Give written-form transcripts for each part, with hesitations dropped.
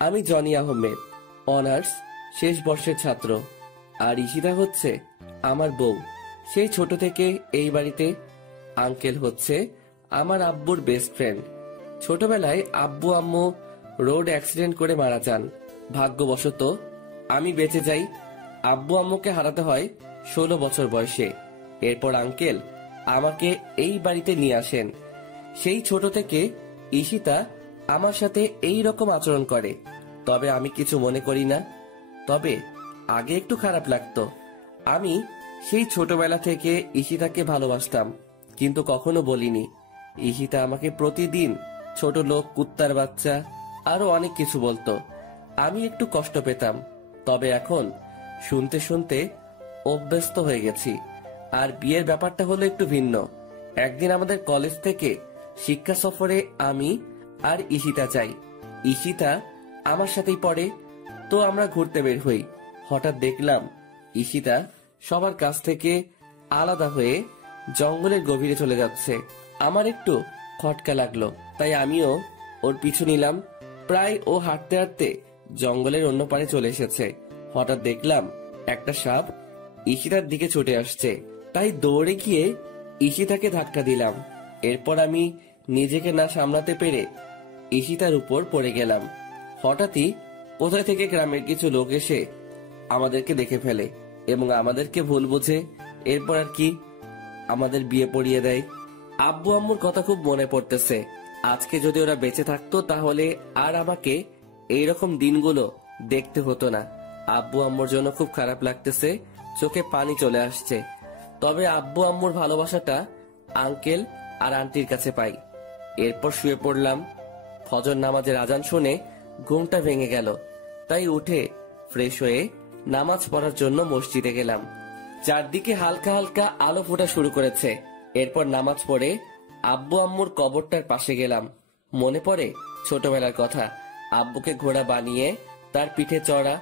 আমি Johnny Ahmed, honours শেষ বর্ষের ছাত্র। আর ঈশিতা হচ্ছে আমার বউ। সেই ছোট থেকে এই বাড়িতে। আঙ্কেল হচ্ছে আমার আব্বুর বেস্ট ফ্রেন্ড। ছোটবেলায় আব্বু আম্মু রোড অ্যাক্সিডেন্ট করে মারা যান। ভাগ্যবশত আমি বেঁচে যাই। আব্বু আম্মুকে হারাতে হয় 16 বছর বয়সে। এরপর আঙ্কেল আমাকে এই বাড়িতে নিয়ে আসেন। সেই ছোট থেকে ঈশিতা আমার সাথে এই রকম আচরণ করে, তবে আমি কিছু মনে করি না। তবে আগে একটু খারাপ লাগতো। আমি সেই ছোটবেলা থেকে ঈশিতাকে ভালোবাসতাম, কিন্তু কখনো বলিনি। ঈশিতা আমাকে প্রতিদিন ছোট লোক, কুত্তার বাচ্চা, আরো অনেক কিছু বলতো। আমি একটু কষ্ট পেতাম, তবে এখন শুনতে শুনতে অভ্যস্ত হয়ে গেছি। আর বিয়ের ব্যাপারটা হলো একটু ভিন্ন। একদিন আমাদের কলেজ থেকে শিক্ষা সফরে আমি আর ঈশিতা যাই। ঈশিতা আমার সাথেই পড়ে, তো আমরা ঘুরতে বের হই। হঠাৎ দেখলাম ঈশিতা সবার কাছ থেকে আলাদা হয়ে জঙ্গলের গভীরে চলে যাচ্ছে। আমার একটু খটকা লাগলো, তাই আমিও ওর পিছু নিলাম। প্রায় ও হাঁটতে হাঁটতে জঙ্গলের অন্য পারে চলে এসেছে। হঠাৎ দেখলাম একটা সাপ ঈশিতার দিকে ছুটে আসছে, তাই দৌড়ে গিয়ে ঈশিতাকে ধাক্কা দিলাম। এরপর আমি নিজেকে না সামলাতে পেরে ঈশিতার উপর পড়ে গেলাম। হঠাৎই কোথায় থেকে গ্রামের কিছু লোক এসে আমাদেরকে দেখে ফেলে এবং আমাদেরকে ভুল বোঝে। এরপর আর কি, আমাদের বিয়ে পড়িয়ে দেয়। আব্বু আম্মুর কথা খুব মনে পড়তেছে। আজকে যদি ওরা বেঁচে থাকতো তাহলে আর আমাকে এইরকম দিনগুলো দেখতে হতো না। আব্বু আম্মুর জন্য খুব খারাপ লাগতেছে, চোখে পানি চলে আসছে। তবে আব্বু আম্মুর ভালোবাসাটা আঙ্কেল আর আন্টির কাছে পাই। এরপর শুয়ে পড়লাম। ফজর নামাজের আজান শুনে ঘুমটা ভেঙে গেল, তাই উঠে ফ্রেশ হয়ে নামাজ পড়ার জন্য মসজিদে গেলাম। চারদিকে হালকা হালকা আলো ফোটা শুরু করেছে। এরপর নামাজ পড়ে আব্বু আম্মুর কবরটার পাশে গেলাম। মনে পড়ে ছোটবেলার কথা, আব্বুকে ঘোড়া বানিয়ে তার পিঠে চড়া,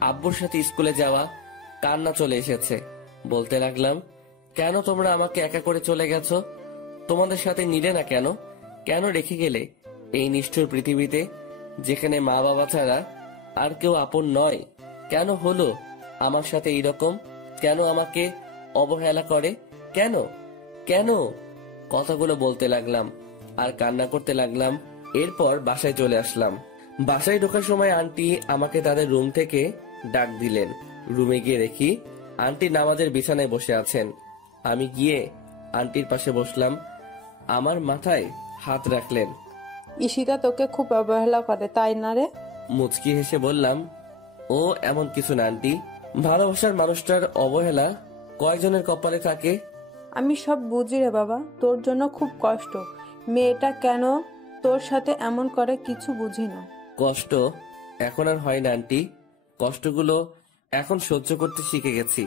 আব্বুর সাথে স্কুলে যাওয়া। কান্না চলে এসেছে। বলতে লাগলাম, কেন তোমরা আমাকে একা করে চলে গেছো? তোমাদের সাথে নিলে না কেন? কেন রেখে গেলে এই নিষ্ঠুর পৃথিবীতে, যেখানে মা বাবা ছাড়া আর কেউ আপন নয়? কেন হলো আমার সাথে এইরকম? কেন আমাকে অবহেলা করে? কেন কেন? কথাগুলো বলতে লাগলাম আর কান্না করতে লাগলাম। এরপর বাসায় চলে আসলাম। বাসায় ঢোকার সময় আন্টি আমাকে তাদের রুম থেকে ডাক দিলেন। রুমে গিয়ে দেখি আন্টি নামাজের বিছানায় বসে আছেন। আমি গিয়ে আন্টির পাশে বসলাম। আমার মাথায় হাত রাখলেন। ঈশিতা তোকে খুব অবহেলা করে, তাই না রে? মুচকি হেসে বললাম, ও এমন কিছু না আন্টি। ভালোবাসার মানুষটার অবহেলা কয়জনের কপালে থাকে? আমি সব বুঝি রে বাবা, তোর জন্য খুব কষ্ট। মেয়েটা কেন তোর সাথে এমন করে কিছু বুঝি না। কষ্ট এখন আর হয় না আন্টি। কষ্টগুলো এখন সহ্য করতে শিখে গেছি।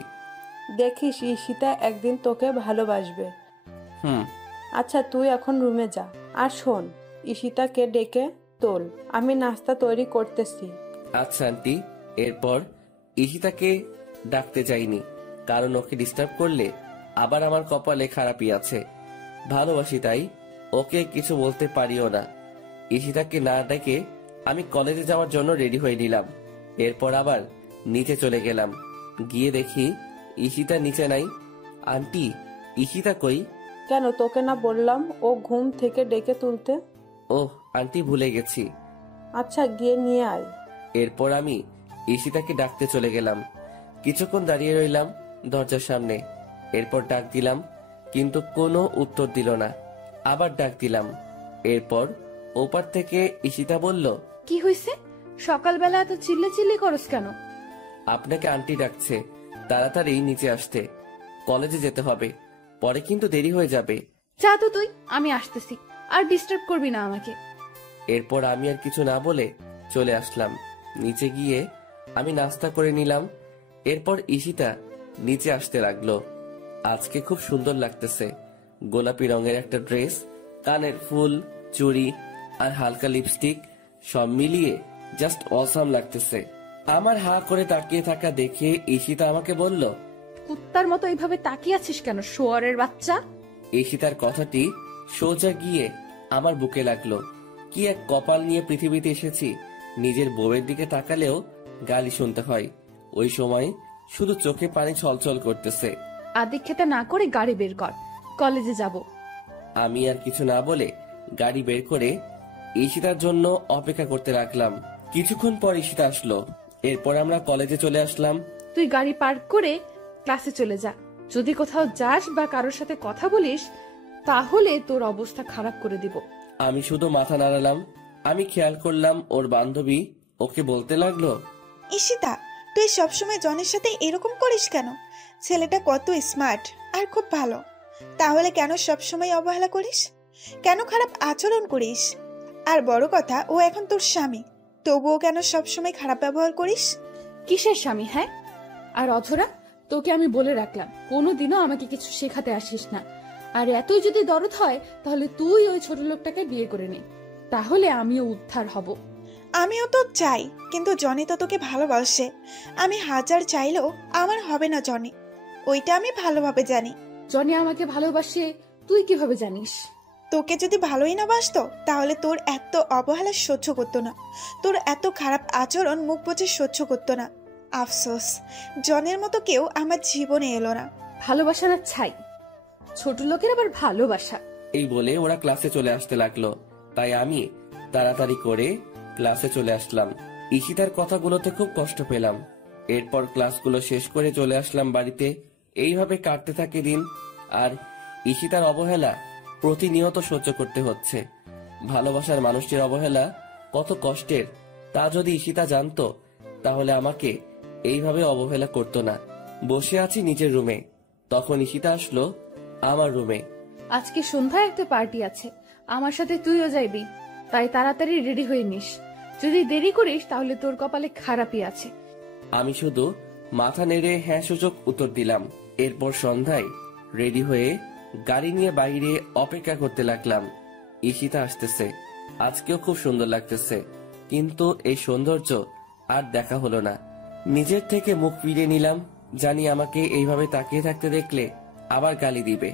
দেখিস ঈশিতা একদিন তোকে ভালোবাসবে। হুম। আচ্ছা তুই এখন রুমে যা। আর শোন, ঈশিতাকে ডেকে তোল, আমি নাস্তা তৈরি করতেছি। আচ্ছা আন্টি। এরপর ঈশিতাকে ডাকতে যাইনি, কারণ ওকে ডিস্টার্ব করলে আবার আমার কপালে খারাপই আছে। ভালোবাসি তাই ওকে কিছু বলতে পারিও না। ঈশিতাকে না ডেকে আমি কলেজে যাওয়ার জন্য রেডি হয়ে নিলাম। এরপর আবার নিচে চলে গেলাম। গিয়ে দেখি ঈশিতা নিচে নাই। আন্টি, ঈশিতা কই? কেন, তোকে না বললাম ও ঘুম থেকে ডেকে তুলতে? ওহ আন্টি, ভুলে গেছি। আচ্ছা গিয়ে নিয়ে আয়। এরপর আমি ঈশিতাকে ডাকতে চলে গেলাম। কিছুক্ষণ দাঁড়িয়ে রইলাম দরজার সামনে। এরপর ডাক দিলাম, কিন্তু কোনো উত্তর দিল না। আবার ডাক দিলাম। এরপর ওপার থেকে ঈশিতা বলল, কি হইছে? সকালবেলা এত চিল্লাচিল্লি করস কেন? আপনাকে আন্টি ডাকছে, তাড়াতাড়ি নিচে আসতে। কলেজে যেতে হবে, পরে কিন্তু দেরি হয়ে যাবে। যা তো তুই, আমি আসতেছি, আর ডিস্টার্ব করবি না আমাকে। এরপর আমি আর কিছু না বলে চলে আসলাম। নিচে গিয়ে আমি নাস্তা করে নিলাম। এরপর ঈশিতা নিচে আসতে লাগলো। আজকে খুব সুন্দর লাগতেছে। গোলাপি রঙের একটা ড্রেস, কানের ফুল, চুড়ি আর হালকা লিপস্টিক, সব মিলিয়ে জাস্ট অসাম লাগতেছে। আমার হা করে তাকিয়ে থাকা দেখে ঈশিতা আমাকে বলল, কুত্তার মতো এইভাবে তাকিয়ে আছিস কেন, শোয়ারের বাচ্চা? ঈশিতার কথাটি সোজা গিয়ে আমার বুকে লাগলো। কি এক কপাল নিয়ে পৃথিবীতে এসেছি নিজের বউয়ের দিকে তাকালেও গালি শুনতে হয়। ওই সময় শুধু চোখে পানি ছলছল করতেছে। আদিক্ষেতা না করে গাড়ি বের কর, কলেজে যাব। আমি আর কিছু না বলে গাড়ি বের করে ঈশিতার জন্য অপেক্ষা করতে রাখলাম। কিছুক্ষণ পর ঈশিতা আসলো। এরপর আমরা কলেজে চলে আসলাম। তুই গাড়ি পার্ক করে ক্লাসে চলে যা। যদি কোথাও যাস বা কারোর সাথে কথা বলিস তাহলে তোর অবস্থা খারাপ করে দিব। আমি শুধু মাথা নাড়ালাম। আমি খেয়াল করলাম ওর বান্ধবী ওকে বলতে লাগলো, ঈশিতা, তুই সবসময় জনের সাথে এরকম করিস কেন? ছেলেটা কত স্মার্ট আর খুব ভালো, তাহলে কেন সবসময় অবহেলা করিস? কেন খারাপ আচরণ করিস? আর বড় কথা, ও এখন তোর স্বামী, তবুও কেন সবসময় খারাপ ব্যবহার করিস? কিসের স্বামী? হ্যাঁ, আর অধরা, তোকে আমি বলে রাখলাম কোনোদিনও আমাকে কিছু শেখাতে আসিস না। আর এতই যদি দরদ হয় তাহলে তুই ওই ছোট লোকটাকে বিয়ে করে নে, তাহলে আমিও উদ্ধার হব। আমিও তো চাই, কিন্তু জনি তো তোকে ভালোবাসে। আমি হাজার চাইলেও আমার হবে না জনি, ওইটা আমি ভালোভাবে জানি। জনি আমাকে ভালোবাসে তুই কিভাবে জানিস? তোকে যদি ভালোই না বাসতো তাহলে তোর এত অবহেলা সহ্য করতো না, তোর এত খারাপ আচরণ মুখ বুজে সহ্য করতো না। আফসোস, জনের মতো কেউ আমার জীবনে এলো না। ভালোবাসা না ছাই, ছোট লোকের আবার ভালোবাসা। এই বলে ওরা ক্লাসে চলে আসতে লাগলো। তাই আমি তাড়াতাড়ি করে ক্লাসে চলে আসলাম। ঈশিতার কথাগুলোতে খুব কষ্ট পেলাম। এরপর ক্লাসগুলো শেষ করে চলে আসলাম বাড়িতে। এইভাবে কাটতে থাকে দিন। আর ঈশিতার অবহেলা প্রতিনিয়ত সহ্য করতে হচ্ছে। ভালোবাসার মানুষটির অবহেলা কত কষ্টের তা যদি ঈশিতা জানতো তাহলে আমাকে এইভাবে অবহেলা করতো না। বসে আছি নিজের রুমে, তখন ঈশিতা আসলো আমার রুমে। আজকে সন্ধ্যায় একটা পার্টি আছে, আমার সাথে তুইও যাইবি, তাই তাড়াতাড়ি রেডি হয়ে নিস। যদি দেরি করিস তাহলে তোর কপালে খারাপই আছে। আমি শুধু মাথা নেড়ে হ্যাঁ সূচক উত্তর দিলাম। এরপর সন্ধ্যায় রেডি হয়ে গাড়ি নিয়ে বাইরে অপেক্ষা করতে লাগলাম। ঈশিতা আসতেছে, আজকেও খুব সুন্দর লাগতেছে, কিন্তু এই সৌন্দর্য আর দেখা হলো না। নিজের থেকে মুখ ফিরিয়ে নিলাম, জানি আমাকে এইভাবে তাকিয়ে থাকতে দেখলে আবার গালি দিবে।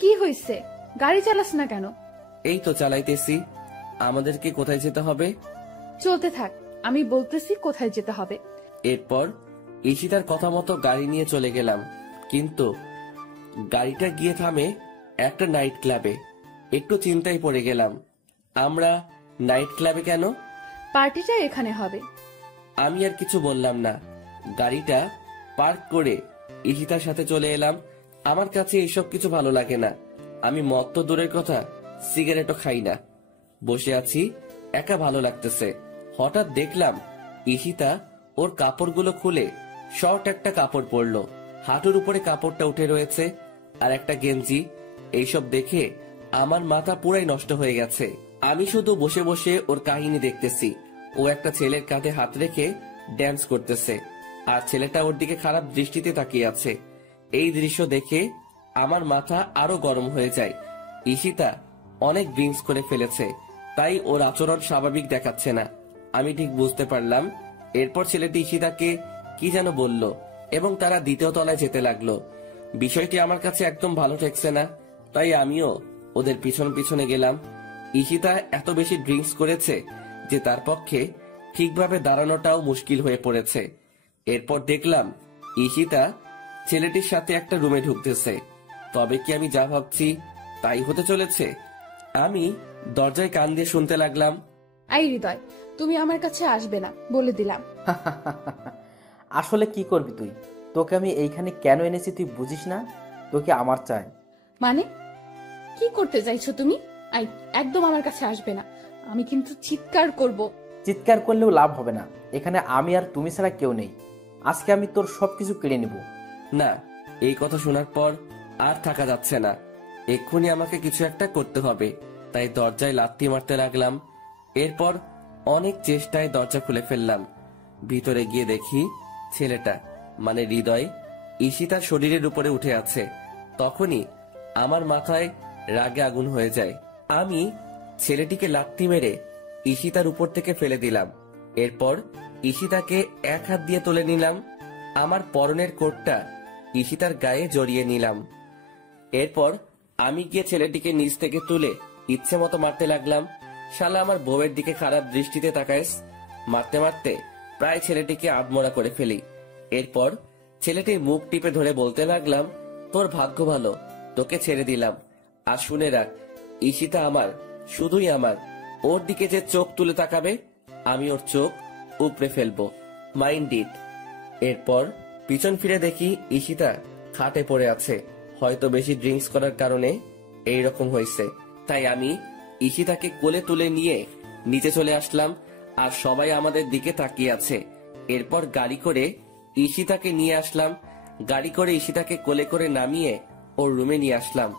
কি হয়েছে, গাড়ি চালাস না কেন? এই তো চালাইতেছি। আমাদেরকে কোথায় যেতে হবে? চলতে থাক, আমি বলতেছি কোথায় যেতে হবে। এরপর ঈশিতার কথা মতো গাড়ি নিয়ে চলে গেলাম, কিন্তু গাড়িটা গিয়ে থামে একটা নাইট ক্লাবে। একটু চিন্তায় পড়ে গেলাম, আমরা নাইট ক্লাবে কেন? পার্টিটা এখানে হবে। আমি আর কিছু বললাম না। গাড়িটা পার্ক করে ঈশিতার সাথে চলে এলাম। আমার কাছে এসব কিছু ভালো লাগে না। আমি মদ তো দূরের কথা, সিগারেটও খাই না। বসে আছি, একা ভালো লাগতেছে। হঠাৎ দেখলাম ঈশিতা ওর কাপড়গুলো খুলে শর্ট একটা কাপড় পরলো, হাঁটুর উপরে কাপড়টা উঠে রয়েছে, আর একটা গেঞ্জি। এইসব দেখে আমার মাথা পুরাই নষ্ট হয়ে গেছে। আমি শুধু বসে বসে ওর কাহিনী দেখতেছি। ও একটা ছেলের কাঁধে হাত রেখে ড্যান্স করতেছে, আর ছেলেটা ওর দিকে খারাপ দৃষ্টিতে তাকিয়ে আছে। এই দৃশ্য দেখে আমার মাথা আরো গরম হয়ে যায়। ঈশিতা অনেক ড্রিঙ্কস করে ফেলেছে, তাই ওর আচরণ স্বাভাবিক দেখাচ্ছে না। আমি ঠিক বুঝতে পারলাম। এরপর ছেলেটি ঈশিতাকে কি যেন বলল এবং তারা দ্বিতীয় তলায় যেতে লাগলো। বিষয়টি আমার কাছে একদম ভালো ঠেকছে না, তাই আমিও ওদের পিছন পিছনে গেলাম। ঈশিতা এত বেশি ড্রিঙ্কস করেছে যে তার পক্ষে ঠিকভাবে দাঁড়ানোটাও মুশকিল হয়ে পড়েছে। এরপর দেখলাম ঈশিতা ছেলেটির সাথে একটা রুমে ঢুকতেছে। তবে কি আমি যা ভাবছি তাই হতে চলেছে? আমি দরজায় কান দিয়ে শুনতে লাগলাম, আই হৃদয়, তুমি আমার কাছে আসবে না বলে দিলাম। আসলে কি করবি তুই? তোকে আমি এইখানে কেন এনেছি তুই বুঝিস না? তোকে আমার চাই। মানে কি করতে চাইছো তুমি? আই, একদম আমার কাছে আসবে না, আমি কিন্তু চিৎকার করব। চিৎকার করলেও লাভ হবে না, এখানে আমি আর তুমি ছাড়া কেউ নেই। আজকে আমি তোর সবকিছু কেড়ে নিব। না, এই কথা শোনার পর আর থাকা যাচ্ছে না। এক্ষুনি আমাকে কিছু একটা করতে হবে। তাই দরজায় লাথি মারতে লাগলাম। এরপর অনেক চেষ্টায় দরজা খুলে ফেললাম। ভিতরে গিয়ে দেখি ছেলেটা মানে হৃদয় ঈশিতার শরীরের উপরে উঠে আছে। তখনই আমার মাথায় রাগে আগুন হয়ে যায়। আমি ছেলেটিকে লাথি মেরে ঈশিতার উপর থেকে ফেলে দিলাম। এরপর ঈশিতাকে এক হাত দিয়ে তুলে নিলাম। আমার পরনের কোটটা ঈশিতার গায়ে জড়িয়ে নিলাম। এরপর আমি গিয়ে ছেলেটিকে নিচ থেকে তুলে ইচ্ছে মতো মারতে লাগলাম। শালা আমার বউয়ের দিকে খারাপ দৃষ্টিতে তাকাইস, মারতে মারতে প্রায় ছেলেটিকে আধমরা করে ফেলি। এরপর ছেলেটির মুখ টিপে ধরে বলতে লাগলাম, তোর ভাগ্য ভালো, তোকে ছেড়ে দিলাম। আর শুনে রাখ, ঈশিতা আমার, শুধুই আমার। ওর দিকে যে চোখ তুলে তাকাবে আমি ওর চোখ উপড়ে ফেলবো, মাইন্ড ইট। এরপর পিছন ফিরে দেখি ঈশিতা খাটে পড়ে আছে। হয়তো বেশি ড্রিঙ্কস করার কারণে এইরকম হয়েছে। তাই আমি ঈশিতাকে কোলে তুলে নিয়ে নিচে চলে আসলাম, আর সবাই আমাদের দিকে তাকিয়ে আছে। এরপর গাড়ি করে ঈশিতাকে নিয়ে আসলাম। গাড়ি করে ঈশিতাকে কোলে করে নামিয়ে ওর রুমে নিয়ে আসলাম।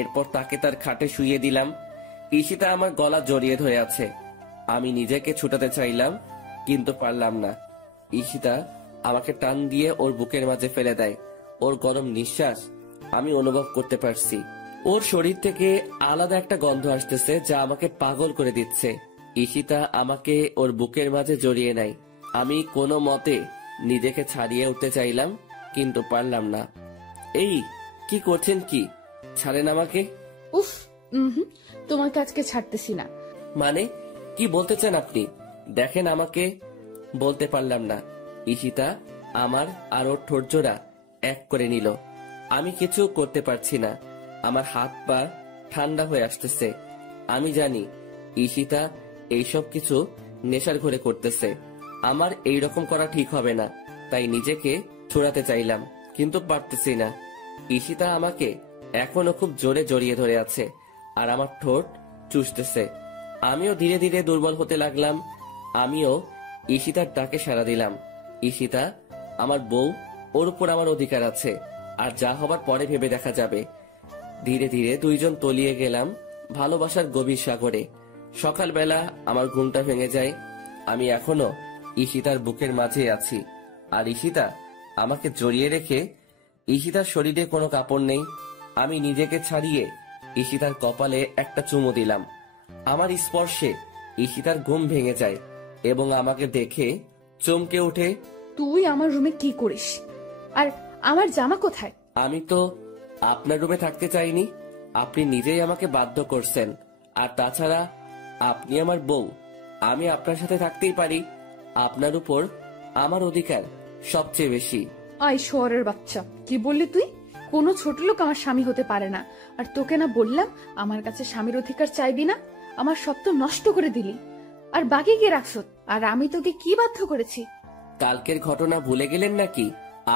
এরপর তাকে তার খাটে শুইয়ে দিলাম। ঈশিতা আমার গলা জড়িয়ে ধরে আছে। আমি নিজেকে ছুটাতে চাইলাম, কিন্তু পারলাম না। ঈশিতা আমাকে টান দিয়ে ওর বুকের মাঝে ফেলে দেয়। ওর গরম নিঃশ্বাস আমি অনুভব করতে পারছি। ওর শরীর থেকে আলাদা একটা গন্ধ আসতেছে, যা আমাকে পাগল করে দিচ্ছে। ঈশিতা আমাকে ওর বুকের মাঝে জড়িয়ে নেয়। আমি কোনো মতে নিজেকে ছাড়িয়ে উঠতে চাইলাম, কিন্তু পারলাম না। এই কি করছেন? কি ছাড়েন আমাকে। উফ, তোমাকে আজকে ছাড়তেছি না। মানে কি বলতে চান আপনি? দেখেন, আমাকে বলতে পারলাম না। ঈশিতা আমার আর ওর ঠোঁট জোড়া এক করে নিল। আমি কিছু করতে পারছি না। আমার হাত পা ঠান্ডা হয়ে আসতেছে। আমি জানি ঈশিতা এইসব কিছু নেশার ঘরে করতেছে। আমার এইরকম করা ঠিক হবে না, তাই নিজেকে ছুড়াতে চাইলাম, কিন্তু পারতেছি না। ঈশিতা আমাকে এখনো খুব জোরে জড়িয়ে ধরে আছে, আর আমার ঠোঁট চুষতেছে। আমিও ধীরে ধীরে দুর্বল হতে লাগলাম। আমিও ঈশিতার ডাকে সাড়া দিলাম। ঈশিতা আমার বউ, ওর উপর আমার অধিকার আছে, আর যা হবার পরে ভেবে দেখা যাবে। ধীরে ধীরে দুইজন তলিয়ে গেলাম ভালোবাসার গভীর সাগরে। সকালবেলা আমার ঘুমটা ভেঙে যায়। আমি এখনো ঈশিতার বুকের মাঝে আছি, আর ঈশিতা আমাকে জড়িয়ে রেখে। ঈশিতার শরীরে কোনো কাপড় নেই। আমি নিজেকে ছাড়িয়ে ঈশিতার কপালে একটা চুমু দিলাম। আমার স্পর্শে ঈশিতার ঘুম ভেঙে যায় এবং আমাকে দেখে চমকে ওঠে। তুই আমার রুমে কি করিস? আর আমার জামা কোথায়? আমি তো আপনার রুমে থাকতে চাইনি, আপনি নিজেই আমাকে বাধ্য করছেন। আর তাছাড়া আপনি আমার বউ, আমি আপনার সাথে থাকতেই পারি। আপনার উপর আমার অধিকার সবচেয়ে বেশি। আই শোয়ারের বাচ্চা, কি বললি তুই? কোনো ছোট লোক আমার স্বামী হতে পারে না। আর তোকে না বললাম আমার কাছে স্বামীর অধিকার চাইবি না? আমার সব তো নষ্ট করে দিলি, আর বাকি কে রাখছ? আর আমি তোকে কি বাধ্য করেছি? কালকের ঘটনা ভুলে গেলেন নাকি?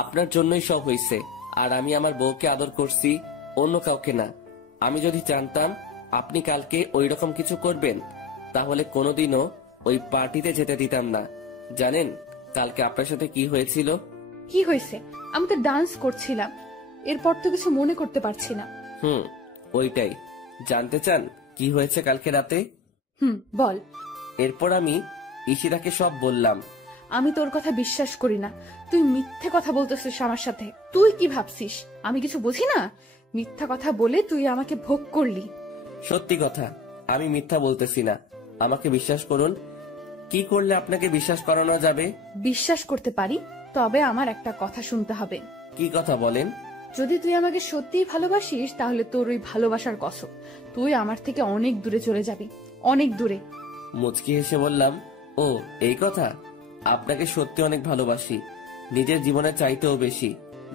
আপনার জন্যই সব হয়েছে। আর আমি আমার বউকে আদর করছি, অন্য কাউকে না। আমি যদি জানতাম আপনি কালকে ওই রকম কিছু করবেন, তাহলে কোনোদিনও ওই পার্টিতে যেতে দিতাম না। জানেন কালকে আপনার সাথে কি হয়েছিল? কি হয়েছে? আমি তো ডান্স করছিলাম, এরপর তো কিছু মনে করতে পারছি না। ওইটাই জানতে চান কি হয়েছে কালকে রাতে? বল। এরপর আমি ঈশিতাকে সব বললাম। আমি তোর কথা বিশ্বাস করি না। তুই মিথ্যে কথা বলতেছিস আমার সাথে। তুই কি ভাবছিস আমি কিছু বুঝি না? মিথ্যা কথা বলে তুই আমাকে ভোগ করলি। সত্যি কথা, আমি মিথ্যা বলতেছি না, আমাকে বিশ্বাস করুন। কি করলে আপনাকে বিশ্বাস করানো যাবে? বিশ্বাস করতে পারি, তবে আমার একটা কথা শুনতে হবে। কি কথা বলেন? যদি তুই আমাকে সত্যিই ভালোবাসিস, তাহলে তোর ওই ভালোবাসার কসম, তুই আমার থেকে অনেক দূরে চলে যাবি, অনেক দূরে। মুচকি হেসে বললাম, ও এই কথা। আপনাকে সত্যি অনেক ভালোবাসি, নিজের জীবনে চাইতেও বেশি,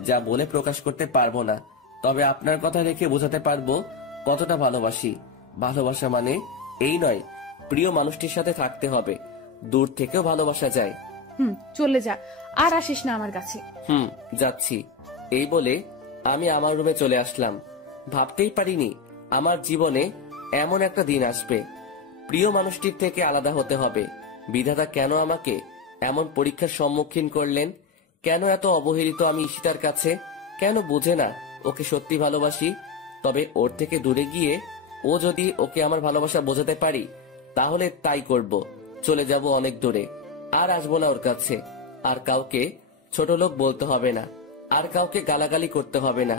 যা বলে প্রকাশ করতে পারবো না। তবে আপনার কথা রেখে বোঝাতে পারবো কতটা ভালোবাসি। ভালোবাসা মানে এই নয় প্রিয় মানুষটির সাথে থাকতে হবে, দূর থেকেও ভালোবাসা যায়। চলে যা, আর আসিস না আমার কাছে। যাচ্ছি। এই বলে আমি আমার রুমে চলে আসলাম। ভাবতেই পারিনি আমার জীবনে এমন একটা দিন আসবে। প্রিয় মানুষটির থেকে আলাদা হতে হবে। বিধাতা কেন আমাকে এমন পরীক্ষার সম্মুখীন করলেন? কেন এত অবহেলিত আমি ঈশিতার কাছে? কেন বুঝে না ওকে সত্যি ভালোবাসি? তবে ওর থেকে দূরে গিয়ে ও যদি ওকে আমার ভালোবাসা বোঝাতে পারি, তাহলে তাই করব। চলে যাব অনেক দূরে, আর আসবো না ওর কাছে। আর কাউকে ছোট লোক বলতে হবে না, আর কাউকে গালাগালি করতে হবে না।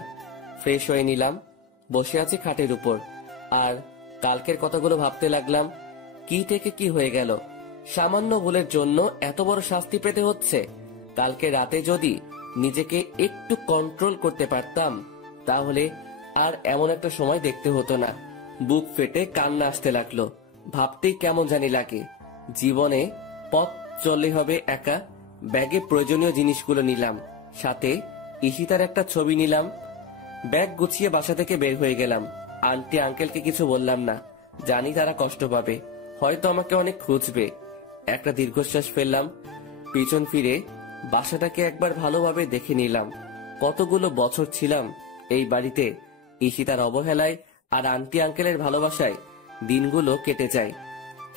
ফ্রেশ হয়ে নিলাম, বসে আছি খাটের উপর, আর কালকের কথাগুলো ভাবতে লাগলাম। কি থেকে কি হয়ে গেল? সামান্য ভুলের জন্য এত বড় শাস্তি পেতে হচ্ছে। কালকে রাতে যদি নিজেকে একটু কন্ট্রোল করতে পারতাম, তাহলে আর এমন একটা সময় দেখতে হতো না। বুক ফেটে কান্না আসতে লাগলো। ভাবতেই কেমন জানি লাগে। জীবনে পথ চললে হবে একা। ব্যাগে প্রয়োজনীয় জিনিসগুলো নিলাম, সাথে ঈশিতার একটা ছবি নিলাম। ব্যাগ গুছিয়ে বাসা থেকে বের হয়ে গেলাম। আন্টি আঙ্কেলকে কিছু বললাম না, জানি তারা কষ্ট পাবে, হয়তো আমাকে অনেক খুঁজবে। একটা দীর্ঘশ্বাস ফেললাম, পিছন ফিরে বাসাটাকে একবার ভালোভাবে দেখে নিলাম। কতগুলো বছর ছিলাম এই বাড়িতে, ঈশিতার অবহেলায় আর আন্টি আঙ্কেলের ভালোবাসায় দিনগুলো কেটে যায়।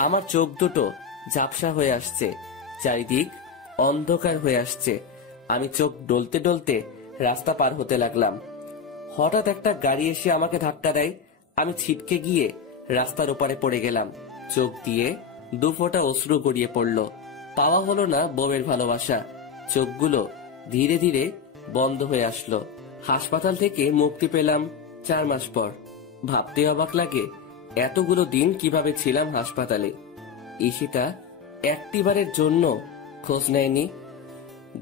আমার চোখ দুটো ঝাপসা হয়ে আসছে, চারিদিক অন্ধকার হয়ে আসছে। আমি চোখ ডলতে ডলতে রাস্তা পার হতে লাগলাম। হঠাৎ একটা গাড়ি এসে আমাকে ধাক্কা দেয়। আমি ছিটকে গিয়ে রাস্তার ওপারে পড়ে গেলাম। চোখ দিয়ে দু ফোঁটা অশ্রু গড়িয়ে পড়ল। পাওয়া হলো না বউয়ের ভালোবাসা। চোখগুলো ধীরে ধীরে বন্ধ হয়ে আসলো। হাসপাতাল থেকে মুক্তি পেলাম 4 মাস পর। ভাবতে অবাক লাগে এতগুলো দিন কিভাবে ছিলাম হাসপাতালে। ঈশিতা একটিবারের জন্য খোঁজ নেয়নি।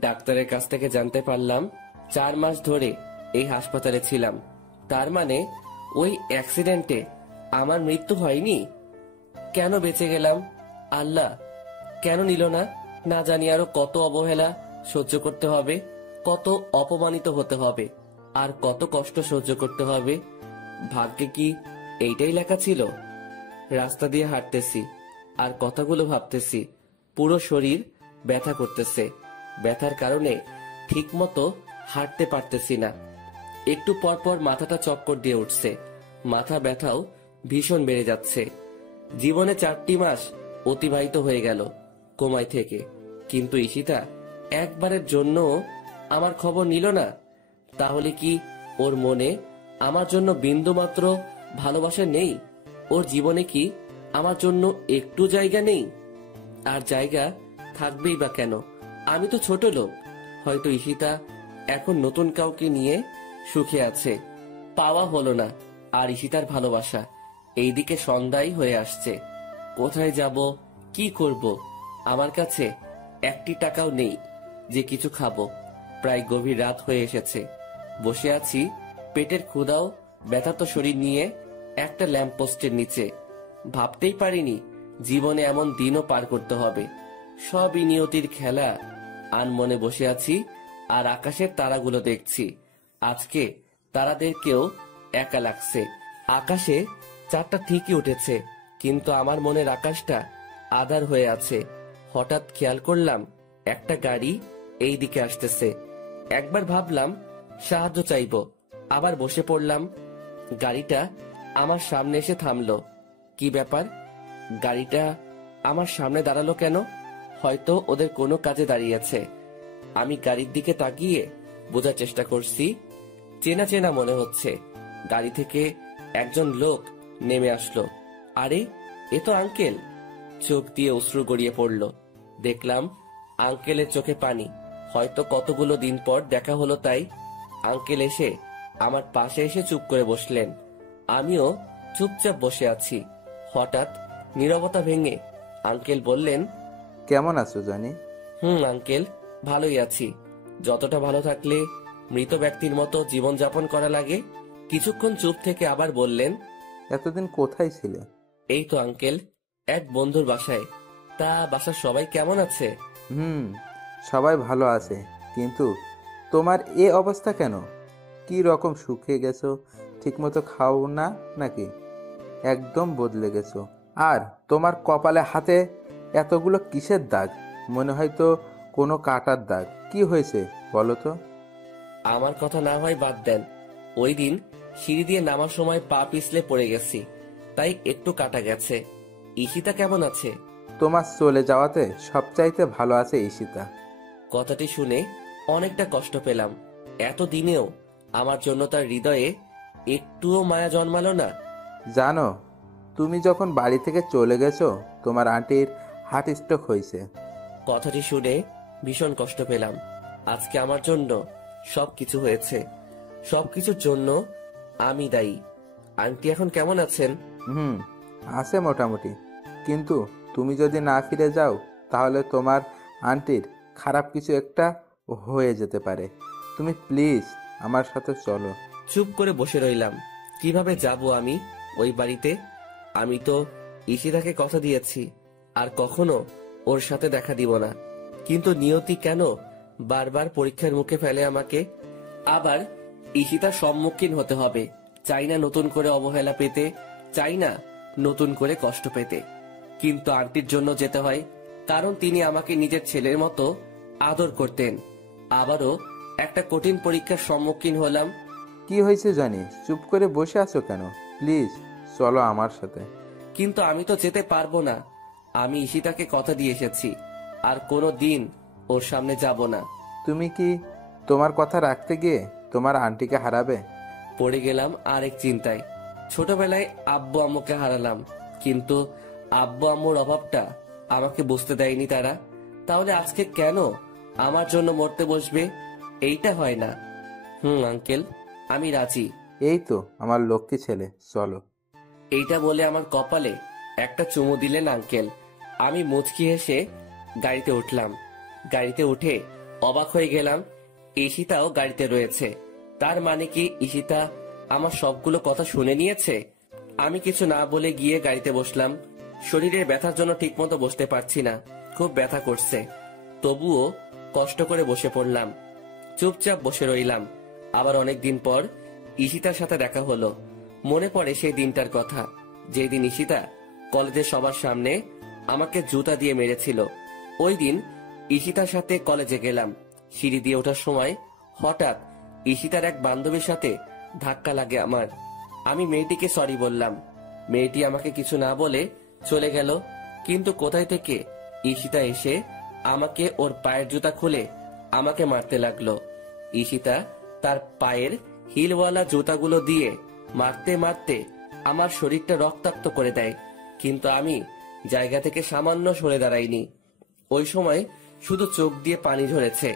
ডাক্তারের কাছ থেকে জানতে পারলাম 4 মাস ধরে এই হাসপাতালে ছিলাম। তার মানে ওই অ্যাক্সিডেন্টে আমার মৃত্যু হয়নি। কেন বেঁচে গেলাম? আল্লাহ কেন নিল না? না জানি আরো কত অবহেলা সহ্য করতে হবে, কত অপমানিত হতে হবে, আর কত কষ্ট সহ্য করতে হবে। ভাগ্যে কি এইটাই লেখা ছিল? রাস্তা দিয়ে হাঁটতেছি আর কথাগুলো ভাবতেছি। পুরো শরীর ব্যথা করতেছে। ব্যথার কারণে ঠিকমতো হাঁটতে পারতেছি না। একটু পর পর মাথাটা চক্কর দিয়ে উঠছে। মাথা ব্যথাও ভীষণ বেড়ে যাচ্ছে। জীবনে 4টি মাস অতিবাহিত হয়ে গেল কোমায় থেকে, কিন্তু ঈশিতা একবারের জন্য আমার খবর নিল না। তাহলে কি ওর মনে আমার জন্য বিন্দুমাত্র ভালোবাসা নেই? ওর জীবনে কি আমার জন্য একটু জায়গা নেই? আর জায়গা থাকবেই বা কেন? আমি তো ছোট লোক। হয়তো ঈশিতা এখন নতুন কাউকে নিয়ে সুখে আছে। পাওয়া হলো না আর ঈশিতার ভালোবাসা। এইদিকে সন্ধ্যাই হয়ে আসছে। কোথায় যাব, কি করব? আমার কাছে 1টি টাকাও নেই যে কিছু খাবো। প্রায় গভীর রাত হয়ে এসেছে। বসে আছি পেটের ক্ষুধাও ব্যথাত শরীর নিয়ে একটা ল্যাম্পপোস্টের নিচে। ভাবতেই পারিনি জীবনে এমন দিনও পার করতে হবে। সবই নিয়তির খেলা। আনমনে বসে আছি আর আকাশের তারাগুলো দেখছি। আজকে তারাদেরকেও একা লাগছে। আকাশে চাঁদটা ঠিকই উঠেছে, কিন্তু আমার মনের আকাশটা আধার হয়ে আছে। হঠাৎ খেয়াল করলাম একটা গাড়ি এই দিকে আসতেছে। একবার ভাবলাম সাহায্য চাইবো, আবার বসে পড়লাম। গাড়িটা আমার সামনে এসে থামলো। কি ব্যাপার? গাড়িটা আমার সামনে দাঁড়ালো কেন? হয়তো ওদের কোনো কাজে দাঁড়িয়েছে। আমি গাড়ির দিকে তাকিয়ে বোঝার চেষ্টা করছি। চেনা চেনা মনে হচ্ছে। গাড়ি থেকে একজন লোক নেমে আসলো। আরে, এ তো আঙ্কেল। চোখ দিয়ে অশ্রু গড়িয়ে পড়ল। দেখলাম আঙ্কেলের চোখে পানি। হয়তো কতগুলো দিন পর দেখা হলো তাই। আঙ্কেল এসে আমার পাশে এসে চুপ করে বসলেন। আমিও চুপচাপ বসে আছি। হঠাৎ নীরবতা ভেঙে আঙ্কেল বললেন, কেমন আছো জনি? আঙ্কেল, ভালোই আছি। যতটা ভালো থাকলে মৃত ব্যক্তির মতো জীবন যাপন করা লাগে। কিছুক্ষণ চুপ থেকে আবার বললেন, এতদিন কোথায় ছিলে? এই তো আঙ্কেল, এক বন্ধুর বাসায়। তা বাসার সবাই কেমন আছে? সবাই ভালো আছে, কিন্তু তোমার এ অবস্থা কেন? কি রকম শুকিয়ে গেছো? ঠিকমতো খাও না নাকি? একদম বদলে গেছো। আর তোমার কপালে হাতে এতগুলো কিসের দাগ? মনে হয় তো কোনো কাটার দাগ। কি হয়েছে বলো তো? আমার কথা না হয় বাদ দেন। ওই দিন সিঁড়ি দিয়ে নামার সময় পা পিছলে পড়ে গেছি, তাই একটু কাটা গেছে। ঈশিতা কেমন আছে? তোমার চলে যাওয়াতে সবচাইতে ভালো আছে ঈশিতা। কথাটি শুনে অনেকটা কষ্ট পেলাম। এতদিনেও আমার জন্য তার হৃদয়ে একটুও মায়া জন্মালো না। জানো, তুমি যখন বাড়ি থেকে চলে গেছো তোমার আন্টির হার্ট স্ট্রোক হয়েছে। কথাটি শুনে ভীষণ কষ্ট পেলাম। আজকে আমার জন্য সবকিছু হয়েছে। সবকিছুর জন্য আমি দায়ী। আন্টি এখন কেমন আছেন? আছে মোটামুটি, কিন্তু তুমি যদি না ফিরে যাও তাহলে তোমার আন্টির খারাপ কিছু একটা হয়ে যেতে পারে। তুমি প্লিজ আমার সাথে চলো। চুপ করে বসে রইলাম। কিভাবে যাব আমি ওই বাড়িতে? আমি তো ঈশিতাকে কথা দিয়েছি আর কখনো ওর সাথে দেখা দিব না, কিন্তু নিয়তি কেন বারবার পরীক্ষার মুখে ফেলে আমাকে? আবার ঈশিতার সম্মুখীন হতে হবে। চাই না নতুন করে অবহেলা পেতে, চাই না নতুন করে কষ্ট পেতে, কিন্তু আন্টির জন্য যেতে হয়, কারণ তিনি আমাকে নিজের ছেলের মতো আদর করতেন। আবারও একটা কঠিন পরীক্ষার সম্মুখীন হলাম। কি হয়েছে জানি, চুপ করে বসে আছো কেন? প্লিজ চলো আমার সাথে। কিন্তু আমি তো যেতে পারবো না। আমি ঈশিতাকে কথা দিয়ে এসেছি, আর কোনো দিন ওর সামনে যাব না। তুমি কি তোমার কথা রাখতে গিয়ে তোমার আন্টিকে হারাবে? পড়ে গেলাম আরেক চিন্তায়। ছোটবেলায় আব্বু আম্মুকে হারালাম, কিন্তু আব্বু আম্মুর অভাবটা আমাকে বুঝতে দেয়নি তারা। তাহলে আজকে কেন আমার জন্য মরতে বসবে? এইটা হয় না। আঙ্কেল, আমি রাজি। এই তো আমার লক্ষ্মী ছেলে, চলো। এইটা বলে আমার কপালে একটা চুমু দিলেন আঙ্কেল। আমি মুচকি হেসে গাড়িতে উঠলাম। গাড়িতে উঠে অবাক হয়ে গেলাম, ঈশিতাও গাড়িতে রয়েছে। তার মানে কি ঈশিতা আমার সবগুলো কথা শুনে নিয়েছে? আমি কিছু না বলে গিয়ে গাড়িতে বসলাম। শরীরের ব্যথার জন্য ঠিকমতো বসতে পারছি না, খুব ব্যথা করছে। তবুও কষ্ট করে বসে পড়লাম, চুপচাপ বসে রইলাম। আবার অনেকদিন পর ঈশিতার সাথে দেখা হলো। মনে পড়ে সেই দিনটার কথা, যেদিন ঈশিতা কলেজের সবার সামনে আমাকে জুতা দিয়ে মেরেছিল। ওই দিন ঈশিতার সাথে কলেজে গেলাম। সিঁড়ি দিয়ে ওঠার সময় হঠাৎ ঈশিতার এক বান্ধবীর সাথে ধাক্কা লাগে আমার। আমি মেয়েটিকে সরি বললাম। মেয়েটি আমাকে কিছু না বলে চলে গেল। কিন্তু কোথায় থেকে ঈশিতা এসে আমাকে ওর পায়ের জুতা খুলে আমাকে মারতে লাগলো। ঈশিতা তার পায়ের হিলওয়ালা জুতাগুলো দিয়ে মারতে মারতে আমার শরীরটা রক্তাক্ত করে দেয়, কিন্তু আমি জায়গা থেকে সামান্য সরে দাঁড়াইনি। ওই সময় শুধু চোখ দিয়ে পানি ঝরেছে।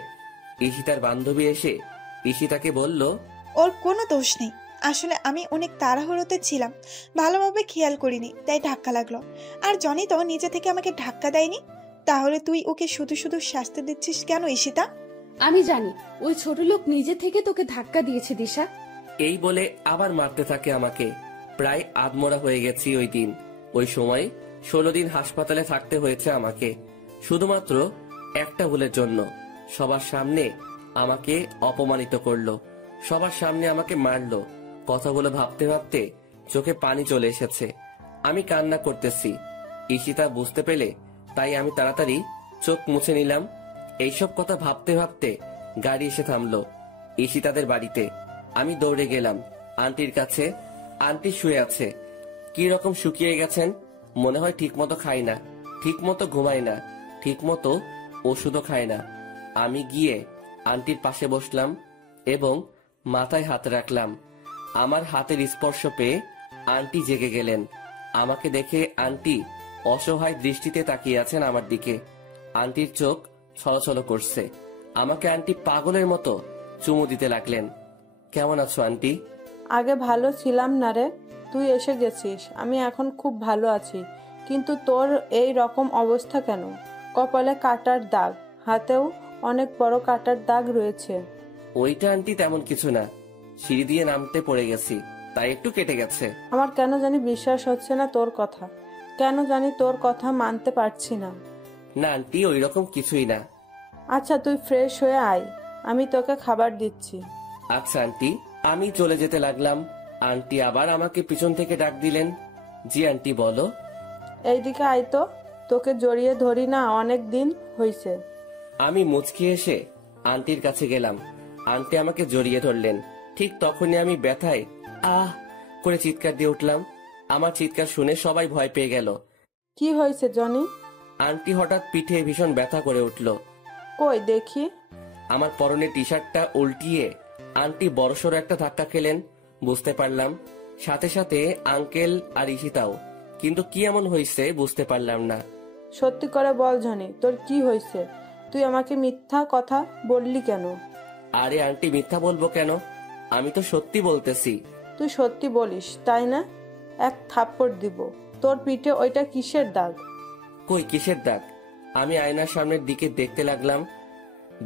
ঈশিতার বান্ধবী এসে ঈশিতাকে বলল, ওর কোনো দোষ নেই, আসলে আমি অনেক তাড়াহুড়োতে ছিলাম, ভালোভাবে খেয়াল করিনি, তাই ধাক্কা লাগলো। আর জনি তো নিজে থেকে আমাকে ধাক্কা দেয়নি। তাহলে তুই ওকে শুধু শুধু শাস্তি দিচ্ছিস কেন ঈশিতা? আমি জানি ওই ছোট লোক নিজে থেকে তোকে ধাক্কা দিয়েছে দিশা। এই বলে আবার মারতে থাকে আমাকে। প্রায় আধমরা হয়ে গেছি ওই দিন। ওই সময় 16 দিন হাসপাতালে থাকতে হয়েছে আমাকে, শুধুমাত্র একটা ভুলের জন্য। সবার সামনে আমাকে অপমানিত করলো, সবার সামনে আমাকে মারলো। কথাগুলো ভাবতে ভাবতে চোখে পানি চলে এসেছে। আমি কান্না করতেছি। ঈশিতা বুঝতে পেলে, তাই আমি তাড়াতাড়ি চোখ মুছে নিলাম। এইসব কথা ভাবতে ভাবতে গাড়ি এসে থামলো ঈশিতাদের বাড়িতে। আমি দৌড়ে গেলাম আন্টির কাছে। আন্টি শুয়ে আছে, কি রকম শুকিয়ে গেছেন। মনে হয় ঠিক মতো খায় না, ঠিক মতো ঘুমায় না, ঠিক মতো ওষুধও খায় না। আমি গিয়ে আন্টির পাশে বসলাম এবং মাথায় হাত রাখলাম। আমার হাতের স্পর্শ পেয়ে আন্টি জেগে গেলেন। আমাকে দেখে আন্টি অসহায় দৃষ্টিতে তাকিয়ে আছেন আমার দিকে। আন্টির চোখ ছলছল করছে। আমাকে আন্টি পাগলের মতো চুমু দিতে লাগলেন। কেমন আছো আন্টি? আগে ভালো ছিলাম না রে, তুই এসে গেছিস, আমি এখন খুব ভালো আছি। কিন্তু তোর এই রকম অবস্থা কেন? কপালে কাটার দাগ, হাতেও অনেক বড় কাটার দাগ রয়েছে। ওইটা আন্টি তেমন কিছু না, সিঁড়ি দিয়ে নামতে পড়ে গেছি, তাই একটু কেটে গেছে। আমার কেন জানি বিশ্বাস হচ্ছে না তোর কথা, কেন জানি তোর কথা মানতে পারছি না। না আন্টি, ওই রকম কিছুই না। আচ্ছা তুই ফ্রেশ হয়ে আয়, আমি তোকে খাবার দিচ্ছি। আচ্ছা আন্টি। আমি চলে যেতে লাগলাম। আন্টি আবার আমাকে পিছন থেকে ডাক দিলেন। জি আন্টি, বলো। এইদিকে আয় তো, তোকে জড়িয়ে ধরি না অনেক দিন হইছে। আমি মুচকি এসে আন্টির কাছে গেলাম। আন্টি আমাকে জড়িয়ে ধরলেন। ঠিক তখনই আমি ব্যথায় আহ করে চিৎকার দিয়ে উঠলাম। আমার চিৎকার শুনে সবাই ভয় পেয়ে গেল। কি হয়েছে জনি? আন্টি হঠাৎ পিঠে ভীষণ ব্যথা করে উঠল। কই দেখি। আমার পরনে টি শার্টটা উল্টিয়ে আন্টি বড়সড় একটা ধাক্কা খেলেন, বুঝতে পারলাম। সাথে সাথে আঙ্কেল আর ঈশিতাও, কিন্তু কি এমন হয়েছে বুঝতে পারলাম না। সত্যি করে বল জনি, তোর কি হয়েছে? তুই আমাকে মিথ্যা কথা বললি কেন? আরে আন্টি, মিথ্যা বলবো কেন? আমি তো সত্যি বলতেছি। তুই সত্যি বলিস তাই না? এক থাপ্পড় দিব। তোর পিঠে ওইটা কিসের দাগ? কই কিসের দাগ? আমি আয়নার সামনের দিকে দেখতে লাগলাম।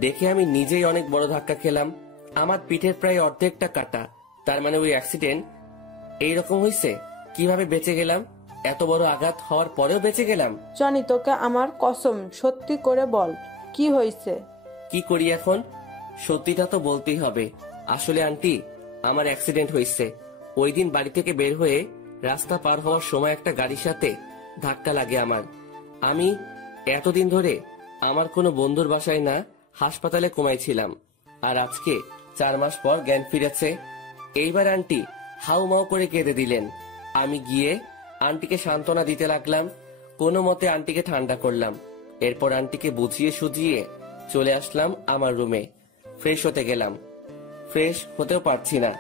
দেখে আমি নিজেই অনেক বড় ধাক্কা খেলাম। আমার পিঠের প্রায় অর্ধেকটা কাটা। তার মানে ওই অ্যাক্সিডেন্ট এইরকম হয়েছে। কিভাবে বেঁচে গেলাম? এত বড় আঘাত হওয়ার পরেও বেঁচে গেলাম। জনি, তোকে আমার কসম, সত্যি করে বল কি হয়েছে? কি করি এখন? সত্যিটা তো বলতেই হবে। আসলে আন্টি, আমার অ্যাক্সিডেন্ট হয়েছে। ওই দিন বাড়ি থেকে বের হয়ে রাস্তা পার হওয়ার সময় একটা গাড়ির সাথে ধাক্কা লাগে আমার। আমি এতদিন ধরে আমার কোনো বন্ধুর বাসায় না, হাসপাতালে ঘুমাইছিলাম। আর আজকে 4 মাস পর জ্ঞান ফিরেছে। এইবার আন্টি হাউমাউ করে কেঁদে দিলেন। আমি গিয়ে আন্টিকে সান্ত্বনা দিতে লাগলাম। কোনো মতে আন্টিকে ঠান্ডা করলাম। এরপর আন্টিকে বুঝিয়ে সুঝিয়ে চলে আসলাম আমার রুমে। ফ্রেশ হতে গেলাম, ফ্রেশ হতেও পারছি না।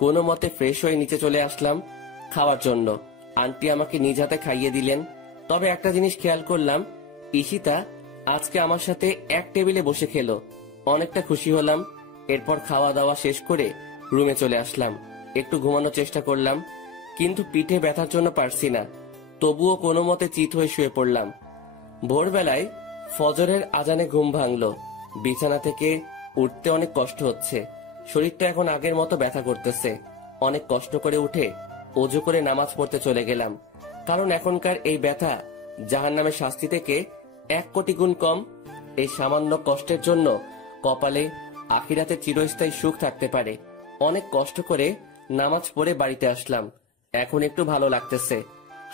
কোনো মতে ফ্রেশ হয়ে নিচে চলে আসলাম খাওয়ার জন্য। আন্টি আমাকে নিজ হাতে খাইয়ে দিলেন। তবে একটা জিনিস খেয়াল করলাম, ঈশিতা আজকে আমার সাথে এক টেবিলে বসে খেলো। অনেকটা খুশি হলাম। এরপর খাওয়া দাওয়া শেষ করে রুমে চলে আসলাম। একটু ঘুমানোর চেষ্টা করলাম, কিন্তু পিঠে ব্যথার জন্য পারছি না। তবুও কোনো মতে চিত হয়ে শুয়ে পড়লাম। ভোরবেলায় ফজরের আজানে ঘুম ভাঙলো। বিছানা থেকে উঠতে অনেক কষ্ট হচ্ছে। শরীরটা এখন আগের মতো ব্যথা করতেছে। অনেক কষ্ট করে উঠে অজু করে নামাজ পড়তে চলে গেলাম। কারণ এখনকার এই ব্যথা জাহান্নামের শাস্তি থেকে 1 কোটি গুণ কম। এই সামান্য কষ্টের জন্য কপালে আখিরাতে চিরস্থায়ী সুখ থাকতে পারে। অনেক কষ্ট করে নামাজ পড়ে বাড়িতে আসলাম। এখন একটু ভালো লাগতেছে।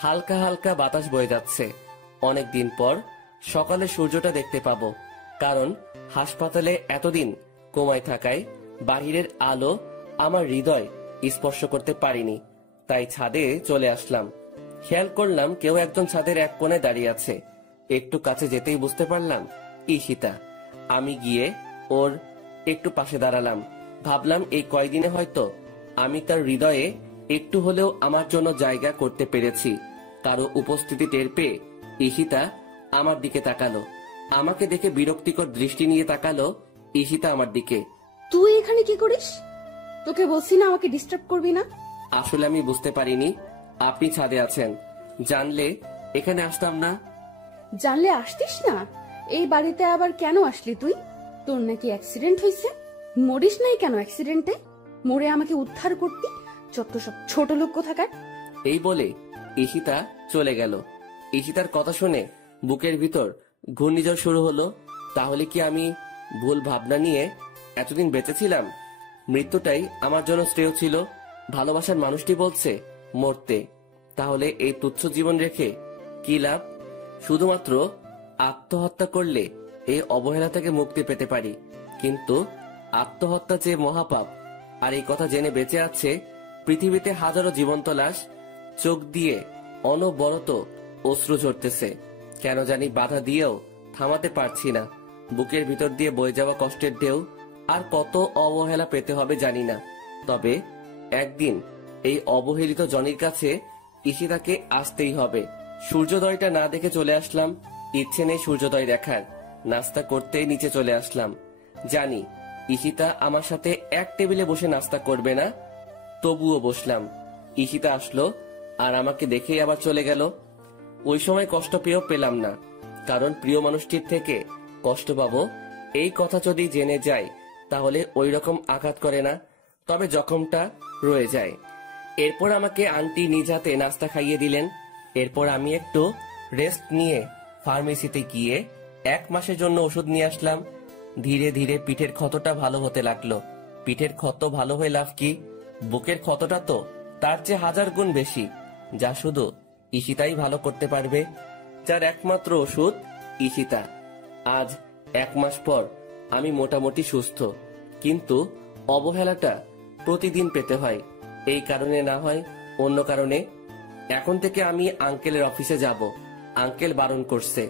হালকা হালকা বাতাস বয়ে যাচ্ছে। অনেক দিন পর সকালে সূর্যটা দেখতে পাবো। কারণ হাসপাতালে এতদিন কোমায় থাকায় বাহিরের আলো আমার হৃদয় স্পর্শ করতে পারিনি। তাই ছাদে চলে আসলাম। খেয়াল করলাম কেউ একজন ছাদের এক কোণে দাঁড়িয়ে আছে। একটু কাছে যেতেই বুঝতে পারলাম ঈশিতা। আমি গিয়ে ওর একটু পাশে দাঁড়ালাম। ভাবলাম এই কয়দিনে হয়তো আমি তার হৃদয়ে একটু হলেও আমার জন্য জায়গা করতে পেরেছি। কারো উপস্থিতি টের পেয়ে ঈশিতা আমার দিকে তাকালো। আমাকে দেখে বিরক্তিকর দৃষ্টি নিয়ে তাকালো ঈশিতা আমার দিকে। তুই এখানে কি করিস? তোকে বলছি না আমাকে ডিস্টার্ব করবি না। আসলে আমি বুঝতে পারিনি আপনি ছাদে আছেন। জানলে এখানে আসতাম না। জানলে আসতিস না? এই বাড়িতে আবার কেন আসলি তুই? তোর নাকি অ্যাক্সিডেন্ট হয়েছে? মরিস নাই কেন অ্যাক্সিডেন্টে? মরে আমাকে উদ্ধার করতি? যত সব ছোট লোক কোথাকার। এই বলে ঈশিতা চলে গেল। ঈশিতার কথা শুনে বুকের ভিতর ঘূর্ণিঝড় শুরু হলো। তাহলে কি আমি ভুল ভাবনা নিয়ে এতদিন বেঁচেছিলাম? মৃত্যুটাই আমার জন্য শ্রেয় ছিল। ভালোবাসার মানুষটি বলছে মরতে। তাহলে এই তুচ্ছ জীবন রেখে কি লাভ? শুধুমাত্র আত্মহত্যা করলে এই অবহেলা থেকে মুক্তি পেতে পারি। কিন্তু আত্মহত্যা যে মহাপাপ। আর এই কথা জেনে বেঁচে আছে পৃথিবীতে হাজারো জীবন্ত লাশ। চোখ দিয়ে অনবরত অশ্রু ঝরতেছে। কেন জানি বাধা দিয়েও থামাতে পারছি না। বুকের ভিতর দিয়ে বয়ে যাওয়া কষ্টের ঢেউ। আর কত অবহেলা পেতে হবে জানি না। তবে একদিন এই অবহেলিত জনির কাছে ঈশিতাকে আসতেই হবে। সূর্যোদয়টা না দেখে চলে আসলাম। ইচ্ছে নেই সূর্যোদয় দেখার। নাস্তা করতেই নিচে চলে আসলাম। জানি ঈশিতা আমার সাথে এক টেবিলে বসে নাস্তা করবে না, তবুও বসলাম। ঈশিতা আসলো আর আমাকে দেখেই আবার চলে গেল। ওই সময় কষ্ট পেয়েও পেলাম না, কারণ প্রিয় মানুষটির থেকে কষ্ট পাবো এই কথা যদি জেনে যায় তাহলে ওই রকম আঘাত করে না, তবে জখমটা রয়ে যায়। এরপর আমাকে আন্টি নিজ হাতে নাস্তা খাইয়ে দিলেন। এরপর আমি একটু রেস্ট নিয়ে ফার্মেসিতে গিয়ে 1 মাসের জন্য ওষুধ নিয়ে আসলাম। ধীরে ধীরে পিঠের ক্ষতটা ভালো হতে লাগলো। পিঠের ক্ষত ভালো হয়ে লাভ কি? বুকের ক্ষতটা তো তার চেয়ে 1000 গুণ বেশি, যা শুধু ঈশিতাই ভালো করতে পারবে, যার একমাত্র ওষুধ ঈশিতা। আজ 1 মাস পর আমি মোটামুটি সুস্থ, কিন্তু অবহেলাটা প্রতিদিন পেতে হয়। এই কারণে না হয় অন্য কারণে। এখন থেকে আমি আঙ্কেলের অফিসে যাব। আঙ্কেল বারণ করছে,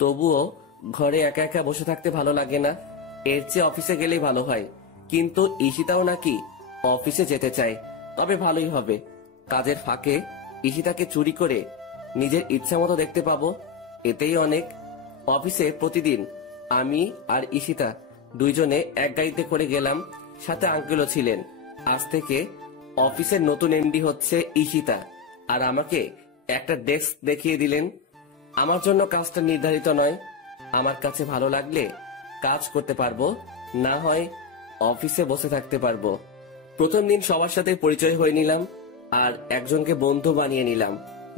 তবুও ঘরে একা একা বসে থাকতে ভালো লাগে না। এর চেয়ে অফিসে গেলেই ভালো হয়। কিন্তু ঈশিতাও নাকি অফিসে যেতে চায়, তবে ভালোই হবে। কাজের ফাঁকে ঈশিতাকে চুরি করে নিজের ইচ্ছা মতো দেখতে পাবো, এতেই অনেক। অফিসে প্রতিদিন আমি আর ঈশিতা দুইজনে এক গাড়িতে করে গেলাম, সাথে আঙ্কেলও ছিলেন। আজ থেকে অফিসের নতুন এমডি হচ্ছে ঈশিতা। আর আমাকে একটা ডেস্ক দেখিয়ে দিলেন। আমার জন্য কাজটা নির্ধারিত নয়। আমার কাছে ভালো লাগলে কাজ করতে পারবো, না হয় অফিসে বসে থাকতে পারবো। প্রথম দিন সবার সাথে পরিচয় হয়ে নিলাম আর একজনকে বন্ধু বানিয়ে নিলাম।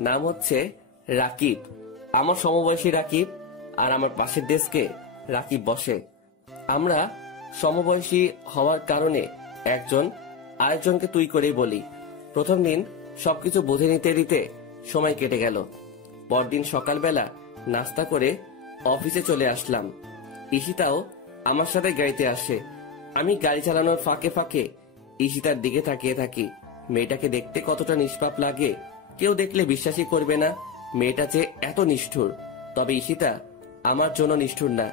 নাম হচ্ছে রাকিব। আমার সমবয়সী রাকিব, আর আমার পাশের ডেস্কে রাকিব বসে। আমরা সমবয়সী হওয়ার কারণে একজন আরেকজনকে তুই করেই বলি। প্রথম দিন সবকিছু বুঝে নিতে দিতে সময় কেটে গেল। পরদিন সকালবেলা নাস্তা করে অফিসে চলে আসলাম। ঈশিতাও আমার সাথে গাড়িতে আসে। আমি গাড়ি চালানোর ফাঁকে ফাঁকে ঈশিতার দিকে তাকিয়ে থাকি। মেয়েটাকে দেখতে কতটা নিষ্পাপ লাগে, কেউ দেখলে বিশ্বাসই করবে না মেয়েটা যে এত নিষ্ঠুর। তবে ঈশিতা আমার জন্য নিষ্ঠুর না।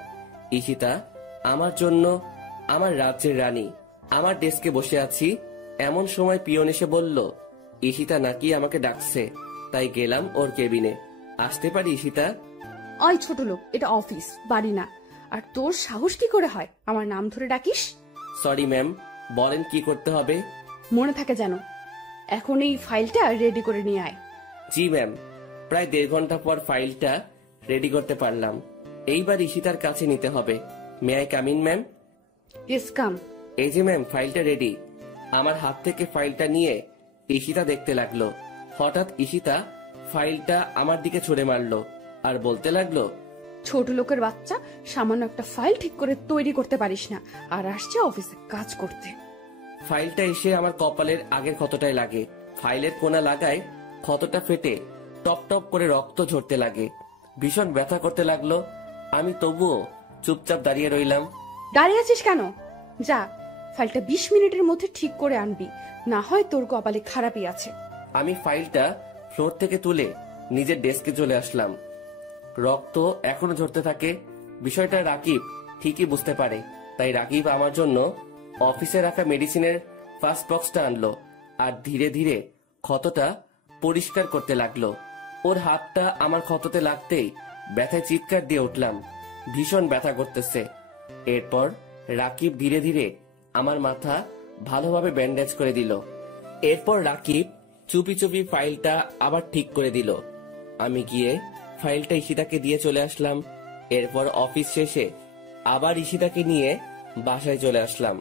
ঈশিতা আমার জন্য আমার রাজ্যের রানী। আমার ডেস্কে বসে আছি, এমন সময় পিয়ন এসে বলল ঈশিতা নাকি আমাকে ডাকছে। তাই গেলাম ওর কেবিনে। আসতে পারি ঈশিতা? ওই ছোট লোক, এটা অফিস, বাড়ি না। আর তোর সাহস কি করে হয় আমার নাম ধরে ডাকিস? সরি ম্যাম, বলেন কি করতে হবে? মনে থাকে যেন। এখন এই ফাইলটা রেডি করে নিয়ে আয়। জি ম্যাম। প্রায় 1.5 ঘন্টা পর ফাইলটা রেডি করতে পারলাম। এইবার ঈশিতার কাছে নিতে হবে। May I come in ma'am? Yes come. এই যে ম্যাম, ফাইলটা রেডি। আমার হাত থেকে ফাইলটা নিয়ে ঈশিতা দেখতে লাগলো। হঠাৎ ঈশিতা ফাইলটা আমার দিকে ছুড়ে মারলো আর বলতে লাগলো, ছোট লোকের বাচ্চা, সামান্য একটা ফাইল ঠিক করে তৈরি করতে পারিস না, আর আসছে অফিসে কাজ করতে। ফাইলটা এসে আমার কপালের আগের ক্ষতটায় লাগে। ফাইলের কোনা লাগায় ক্ষতটা ফেটে টপ টপ করে রক্ত ঝরতে লাগে। ভীষণ ব্যথা করতে লাগলো। আমি তবুও চুপচাপ দাঁড়িয়ে রইলাম। দাঁড়িয়ে আছিস কেন? যা, ফাইলটা 20 মিনিটের মধ্যে ঠিক করে আনবি, না হয় তোর কপালে খারাপই আছে। আমি ফাইলটা ফ্লোর থেকে তুলে নিজের ডেস্কে চলে আসলাম। রক্ত এখনো ঝরতে থাকে। বিষয়টা রাকিব ঠিকই বুঝতে পারে, তাই রাকিব আমার জন্য অফিসে রাখা মেডিসিনের ফার্স্ট বক্সটা আনলো আর ধীরে ধীরে ক্ষতটা পরিষ্কার করতে লাগলো। ওর হাতটা আমার ক্ষততে লাগতেই ব্যথায় চিৎকার দিয়ে উঠলাম। ভীষণ ব্যথা করতেছে। এরপর রাকিব ধীরে ধীরে আমার মাথা ভালোভাবে ব্যান্ডেজ করে দিল। এরপর রাকিব চুপি চুপি ফাইলটা আবার ঠিক করে দিল। আমি গিয়ে ফাইলটা ঈশিতাকে দিয়ে চলে আসলাম। এরপর অফিস শেষে আবার ঈশিতাকে নিয়ে বাসায় চলে আসলাম।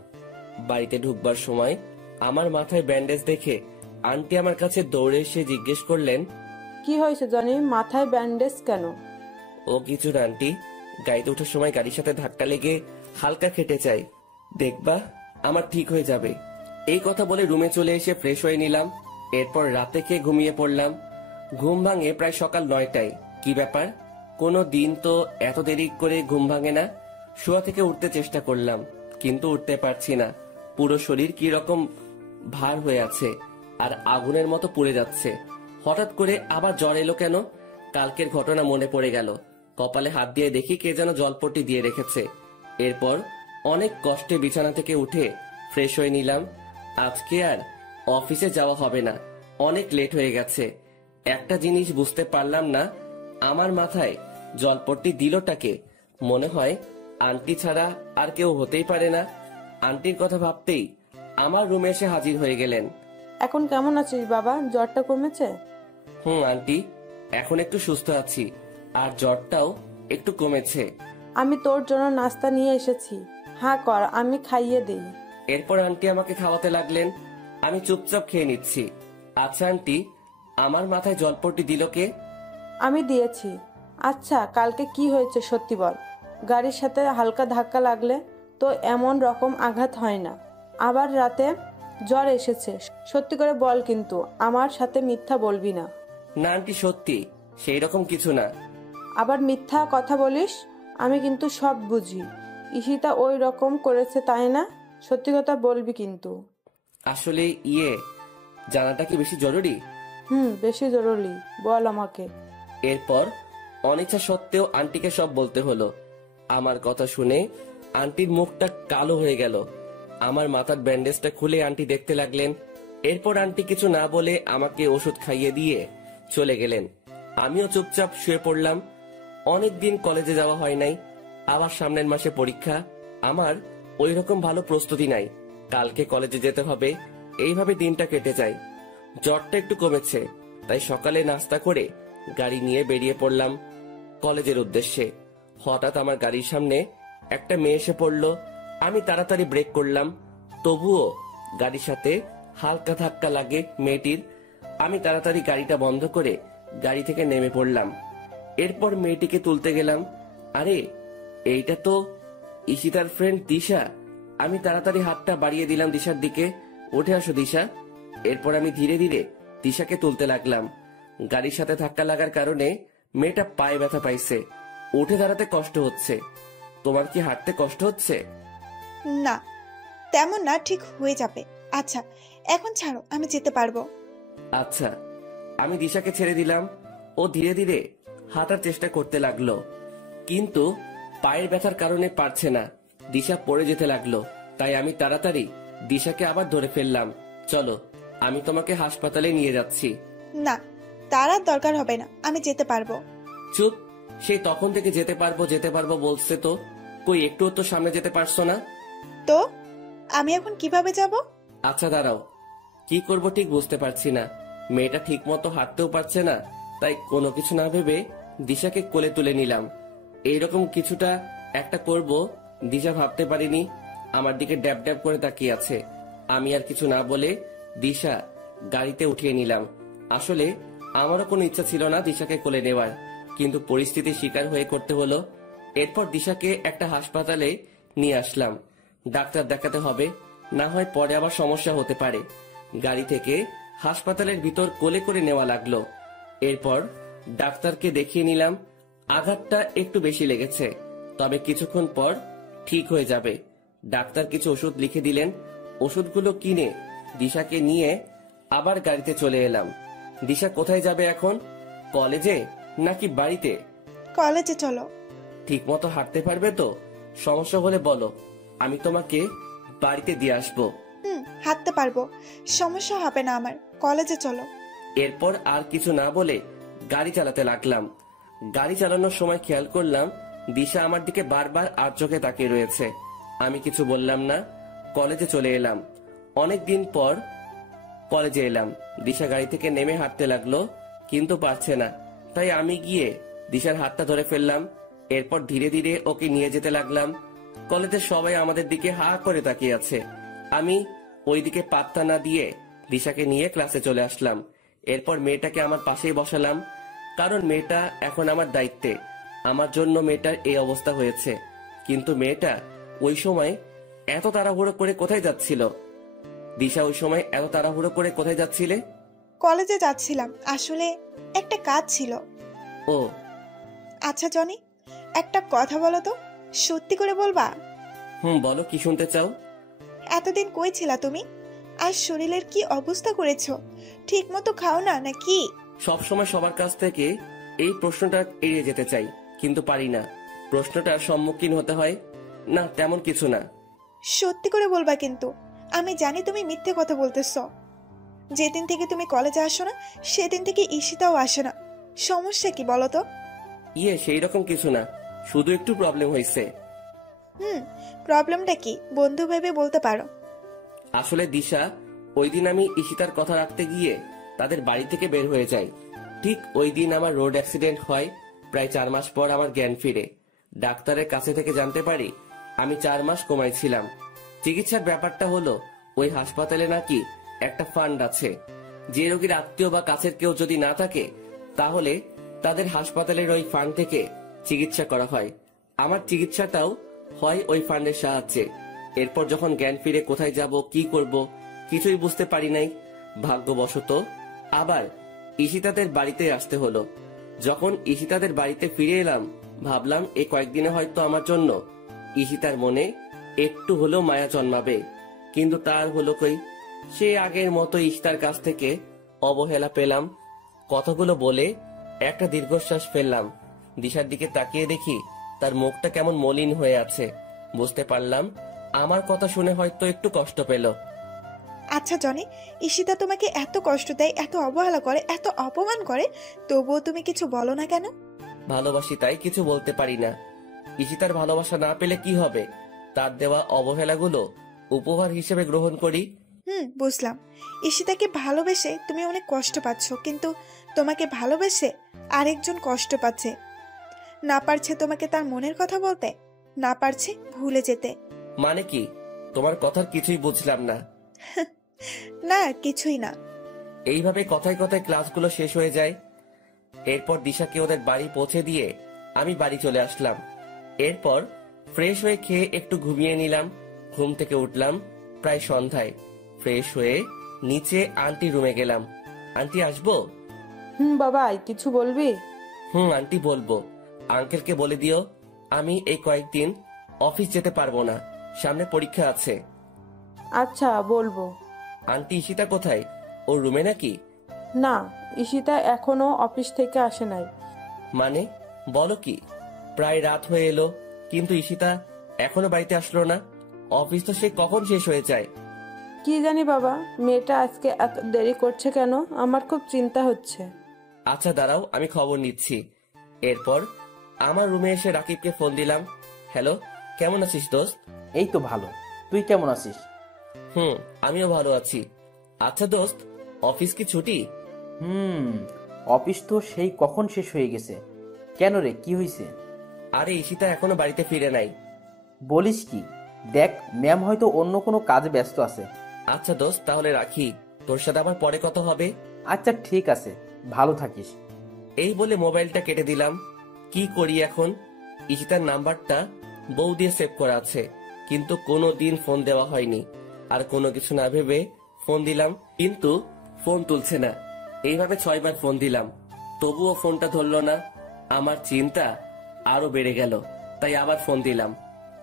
বাড়িতে ঢুকবার সময় আমার মাথায় ব্যান্ডেজ দেখে আন্টি আমার কাছে দৌড়ে এসে জিজ্ঞেস করলেন, কি হয়েছে জনি, মাথায় ব্যান্ডেজ কেন? ও কিছু না আন্টি, গাড়িতে ওঠার সময় গাড়ির সাথে ধাক্কা লেগে হালকা খেটে যায়, দেখবা আমার ঠিক হয়ে যাবে। এই কথা বলে রুমে চলে এসে ফ্রেশ হয়ে নিলাম। এরপর রাতে খেয়ে ঘুমিয়ে পড়লাম। ঘুম ভাঙে প্রায় সকাল 9টায়। কি ব্যাপার, কোনো দিন তো এত দেরি করে ঘুম ভাঙে না। শোয়া থেকে উঠতে চেষ্টা করলাম, কিন্তু উঠতে পারছি না। পুরো শরীর কি রকম ভার হয়ে আছে আর আগুনের মতো পুড়ে যাচ্ছে। হঠাৎ করে আবার জ্বর এলো কেন? কালকের ঘটনা মনে পড়ে গেল। কপালে হাত দিয়ে দেখি কে যেন জলপট্টি দিয়ে রেখেছে। এরপর অনেক কষ্টে বিছানা থেকে উঠে ফ্রেশ হয়ে নিলাম। আজকে আর অফিসে যাওয়া হবে না, অনেক লেট হয়ে গেছে। একটা জিনিস বুঝতে পারলাম না, আমার মাথায় জলপট্টি দিলটাকে। মনে হয় আন্টি ছাড়া আর কেউ হতেই পারে না। আন্টির কথা ভাবতেই আমার রুমে এসে হাজির হয়ে গেলেন। এখন কেমন আছিস বাবা, জ্বরটা কমেছে? আন্টি, এখন একটু সুস্থ আছি, আর জ্বরটাও একটু কমেছে। আমি তোর জন্য নাস্তা নিয়ে এসেছি, হ্যাঁ কর, আমি খাইয়ে দিই। এরপর আন্টি আমাকে খাওয়াতে লাগলেন। আমি চুপচাপ খেয়ে নিচ্ছি। আচ্ছা আন্টি, আমার মাথায় জলপট্টি দিল কে? আমি দিয়েছি। আচ্ছা, কালকে কি হয়েছে সত্যি বল। গাড়ির সাথে হালকা ধাক্কা লাগলে তো এমন রকম আঘাত হয় না, আবার রাতে জ্বর এসেছে। সত্যি করে বল, কিন্তু আমার সাথে মিথ্যা বলবি না। না আন্টি, সত্যি সেই রকম কিছু না। আবার মিথ্যা কথা বলিস, আমি কিন্তু সব বুঝি। ঈশিতা ওই রকম করেছে তাই না? সত্যি কথা বলবি কিন্তু। আসলে জানাটা কি বেশি জরুরি? বেশি জরুরি, বল আমাকে। এরপর অনিচ্ছা সত্ত্বেও আন্টিকে সব বলতে হলো। আমার কথা শুনে আন্টির মুখটা কালো হয়ে গেল। আমার মাথার ব্যান্ডেজটা খুলে আন্টি দেখতে লাগলেন। এরপর আন্টি কিছু না বলে আমাকে ওষুধ খাইয়ে দিয়ে চলে গেলেন। আমিও চুপচাপ শুয়ে পড়লাম। অনেকদিন কলেজে যাওয়া হয় নাই, আবার সামনের মাসে পরীক্ষা। আমার ওই রকম ভালো প্রস্তুতি নাই, কালকে কলেজে যেতে হবে। এইভাবে দিনটা কেটে যায়। জ্বরটা একটু কমেছে, তাই সকালে নাস্তা করে গাড়ি নিয়ে বেরিয়ে পড়লাম কলেজের উদ্দেশ্যে। হঠাৎ আমার গাড়ির সামনে একটা মেয়ে এসে পড়লো। আমি তাড়াতাড়ি ব্রেক করলাম, তবুও গাড়ির সাথে হালকা ধাক্কা লাগে মেয়েটির। আমি তাড়াতাড়ি গাড়িটা বন্ধ করে গাড়ি থেকে নেমে পড়লাম। এরপর মেয়েটিকে তুলতে গেলাম। আরে এইটা তো ঈশিতার ফ্রেন্ড দিশা। আমি তাড়াতাড়ি হাতটা বাড়িয়ে দিলাম দিশার দিকে। উঠে আসো দিশা। এরপর আমি ধীরে ধীরে দিশাকে তুলতে লাগলাম। গাড়ির সাথে ধাক্কা লাগার কারণে মেয়েটা পায়ে ব্যথা পাইছে, উঠে দাঁড়াতে কষ্ট হচ্ছে। তোমার কি হাঁটতে কষ্ট হচ্ছে? না, তেমন না, ঠিক হয়ে যাবে। আচ্ছা, এখন ছাড়ো, আমি যেতে পারবো। আচ্ছা। আমি দিশাকে ছেড়ে দিলাম। ও ধীরে ধীরে হাঁটার চেষ্টা করতে লাগলো, কিন্তু পায়ের ব্যথার কারণে পারছে না। দিশা পড়ে যেতে লাগলো। তাই আমি তাড়াতাড়ি দিশাকে আবার ধরে ফেললাম। চলো, আমি তোমাকে হাসপাতালে নিয়ে যাচ্ছি। না, তার আর দরকার হবে না, আমি যেতে পারবো। চুপ! সেই তখন থেকে যেতে পারবো বলছে তো, কই একটুও তো সামনে যেতে পারছো না। তো আমি এখন কিভাবে যাব? আচ্ছা দাঁড়াও, কি করব ঠিক বুঝতে পারছি না। মেয়েটা ঠিক মতো হাঁটতেও পারছে না, তাই কোনো কিছু না ভেবে দিশাকে কোলে তুলে নিলাম। এইরকম কিছুটা একটা করব দিশা ভাবতে পারিনি। আমার দিকে ড্যাব ড্যাব করে তাকিয়ে আছে। আমি আর কিছু না বলে দিশা গাড়িতে উঠিয়ে নিলাম। আসলে আমারও কোনো ইচ্ছা ছিল না দিশাকে কোলে নেওয়ার, কিন্তু পরিস্থিতির শিকার হয়ে করতে হলো। এরপর দিশাকে একটা হাসপাতালে নিয়ে আসলাম। ডাক্তার দেখাতে হবে, না হয় পরে আবার সমস্যা হতে পারে। গাড়ি থেকে হাসপাতালের ভিতর কোলে করে নেওয়া লাগলো। এরপর ডাক্তারকে দেখিয়ে নিলাম। আঘাতটা একটু বেশি লেগেছে, তবে কিছুক্ষণ পর ঠিক হয়ে যাবে। ডাক্তার কিছু ওষুধ লিখে দিলেন। ওষুধগুলো কিনে দিশাকে নিয়ে আবার গাড়িতে চলে এলাম। দিশা কোথায় যাবে এখন? কলেজে নাকি বাড়িতে? কলেজে চলো। ঠিক মতো হাঁটতে পারবে তো? সমস্যা হলে বলো, আমি তোমাকে বাড়িতে দিয়ে আসবো। হাঁটতে পারবো, সমস্যা হবে না আমার। কলেজে চলো। এরপর আর কিছু না বলে গাড়ি চালাতে লাগলাম। গাড়ি চালানোর সময় খেয়াল করলাম দিশা আমার দিকে বারবার আর চোখে তাকিয়ে রয়েছে। আমি কিছু বললাম না। কলেজে চলে এলাম। অনেক দিন পর কলেজে এলাম। দিশা গাড়ি থেকে নেমে হাঁটতে লাগলো, কিন্তু পারছে না। তাই আমি গিয়ে দিশার হাতটা ধরে ফেললাম। এরপর ধীরে ধীরে ওকে নিয়ে যেতে লাগলাম। কলেজের সবাই আমাদের দিকে হা করে তাকিয়ে আছে। আমি ওইদিকে পাত্তা না দিয়ে দিশাকে নিয়ে ক্লাসে চলে আসলাম। এরপর মেয়েটাকে আমার পাশেই বসালাম, কারণ মেয়েটা এখন আমার দায়িত্বে। আমার জন্য মেয়েটার এই অবস্থা হয়েছে। কিন্তু মেয়েটা ওই সময় এত তাড়াহুড়ো করে কোথায় যাচ্ছিল? দিশা, ওই সময় এত তাড়াহুড়ো করে কোথায় যাচ্ছিলে? কলেজে যাচ্ছিলাম, আসলে একটা কাজ ছিল। ও আচ্ছা জনি, একটা কথা বলো তো, সত্যি করে বলবা? বলো, কি শুনতে চাও? এতদিন কই ছিলা তুমি? আর শরীরের কি অবস্থা করেছো? ঠিক মতো খাও না নাকি? সব সময় সবার কাছ থেকে এই প্রশ্নটা এড়িয়ে যেতে চাই, কিন্তু পারি না। প্রশ্নটার সম্মুখীন হতে হয়। না, তেমন কিছু না। সত্যি করে বলবা কিন্তু। আমি জানি তুমি মিথ্যে কথা বলতেছ। যেদিন থেকে তুমি কলেজে আসো না, সেদিন থেকে ঈশিতাও আসে না। সমস্যা কি বলো তো? সেই রকম কিছু না, শুধু একটু প্রবলেম হয়েছে। প্রবলেমটা কি বন্ধু ভেবে বলতে পারো। আসলে দিশা, ওই দিন আমি ঈশিতার কথা রাখতে গিয়ে তাদের বাড়ি থেকে বের হয়ে যাই। ঠিক ওই দিন আমার রোড অ্যাক্সিডেন্ট হয়। প্রায় 4 মাস পর আমার জ্ঞান ফিরে। ডাক্তারের কাছে থেকে জানতে পারি আমি 4 মাস কোমায় ছিলাম। চিকিৎসার ব্যাপারটা হলো, ওই হাসপাতালে নাকি একটা ফান্ড আছে। যে রোগীর আত্মীয় বা কাছের কেউ যদি না থাকে, তাহলে তাদের হাসপাতালের ওই ফান্ড থেকে চিকিৎসা করা হয়। আমার চিকিৎসাটাও হয় ওই ফান্ডের সাহায্যে। এরপর যখন জ্ঞান ফিরে কোথায় যাব, কি করব, কিছুই বুঝতে পারি নাই। ভাগ্যবশত আবার ঈশিতাদের বাড়িতে আসতে হলো। যখন ঈশিতাদের বাড়িতে ফিরে এলাম, ভাবলাম এই কয়েকদিনে হয়তো আমার জন্য ঈশিতার মনে একটু হলেও মায়া জন্মাবে। কিন্তু তার হলো কই? সে আগের মতো ঈশিতার কাছ থেকে অবহেলা পেলাম। কথাগুলো বলে একটা দীর্ঘশ্বাস ফেললাম। দিশার দিকে তাকিয়ে দেখি তার মুখটা কেমন মলিন হয়ে আছে। বুঝতে পারলাম আমার কথা শুনে হয়তো একটু কষ্ট পেল। আচ্ছা জনি, ঈশিতা তোমাকে এত কষ্ট দেয়, এত অবহেলা করে, এত অপমান করে, তবুও তুমি কিছু বলো না কেন? ভালোবাসি তাই কিছু বলতে পারি না। ঈশিতার ভালোবাসা না পেলে কি হবে? তার দেওয়া অবহেলাগুলো উপহার হিসেবে গ্রহণ করি। বুঝলাম। ঈশিতাকে ভালোবেসে তুমি অনেক কষ্ট পাচ্ছ, কিন্তু তোমাকে ভালোবেসে আরেকজন কষ্ট পাচ্ছে। না পারছে তোমাকে তার মনের কথা বলতে, না পারছে ভুলে যেতে। মানে কি? তোমার কথার কিছুই বুঝলাম না। না, কিছুই না। এইভাবে কথায় কথায় ক্লাসগুলো শেষ হয়ে যায়। এরপর দিশাকে ওদের বাড়ি পৌঁছে দিয়ে আমি বাড়ি চলে আসলাম। এরপর ফ্রেশ হয়ে খেয়ে একটু ঘুমিয়ে নিলাম। ঘুম থেকে উঠলাম প্রায় সন্ধ্যায়। ফ্রেশ হয়ে নিচে আন্টি রুমে গেলাম। আন্টি আসবো? বাবা কিছু বলবি? আন্টি বলবো। আঙ্কেলকে বলে দিও আমি এই কয়েকদিন অফিস যেতে পারবো না, সামনে পরীক্ষা আছে। আচ্ছা বলবো। আন্টি ঈশিতা কোথায়? ওর রুমে নাকি? না, ঈশিতা এখনো অফিস থেকে আসে নাই। মানে বলো কি? প্রায় রাত হয়ে এলো কিন্তু ঈশিতা এখনো বাড়িতে আসলো না। অফিস তো সে কখন শেষ হয়ে যায়। কি জানি বাবা, মেয়েটা আজকে এত দেরি করছে কেন, আমার খুব চিন্তা হচ্ছে। আচ্ছা দাঁড়াও, আমি খবর নিচ্ছি। এরপর আমার রুমে এসে রাকিবকে ফোন দিলাম। হ্যালো, কেমন আছিস দোস্ত? এই তো ভালো, তুই কেমন আছিস? আমিও ভালো আছি। আচ্ছা দোস্ত, অফিস কি ছুটি? অফিস তো সেই কখন শেষ হয়ে গেছে। কেন রে, কি হয়েছে? আরে ঈশিতা এখনো বাড়িতে ফিরে নাই। বলিস কি? দেখ, ম্যাম হয়তো অন্য কোনো কাজে ব্যস্ত আছে। আচ্ছা দোস্ত, তাহলে রাখি, তোর সাথে আবার পরে কথা হবে। আচ্ছা ঠিক আছে, ভালো থাকিস। এই বলে মোবাইলটা কেটে দিলাম। কি করি এখন? ঈশিতার নাম্বারটা বউ দিয়ে সেভ করা আছে, কিন্তু কোনো দিন ফোন দেওয়া হয়নি। আর কোনো কিছু না ভেবে ফোন দিলাম, কিন্তু ফোন তুলছে না। এইভাবে 6 বার ফোন দিলাম, তবুও ফোনটা ধরলো না। আমার চিন্তা আরো বেড়ে গেল, তাই আবার ফোন দিলাম।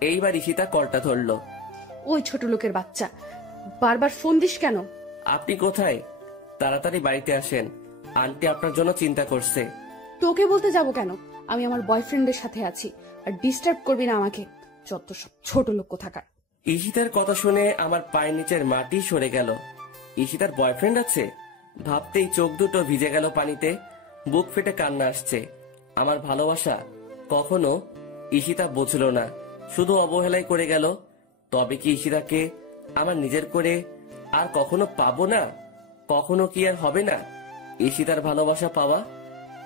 এইবার ঈশিতা কলটা ধরলো। ওই ছোট লোকের বাচ্চা, বারবার ফোন দিস কেন? আপনি কোথায়? তাড়াতাড়ি বাড়িতে আসেন, আন্টি আপনার জন্য চিন্তা করছে। তোকে বলতে যাব কেন? আমি আমার বয়ফ্রেন্ডের সাথে আছি, আর ডিস্টার্ব করবি না আমাকে। যত সব ছোট লোক কোথাকার। ঈশিতার কথা শুনে আমার পায়ের নিচের মাটি সরে গেল। ঈশিতার বয়ফ্রেন্ড আছে ভাবতেই চোখ দুটো ভিজে গেল পানিতে, বুক ফেটে কান্না আসছে। আমার ভালোবাসা কখনো ঈশিতা বুঝলো না, শুধু অবহেলাই করে গেল। তবে কি ঈশিতাকে আমার নিজের করে আর কখনো পাবো না? কখনো কি আর হবে না ঈশিতার ভালোবাসা পাওয়া?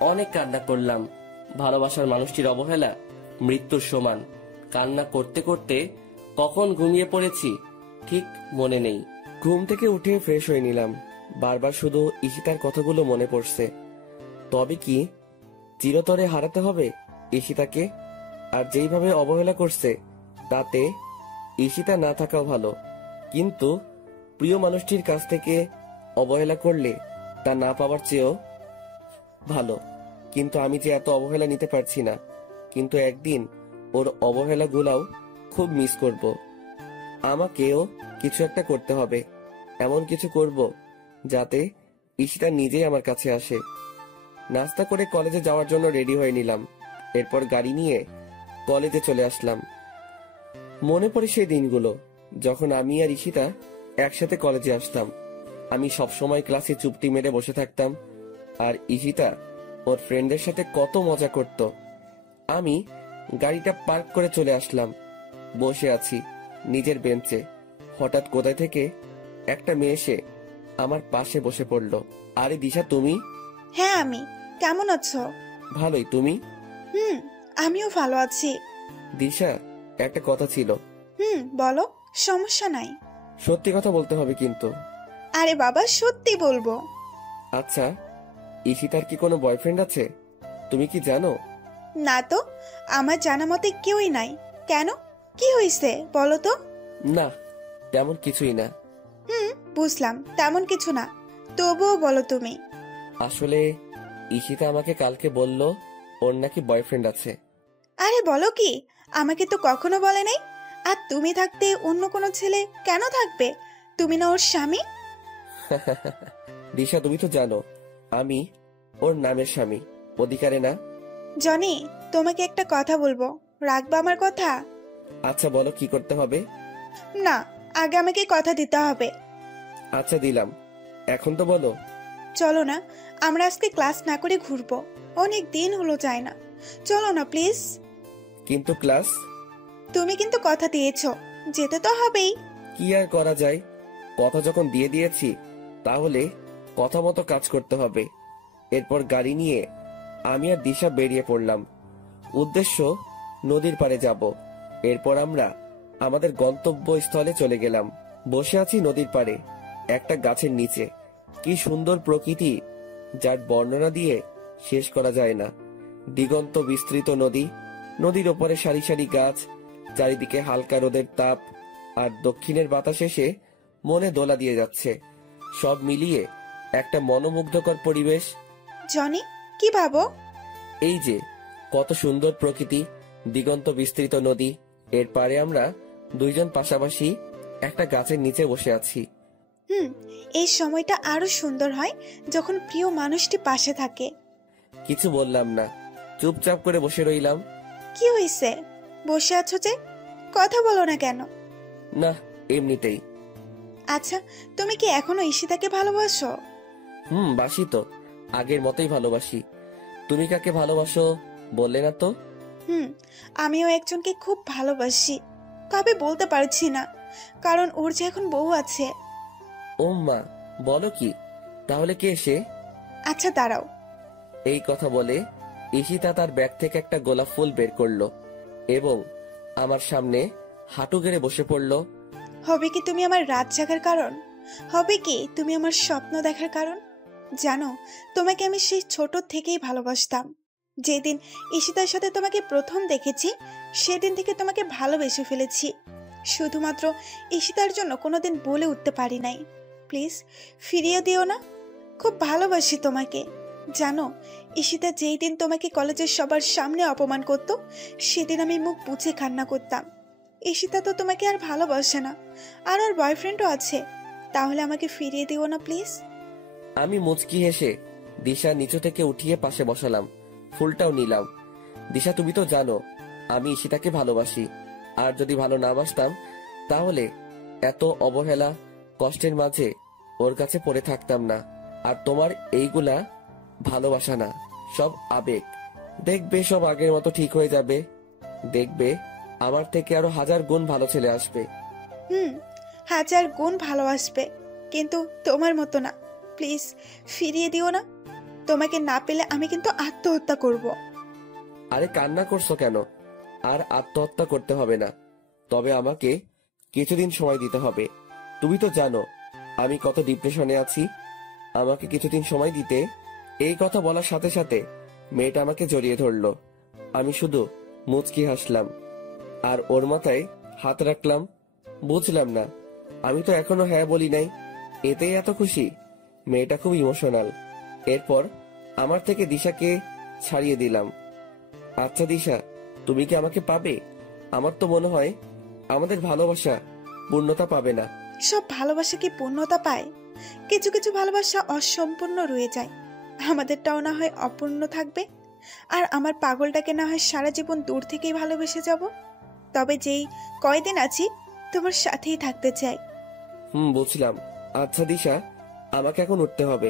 অনেক কান্না করলাম। ভালোবাসার মানুষটির অবহেলা মৃত্যুর সমান। কান্না করতে করতে কখন ঘুমিয়ে পড়েছি ঠিক মনে নেই। ঘুম থেকে উঠে ফ্রেশ হয়ে নিলাম। বারবার শুধু ঈশিতার কথাগুলো মনে পড়ছে। তবে কি চিরতরে হারাতে হবে ঈশিতাকে? আর যেইভাবে অবহেলা করছে তাতে ঈশিতা না থাকাও ভালো, কিন্তু প্রিয় মানুষটির কাছ থেকে অবহেলা করলে তা না পাওয়ার চেয়েও ভালো। কিন্তু আমি যে এত অবহেলা নিতে পারছি না, কিন্তু একদিন ওর অবহেলা গুলাও খুব মিস করব। আমাকেও কিছু একটা করতে হবে, এমন কিছু করব যাতে ঈশিতা নিজেই আমার কাছে আসে। নাস্তা করে কলেজে যাওয়ার জন্য রেডি হয়ে নিলাম। এরপর গাড়ি নিয়ে কলেজে চলে আসলাম। মনে পড়ে সেই দিনগুলো যখন আমি আর ঈশিতা একসাথে কলেজে আসতাম। আমি সবসময় ক্লাসে চুপটি মেরে বসে থাকতাম, আর ঈশিতা ওর ফ্রেন্ডের সাথে কত মজা করত। আমি গাড়িটা পার্ক করে চলে আসলাম। বসে আছি নিজের বেঞ্চে, হঠাৎ কোথায় থেকে একটা মেয়ে এসে আমার পাশে বসে পড়লো। আরে দিশা, তুমি? হ্যাঁ আমি। কেমন আছো? ভালোই, তুমি? আমিও ভালো আছি। দিশা, একটা কথা ছিল। বলো, সমস্যা নাই। সত্যি কথা বলতে হবে কিন্তু। আরে বাবা, সত্যি বলবো। আচ্ছা, ঈশিতার কি কোনো বয়ফ্রেন্ড আছে? তুমি কি জানো? না তো, আমার জানা মতে কেউই নাই। কেন, কি হয়েছে বলো তো? না, তেমন কিছুই না। বুঝলাম, তেমন কিছু না, তবুও বলো তুমি। আসলে ঈশিতা আমাকে কালকে বলল ওর নাকি বয়ফ্রেন্ড আছে। আরে বলো কি, আমাকে তো কখনো বলে নাই। আর তুমি থাকতে অন্য কোনো ছেলে কেন থাকবে? তুমি না ওর স্বামী? দিশা, তুমি তো জানো আমি ওর নামের স্বামী, অধিকারে না। জনি, তোমাকে একটা কথা বলবো, রাখবা আমার কথা? আচ্ছা বলো, কি করতে হবে? না, আগে আমাকে কথা দিতে হবে। আচ্ছা দিলাম, এখন তো বলো। চলো না, আমরা আজকে ক্লাস না করে ঘুরবো। অনেক দিন হলো যায় না, চলো না প্লিজ। কিন্তু ক্লাস? তুমি কিন্তু কথা দিয়েছো, যেতে তো হবেই। কি আর করা যায়, কথা যখন দিয়ে দিয়েছি তাহলে কথা মতো কাজ করতে হবে। এরপর গাড়ি নিয়ে আমি আর দিশা বেরিয়ে পড়লাম। উদ্দেশ্য নদীর পাড়ে যাব। এরপর আমরা আমাদের গন্তব্যস্থলে চলে গেলাম। বসে আছি নদীর পাড়ে একটা গাছের নিচে। কি সুন্দর প্রকৃতি, যার বর্ণনা দিয়ে শেষ করা যায় না। দিগন্ত বিস্তৃত নদী, নদীর ওপরে সারি সারি গাছ, চারিদিকে হালকা রোদের তাপ, আর দক্ষিণের বাতাস এসে মনে দোলা দিয়ে যাচ্ছে। সব মিলিয়ে একটা মনোমুগ্ধকর পরিবেশ। জনি, কি ভাবো? এই যে কত সুন্দর প্রকৃতি, দিগন্ত বিস্তৃত নদী, এর পারে আমরা দুইজন পাশাপাশি একটা গাছের নিচে বসে আছি। এই সময়টা আরো সুন্দর হয় যখন প্রিয় মানুষটি পাশে থাকে। কিছু বললাম না, চুপচাপ করে বসে রইলাম। কি হয়েছে? বসে আছো যে, কথা বলো না কেন? না, এমনিতেই। আচ্ছা, তুমি কি এখনো ঈশিতাকে ভালোবাসো? বাসি তো, আগের মতোই ভালোবাসি। তুমি কাকে ভালোবাসো বললে না তো? আমিও একজনকে খুব ভালোবাসি, তবে বলতে পারছি না, কারণ ওর যে এখন বউ আছে। ও মা, বলো কি? তাহলে কে সে? আচ্ছা দাঁড়াও। এই কথা বলে ঈশিতা তার ব্যাগ থেকে একটা গোলাপ ফুল বের করলো এবং আমার সামনে হাঁটু গেড়ে বসে পড়লো। হবে কি তুমি আমার রাত জাগার কারণ? হবে কি তুমি আমার স্বপ্ন দেখার কারণ? জানো, তোমাকে আমি সেই ছোট থেকেই ভালোবাসতাম। যেদিন ঈশিতার সাথে তোমাকে প্রথম দেখেছি, সেদিন থেকে তোমাকে ভালোবেসে ফেলেছি। শুধুমাত্র ঈশিতার জন্য কোনোদিন বলে উঠতে পারি নাই, প্লিজ ফিরিয়ে দিও না। খুব ভালোবাসি তোমাকে। জানো, ঈশিতা যেই দিন তোমাকে কলেজের সবার সামনে অপমান করত, সেদিন আমি মুখ বুঝে কান্না করতাম। ঈশিতা তো তোমাকে আর ভালোবাসে না, আর ওর বয়ফ্রেন্ডও আছে। তাহলে আমাকে ফিরিয়ে দিও না প্লিজ। আমি মুচকি হেসে দিশা নিচু থেকে উঠিয়ে পাশে বসালাম, ফুলটাও নিলাম। দিশা, তুমি তো জানো আমি ঈশিতাকে ভালোবাসি, আর যদি ভালো না বাসতাম তাহলে এত অবহেলা কষ্টের মাঝে ওর কাছে পড়ে থাকতাম না। আর তোমার এইগুলা ভালোবাসা না, সব আবেগ। দেখবে সব আগের মতো ঠিক হয়ে যাবে। দেখবে আমার থেকে আরো 1000 গুণ ভালো ছেলে আসবে। 1000 গুণ ভালোবাসবে, কিন্তু তোমার মতো না। প্লিজ ফিরিয়ে দিও না। তোমাকে না পেলে আমি কিন্তু আত্মহত্যা করব। আরে কান্না করছো কেন? আর আত্মহত্যা করতে হবে না, তবে আমাকে কিছুদিন সময় দিতে হবে। তুমি তো জানো আমি কত ডিপ্রেশনে আছি। আমাকে কিছুদিন সময় দিতে। এই কথা বলার সাথে সাথে মেয়েটা আমাকে জড়িয়ে ধরলো। আমি শুধু মুচকি হাসলাম আর ওর মাথায় হাত রাখলাম। বুঝলাম না, আমি তো এখনো হ্যাঁ বলি নাই, এতেই এত খুশি? মেয়েটা খুব ইমোশনাল। এরপর আমার থেকে দিশাকে ছাড়িয়ে দিলাম। আচ্ছা দিশা, তুমি কি আমাকে পাবে? আমার তো মনে হয় আমাদের ভালোবাসা পূর্ণতা পাবে না। সব ভালোবাসা কি পূর্ণতা পায়? কিছু কিছু ভালোবাসা অসম্পূর্ণ রয়ে যায়। আমাদেরটাও না হয় অপূর্ণ থাকবে, আর আমার পাগলটাকে না হয় সারা জীবন দূর থেকেই ভালোবেসে যাব। তবে যেই কয়দিন আছি তোমার সাথেই থাকতে চাই। বুঝলাম। আচ্ছা দিশা, আমাকে এখন উঠতে হবে।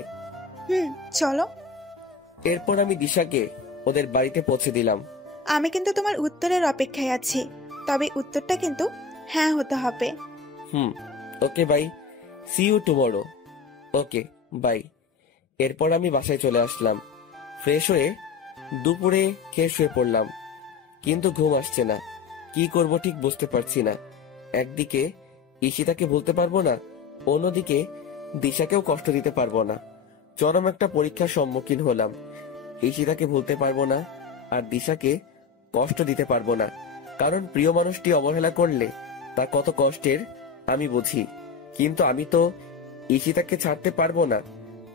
চলো। এরপর আমি দিশাকে ওদের বাড়িতে পৌঁছে দিলাম। আমি কিন্তু তোমার উত্তরের অপেক্ষায় আছি, তবে উত্তরটা কিন্তু হ্যাঁ হতে হবে। Okay bye, see you tomorrow. Okay bye. এরপর আমি বাসায় চলে আসলাম। ফ্রেশ হয়ে দুপুরে খেয়ে শুয়ে পড়লাম, কিন্তু ঘুম আসছে না। কি করব ঠিক বুঝতে পারছি না। একদিকে ঈশিতাকে ভুলতে পারবো না, অন্যদিকে দিশাকেও কষ্ট দিতে পারবো না। চরম একটা পরীক্ষার সম্মুখীন হলাম। ঈশিতাকে ভুলতে পারবো না, আর দিশাকে কষ্ট দিতে পারবো না, কারণ প্রিয় মানুষটি অবহেলা করলে তা কত কষ্টের আমি বুঝি। কিন্তু আমি তো ঈশিতাকে ছাড়তে পারবো না,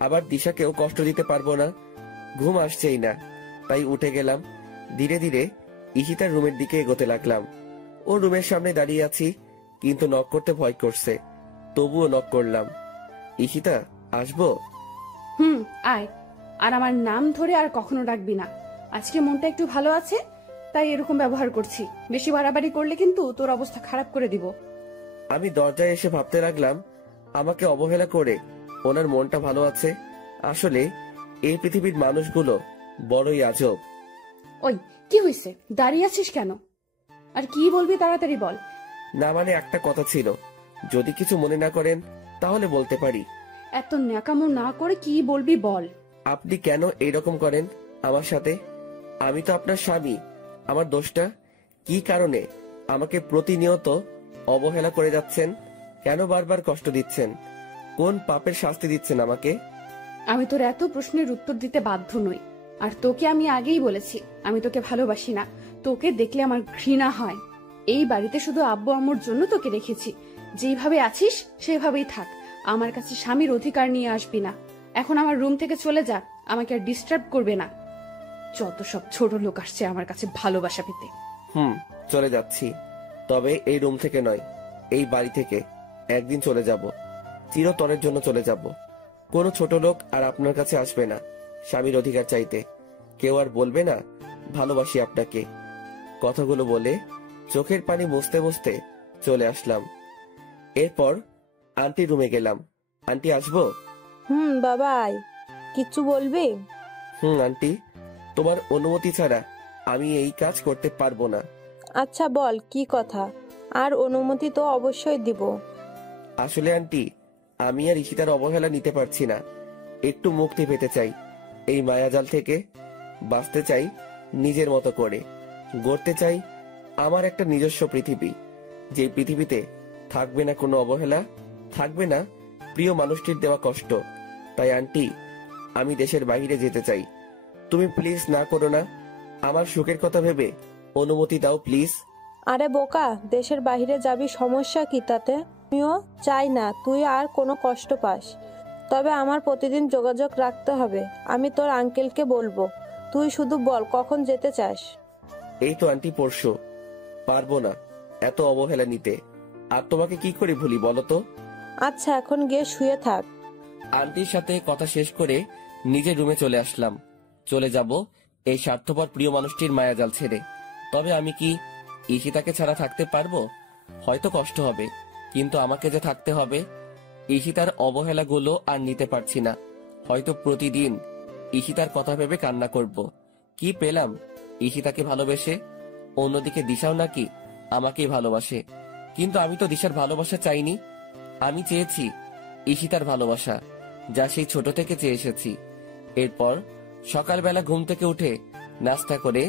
আবার দিশাকেও কষ্ট দিতে পারবো না। ঘুম আসছেই না, তাই উঠে গেলাম। ধীরে ধীরে ঈশিতার রুমের দিকে এগোতে লাগলাম। ও রুমের সামনে দাঁড়িয়ে আছি, কিন্তু নক করতে ভয় করছে, তবুও নক করলাম। ঈশিতা, আসবো? আয়। আর আমার নাম ধরে আর কখনো ডাকবি না। আজকে মনটা একটু ভালো আছে, তাই এরকম ব্যবহার করছি। বেশি বাড়াবাড়ি করলে কিন্তু তোর অবস্থা খারাপ করে দিব। আমি দরজায় এসে ভাবতে লাগলাম, আমাকে অবহেলা করে ওনার মনটা ভালো আছে। আসলে এই পৃথিবীর মানুষগুলো বড়ই আজব। ওই কি হয়েছে? দাঁড়িয়ে আছিস কেন? আর কি বলবি তাড়াতাড়ি বল। না মানে একটা কথা ছিল, যদি কিছু মনে না করেন তাহলে বলতে পারি। এত ন্যাকামো না করে কি বলবি বল। আপনি কেন এইরকম করেন আমার সাথে? আমি তো আপনার স্বামী। আমার দোষটা কি? কারণে আমাকে প্রতিনিয়ত অবহেলা করে যাচ্ছেন? কেন বারবার কষ্ট দিচ্ছেন? কোন পাপের শাস্তি দিচ্ছেন আমাকে? আমি তোর এত প্রশ্নের উত্তর দিতে বাধ্য নই। আর তোকে আমি আগেই বলেছি আমি তোকে ভালোবাসি না, তোকে দেখলে আমার ঘৃণা হয়। এই বাড়িতে শুধু আব্বু আম্মুর জন্য তোকে রেখেছি, যেভাবে আছিস সেভাবেই থাক, আমার কাছে স্বামীর অধিকার নিয়ে আসবি না। এখন আমার রুম থেকে চলে যা, আমাকে আর ডিস্টার্ব করবে না। যত সব ছোট লোক আসছে আমার কাছে ভালোবাসা পেতে। চলে যাচ্ছি, তবে এই রুম থেকে নয়, এই বাড়ি থেকে একদিন চলে যাব, চিরতরের জন্য চলে যাব। কোনো ছোট লোক আর আপনার কাছে আসবে না স্বামীর অধিকার চাইতে, কেউ আর বলবে না ভালোবাসি আপনাকে। কথাগুলো বলে চোখের পানি মুছতে মুছতে চলে আসলাম। এরপর আন্টি রুমে গেলাম। আন্টি আসবো? বাবা আয়, কিচ্ছু বলবি? আন্টি, তোমার অনুমতি ছাড়া আমি এই কাজ করতে পারবো না। আচ্ছা বল কি কথা, আর অনুমতি তো অবশ্যই দিব। আসলে আন্টি, আমি আর ঈশিতার অবহেলা নিতে পারছি না। একটু মুক্তি পেতে চাই এই মায়াজাল থেকে, বাঁচতে চাই নিজের মতো করে, গড়তে চাই আমার একটা নিজস্ব পৃথিবী, যে পৃথিবীতে থাকবে না কোনো অবহেলা, থাকবে না প্রিয় মানুষটির দেওয়া কষ্ট। তাই আন্টি, আমি দেশের বাইরে যেতে চাই। তুমি প্লিজ না করো না, আমার সুখের কথা ভেবে অনুমতি দাও প্লিজ। আরে বোকা, দেশের বাইরে যাবি, সমস্যা কি তাতে? আমিও চাই না তুই আর কোনো কষ্ট পাস, তবে আমার প্রতিদিন যোগাযোগ রাখতে হবে। আমি তোর আঙ্কেলকে বলবো, তুই শুধু বল কখন যেতে চাস। এই তো আন্টি পরশু, পারবো না এত অবহেলা নিতে। আর তোমাকে কি করে ভুলি বলো তো? আচ্ছা এখন গিয়ে শুয়ে থাক। আন্টির সাথে কথা শেষ করে নিজের রুমে চলে আসলাম। চলে যাব এই স্বার্থপর প্রিয় মানুষটির মায়াজাল ছেড়ে। তবে আমি কি ঈশিতাকে ছাড়া থাকতে পারবো? হয়তো কষ্ট হবে, কিন্তু আমাকে যে থাকতে হবে। ঈশিতার অবহেলাগুলো আর নিতে পারছি না। হয়তো প্রতিদিন ঈশিতার কথা ভেবে কান্না করব। কি পেলাম ঈশিতাকে ভালোবেসে? অন্যদিকে দিশাও নাকি আমাকেই ভালোবাসে, কিন্তু আমি তো দিশার ভালোবাসা চাইনি। আমি চেয়েছি ঈশিতার ভালোবাসা, যা সেই ছোট থেকে চেয়ে এসেছি। এরপর সকালবেলা ঘুম থেকে উঠে নাস্তা করে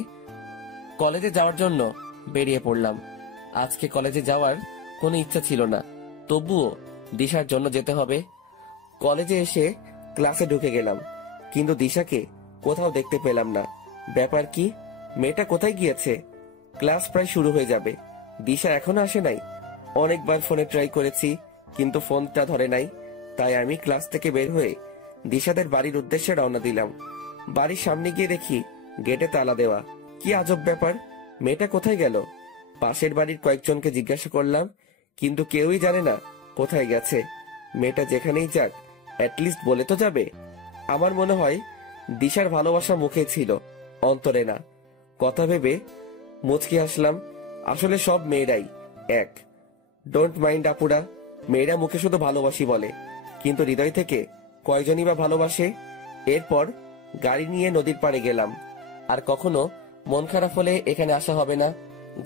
কলেজে যাওয়ার জন্য বেরিয়ে পড়লাম। আজকে কলেজে যাওয়ার কোনো ইচ্ছা ছিল না, তবুও দিশার জন্য যেতে হবে। কলেজে এসে ক্লাসে ঢুকে গেলাম, কিন্তু দিশাকে কোথাও দেখতে পেলাম না। ব্যাপার কি? মেয়েটা কোথায় গিয়েছে? ক্লাস প্রায় শুরু হয়ে যাবে, দিশা এখনো আসে নাই। অনেকবার ফোনে ট্রাই করেছি, কিন্তু ফোনটা ধরে নাই। তাই আমি ক্লাস থেকে বের হয়ে দিশাদের বাড়ির উদ্দেশ্যে রওনা দিলাম। বাড়ির সামনে গিয়ে দেখি গেটে তালা দেওয়া। কি আজব ব্যাপার, মেয়েটা কোথায় গেল? পাশের বাড়ির কয়েকজনকে জিজ্ঞাসা করলাম, কিন্তু কেউই জানে না কোথায় গেছে। মেয়েটা যেখানেই যাক, অ্যাটলিস্ট বলে তো যাবে। আমার মনে হয় দিশার ভালোবাসা মুখে ছিল, অন্তরে না। কথা ভেবে মুচকি আসলাম। আসলে সব মেয়েরাই এক। ডোন্ট মাইন্ড আপুরা, মেয়েরা মুখে শুধু ভালোবাসি বলে, কিন্তু হৃদয় থেকে কয়জনই বা ভালোবাসে? এরপর গাড়ি নিয়ে নদীর পাড়ে গেলাম। আর কখনো মন খারাপ হলে এখানে আসা হবে না।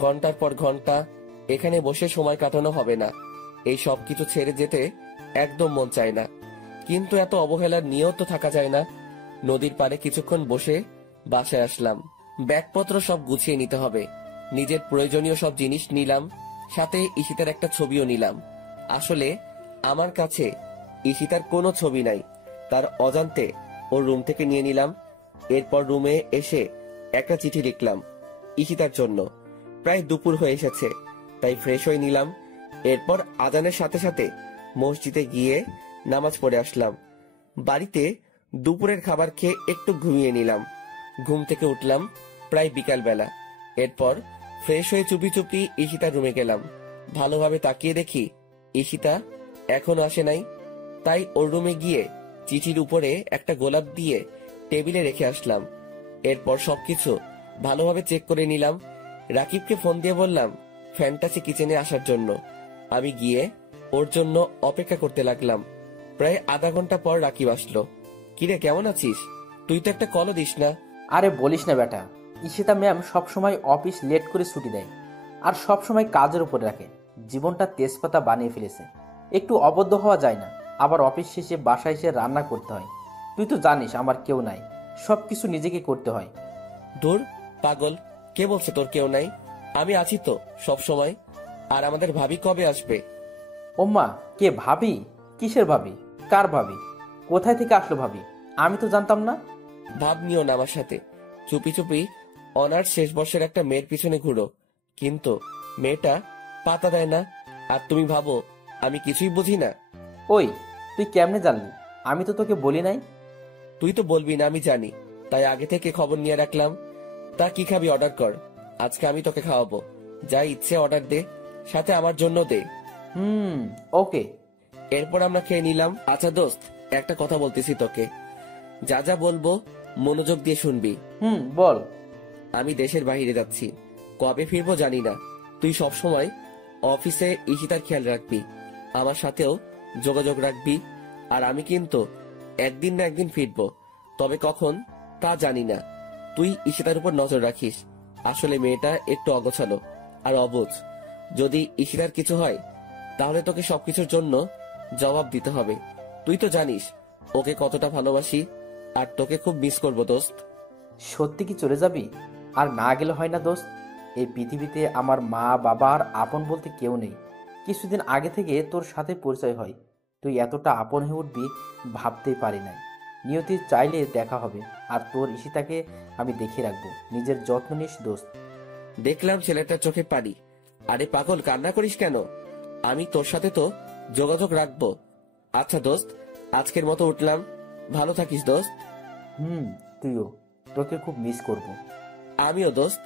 ঘন্টার পর ঘন্টা এখানে বসে সময় কাটানো হবে না। এই সব কিছু ছেড়ে যেতে একদম মন চায় না, কিন্তু এত অবহেলার নিয়েও তো থাকা যায় না। নদীর পাড়ে কিছুক্ষণ বসে বাসায় আসলাম। ব্যাগপত্র সব গুছিয়ে নিতে হবে। নিজের প্রয়োজনীয় সব জিনিস নিলাম, সাথে ঈশিতার একটা ছবিও নিলাম। আসলে আমার কাছে ঈশিতার কোনো ছবি নাই, তার অজান্তে ওর রুম থেকে নিয়ে নিলাম। এরপর রুমে এসে একটা চিঠি লিখলাম ঈশিতার জন্য। প্রায় দুপুর হয়ে এসেছে, তাই ফ্রেশ হয়ে নিলাম। এরপর আজানের সাথে সাথে মসজিদে গিয়ে নামাজ পড়ে আসলাম। বাড়িতে দুপুরের খাবার খেয়ে একটু ঘুমিয়ে নিলাম। ঘুম থেকে উঠলাম প্রায় বিকাল বেলা। এরপর ফ্রেশ হয়ে চুপি চুপি ঈশিতার রুমে গেলাম। ভালোভাবে তাকিয়ে দেখি ঈশিতা এখনো আসে নাই। তাই ওর রুমে গিয়ে চিঠির উপরে একটা গোলাপ দিয়ে টেবিলে রেখে আসলাম। এরপর সবকিছু ভালোভাবে চেক করে নিলাম। রাকিবকে ফোন দিয়ে বললাম ফ্যান্টাসি কিচেনে আসার জন্য। আমি গিয়ে ওর জন্য অপেক্ষা করতে লাগলাম। প্রায় আধা ঘন্টা পর রাকিব আসলো। কিরে, কেমন আছিস? তুই তো একটা কলও দিস না। আরে বলিস না বেটা, ঈশিতা ম্যাম সবসময় অফিস লেট করে ছুটি দেয়, আর সবসময় কাজের উপরে রাখে। জীবনটা তেজপাতা বানিয়ে ফেলেছে। একটু অবদ্ধ হওয়া যায় না। আবার অফিস শেষে বাসায় এসে রান্না করতে হয়। তুই তো জানিস আমার কেউ নাই, সব কিছু নিজেকে করতে হয়। দূর পাগল, কে বলছে তোর কেউ নাই? আমি আছি তো সব সময়। আর আমাদের ভাবি কবে আসবে? ওম্মা, কে ভাবি? কিসের ভাবি? কার ভাবি? কোথায় থেকে আসলো ভাবি? আমি তো জানতাম না। ভাব নিও না আমার সাথে। চুপি চুপি অনার্স শেষ বর্ষের একটা মেয়ের পিছনে ঘুরো, কিন্তু মেয়েটা পাতা দেয় না, আর তুমি ভাবো আমি কিছুই বুঝি না। ওই, তুই কেমনে জানলি? আমি তো তোকে বলি নাই। তুই তো বলবি না আমি জানি, তাই আগে থেকে খবর নিয়ে রাখলাম। তা কি খাবি অর্ডার কর, আজকে আমি তোকে খাওয়াবো। যা ইচ্ছে অর্ডার দে, সাথে আমার জন্য দে। ওকে। এরপর আমরা খেয়ে নিলাম। আচ্ছা দোস্ত, একটা কথা বলতেছি তোকে, যা যা বলবো মনোযোগ দিয়ে শুনবি। বল। আমি দেশের বাইরে যাচ্ছি, কবে ফিরবো জানি না। তুই সব সময় অফিসে ঈশিতার খেয়াল রাখবি, আমার সাথেও যোগাযোগ রাখবি। আর আমি কিন্তু একদিন না একদিন ফিরবো, তবে কখন তা জানি না। তুই ঈশিতার উপর নজর রাখিস। আসলে মেয়েটা একটু অগোছালো আর অবুঝ। যদি ঈশিতার কিছু হয় তাহলে তোকে সবকিছুর জন্য জবাব দিতে হবে। তুই তো জানিস ওকে কতটা ভালোবাসি, আর তোকে খুব মিস করবো দোস্ত। সত্যি কি চলে যাবি? আর না গেলে হয় না দোস্ত? এই পৃথিবীতে আমার মা বাবা আর আপন বলতে কেউ নেই। কিছুদিন আগে থেকে তোর সাথে পরিচয় হয়, তুই এতটা আপন হয়ে উঠবি ভাবতেই পারি নাই। নিয়তি চাইলে দেখা হবে, আর তোর ঈশিতাকে আমি দেখে রাখবো। নিজের যত্ন নিস দোস্ত। দেখলাম ছেলেটার চোখে পানি। আরে পাগল, কান্না করিস কেন? আমি তোর সাথে তো যোগাযোগ রাখবো। আচ্ছা দোস্ত, আজকের মতো উঠলাম। ভালো থাকিস দোস্ত। তুইও, তোকে খুব মিস করব। আমিও দোস্ত।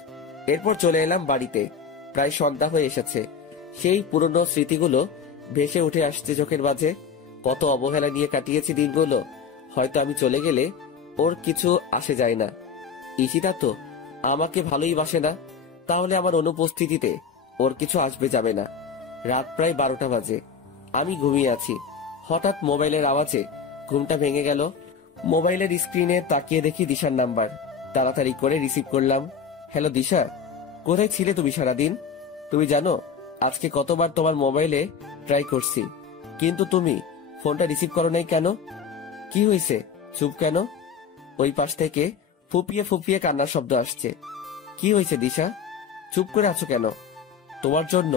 এরপর চলে এলাম বাড়িতে। প্রায় সন্ধ্যা হয়ে এসেছে। সেই পুরনো স্মৃতিগুলো ভেসে উঠে আসছে চোখের মাঝে। কত অবহেলা নিয়ে কাটিয়েছি দিনগুলো। হয়তো আমি চলে গেলে ওর কিছু আসে যায় না। ঈশিতা তো আমাকে ভালোই বাসে না, তাহলে আমার অনুপস্থিতিতে ওর কিছু আসবে যাবে না। রাত প্রায় 12টা বাজে। আমি ঘুমিয়ে আছি। হঠাৎ মোবাইলের আওয়াজে ঘুমটা ভেঙে গেল। মোবাইলের স্ক্রিনে তাকিয়ে দেখি দিশার নাম্বার। তাড়াতাড়ি করে রিসিভ করলাম। হ্যালো দিশা, কোথায় ছিলে তুমি সারাদিন? তুমি জানো আজকে কতবার তোমার মোবাইলে ট্রাই করছি, কিন্তু তুমি ফোনটা রিসিভ করো নাই কেন? কি হয়েছে, চুপ কেন? ওই পাশ থেকে ফুপিয়ে ফুপিয়ে কান্নার শব্দ আসছে। কি হয়েছে দিশা, চুপ করে আছো কেন? তোমার জন্য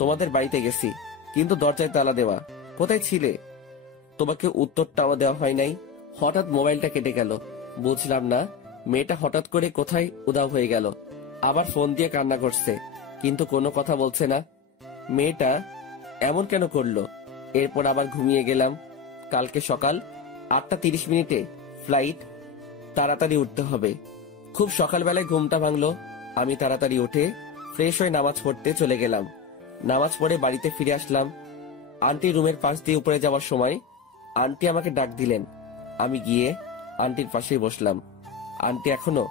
তোমাদের বাড়িতে গেছি, কিন্তু দরজায় তালা দেওয়া। কোথায় ছিলে? তোমাকে উত্তরটাও দেওয়া হয় নাই। হঠাৎ মোবাইলটা কেটে গেল। বুঝলাম না মেয়েটা হঠাৎ করে কোথায় উধাও হয়ে গেল। আবার ফোন দিয়ে কান্না করছে, কিন্তু কোনো কথা বলছে না। মেয়েটা এমন কেন করলো? এরপর আবার ঘুমিয়ে গেলাম। কালকে সকাল 8:30 ফ্লাইট, তাড়াতাড়ি উঠতে হবে। খুব সকালবেলায় ঘুমটা ভাঙলো। আমি তাড়াতাড়ি উঠে ফ্রেশ হয়ে নামাজ পড়তে চলে গেলাম। নামাজ পড়ে বাড়িতে ফিরে আসলাম। আন্টি রুমের পাশ দিয়ে উপরে যাওয়ার সময় আন্টি আমাকে ডাক দিলেন। আমি গিয়ে আন্টির পাশেই বসলাম। আন্টি এখনো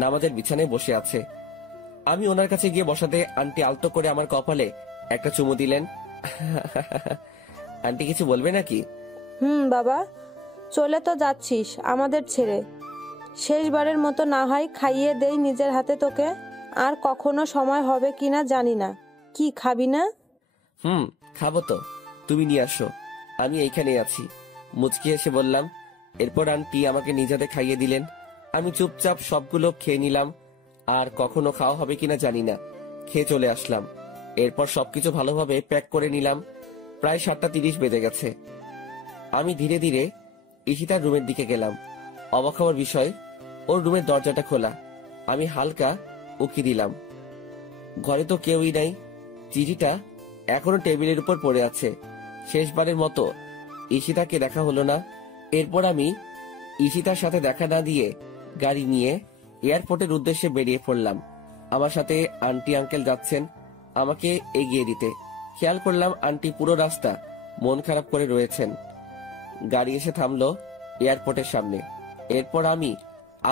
নামাজের বিছানায় বসে আছে। আমি ওনার কাছে গিয়ে বসাতে আন্টি আলতো করে আমার কপালে একটা চুমু দিলেন। আন্টি কিছু বলবে নাকি? বাবা, চলে তো যাচ্ছিস আমাদের ছেড়ে। শেষবারের মতো না হয় খাইয়ে দেই নিজের হাতে তোকে। আর কখনো সময় হবে কিনা জানি না। কি খাবি না? খাবো তো, তুমি নিয়ে আসো, আমি এইখানে আছি, মুচকি এসে বললাম। এরপর আন্টি আমাকে নিজ হাতে খাইয়ে দিলেন। আমি চুপচাপ সবগুলো খেয়ে নিলাম। আর কখনো খাওয়া হবে কিনা জানি না, খেয়ে চলে আসলাম। এরপর সবকিছু ভালোভাবে প্যাক করে নিলাম। প্রায় 7:30 বেজে গেছে। আমি ধীরে ধীরে ঈশিতার রুমের দিকে গেলাম। অবাক হওয়ার বিষয়, ওর রুমের দরজাটা খোলা। আমি হালকা উকি দিলাম। ঘরে তো কেউই নাই। চিঠিটা এখনো টেবিলের উপর পড়ে আছে। শেষবারের মতো ঈশিতাকে দেখা হলো না। এরপর আমি ঈশিতার সাথে দেখা না দিয়ে গাড়ি নিয়ে এয়ারপোর্টের উদ্দেশ্যে বেরিয়ে পড়লাম। আমার সাথে আন্টি আঙ্কেল যাচ্ছেন আমাকে এগিয়ে দিতে। খেয়াল করলাম আন্টি পুরো রাস্তা মন খারাপ করে রয়েছেন। গাড়ি এসে থামলো এয়ারপোর্টের সামনে। এরপর আমি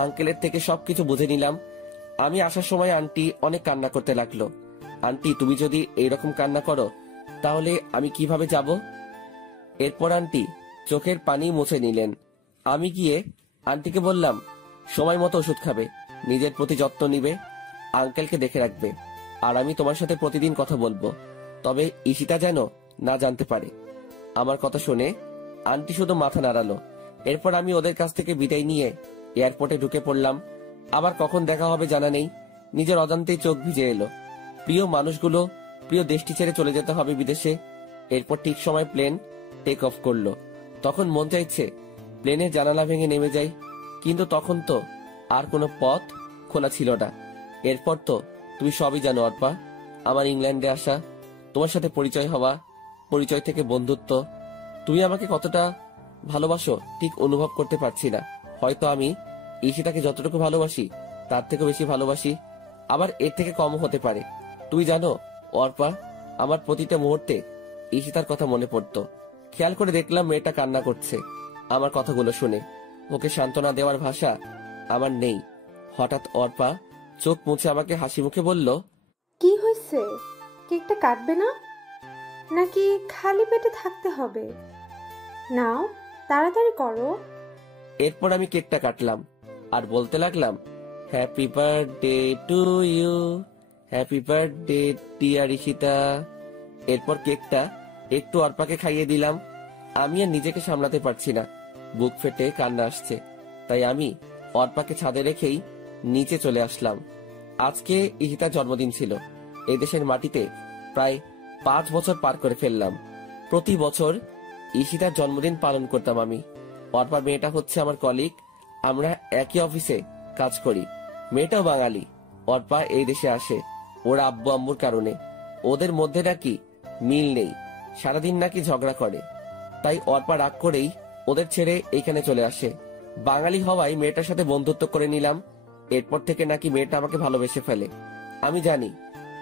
আঙ্কেলের থেকে সবকিছু বুঝে নিলাম। আমি আসার সময় আন্টি অনেক কান্না করতে লাগলো। আন্টি, তুমি যদি এইরকম কান্না করো তাহলে আমি কিভাবে যাব? এরপর আন্টি চোখের পানি মুছে নিলেন। আমি গিয়ে আন্টিকে বললাম, সময় মতো ওষুধ খাবে, নিজের প্রতি যত্ন নিবে, আঙ্কেলকে দেখে রাখবে, আর আমি তোমার সাথে প্রতিদিন কথা বলবো, তবে ঈশিতা যেন না জানতে পারে। আমার কথা শুনে আন্টি শুধু মাথা নাড়ালো। এরপর আমি ওদের কাছ থেকে বিদায় নিয়ে এয়ারপোর্টে ঢুকে পড়লাম। আবার কখন দেখা হবে জানা নেই। নিজের অজান্তেই চোখ ভিজে এলো। প্রিয় মানুষগুলো, প্রিয় দেশটি ছেড়ে চলে যেতে হবে বিদেশে। এরপর ঠিক সময় প্লেন টেক অফ করলো। তখন মন চাইছে প্লেনের জানালা ভেঙে নেমে যাই, কিন্তু তখন তো আর কোনো পথ খোলা ছিল না। এরপর তো তুমি সবই জানো অর্পা, আমার ইংল্যান্ডে আসা, তোমার সাথে পরিচয় হওয়া, পরিচয় থেকে বন্ধুত্ব। তুমি আমাকে কতটা ভালোবাসো ঠিক অনুভব করতে পারছি না। হয়তো আমি ঈশিতাকে যতটুকু ভালোবাসি তার থেকে বেশি ভালোবাসি, আবার এর থেকে কমও হতে পারে। তুমি জানো অর্পা, আমার প্রতিটা মুহূর্তে ঈশিতার কথা মনে পড়তো। খেয়াল করে দেখলাম মেয়েটা কান্না করছে আমার কথাগুলো শুনে। ওকে সান্ত্বনা দেওয়ার ভাষা আমার নেই। হঠাৎ অর্পা চোখ মুছে আমাকে হাসি মুখে বলল, কি হয়েছে? কেকটা কাটবে না নাকি খালি পেটে থাকতে হবে? নাও, তাড়াতাড়ি করো। এরপর আমি কেকটা কাটলাম আর বলতে লাগলাম, happy birthday to you, happy birthday dear Ishita. এরপর কেকটা একটু অর্পাকে খাইয়ে দিলাম। আমি আর নিজেকে সামলাতে পারছি না, বুক ফেটে কান্না আসছে। তাই আমি অর্পাকে ছাদে রেখেই নিচে চলে আসলাম। আজকে ঈশিতার জন্মদিন ছিল। এই দেশের মাটিতে প্রায় 5 বছর পার করে ফেললাম। প্রতি বছর ঈশিতার জন্মদিন পালন করতাম আমি। অর্পার মেয়েটা হচ্ছে আমার কলিগ, আমরা একই অফিসে কাজ করি। মেয়েটাও বাঙালি। অর্পা এই দেশে আসে ওর আব্বু আম্মুর কারণে। ওদের মধ্যে নাকি মিল নেই, সারাদিন নাকি ঝগড়া করে। তাই অর্পা রাগ করেই ওদের ছেড়ে এইখানে চলে আসে। বাঙালি হওয়ায় মেয়েটার সাথে বন্ধুত্ব করে নিলাম। এরপর থেকে নাকি মেয়েটা আমাকে ভালোবেসে ফেলে। আমি জানি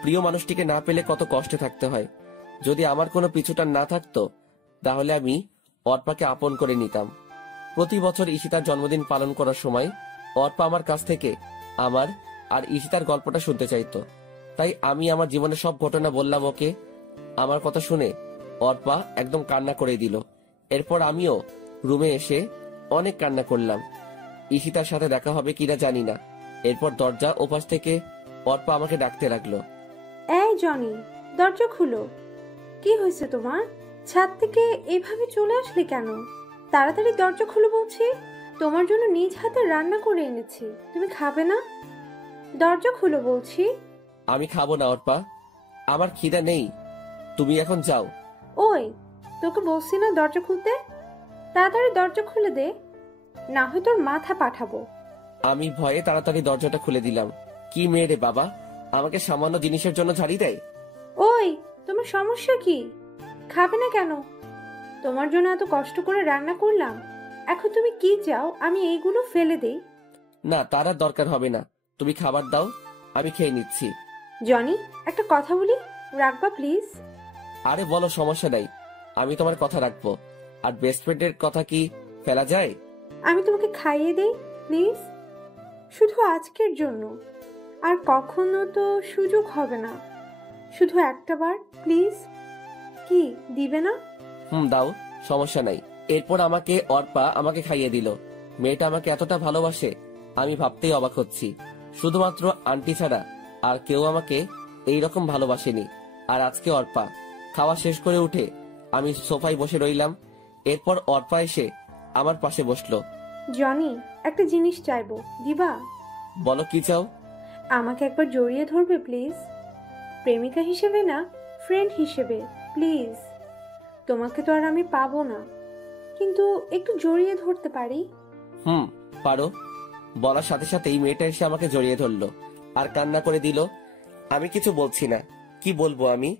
প্রিয় মানুষটিকে না পেলে কত কষ্টে থাকতে হয়। যদি আমার কোনো পিছুটান না থাকতো তাহলে আমি অর্পাকে আপন করে নিতাম। প্রতি বছর ঈশিতার জন্মদিন পালন করার সময় অর্পা আমার কাছ থেকে আমার আর ঈশিতার গল্পটা শুনতে চাইতো। তাই আমি আমার জীবনের সব ঘটনা বললাম ওকে। আমার কথা শুনে অর্পা একদম কান্না করে দিল। এরপর আমিও রুমে এসে অনেক কান্না করলাম। ঈশিতার সাথে দেখা হবে কিনা জানি না। এরপর দরজা ওপাশ থেকে অর্পা আমাকে ডাকতে লাগলো, এই জনি, দরজা খুলো। কি হয়েছে তোমার? ছাদ থেকে এভাবে চলে আসলে কেন? তাড়াতাড়ি দরজা খুলো বলছি। তোমার জন্য নিজ হাতে রান্না করে এনেছি, তুমি খাবে না? দরজা খুলো বলছি। আমি খাবো না অর্পা, আমার খিদা নেই, তুমি এখন যাও। ওই, তোকে বলছি না দরজা খুলতে? তাড়াতাড়ি দরজা খুলে দে, না হয় তোর মাথা পাঠাবো। আমি ভয়ে তাড়াতাড়ি দরজাটা খুলে দিলাম। কি মেয়ে রে বাবা, আমাকে সামান্য জিনিসের জন্য ঝাড়ি দেয়। ওই, তোমার সমস্যা কি? খাবে না কেন? তোমার জন্য এত কষ্ট করে রান্না করলাম, এখন তুমি কি চাও আমি এইগুলো ফেলে দেই? না, তার আর দরকার হবে না, তুমি খাবার দাও, আমি খেয়ে নিচ্ছি। জনি, একটা কথা বলি, রাখবা প্লিজ? আরে বলো, সমস্যা নাই, আমি তোমার কথা রাখবো। আর বেস্ট ফ্রেন্ডের কথা কি ফেলা যায়? আমি তোমাকে খাইয়ে দেই প্লিজ, শুধু আজকের জন্য, আর কখনো তো সুযোগ হবে না। শুধু একটা বার প্লিজ, কি দিবে না? দাও, সমস্যা নাই। এরপর আমাকে অর্পা আমাকে খাইয়ে দিল। মেয়েটা আমাকে এতটা ভালোবাসে আমি ভাবতেই অবাক হচ্ছি। শুধুমাত্র আন্টি ছাড়া আর কেউ আমাকে এইরকম ভালোবাসেনি। আর আজকে অর্পা। খাওয়া শেষ করে উঠে আমি সোফায় বসে রইলাম। এরপর অর্পা এসে আমার পাশে বসলো। জনি, একটা জিনিস চাইবো, দিবা? বলো, কি চাও? আমাকে একবার জড়িয়ে ধরবে প্লিজ? প্রেমিকা হিসেবে না, ফ্রেন্ড হিসেবে প্লিজ। তোমাকে তো আর আমি পাবো না, কিন্তু একটু জড়িয়ে ধরতে পারি? পারো। বলার সাথে সাথেই মেয়েটা এসে আমাকে জড়িয়ে ধরলো আর কান্না করে দিল। আমি কিছু বলছি না, কি বলবো আমি?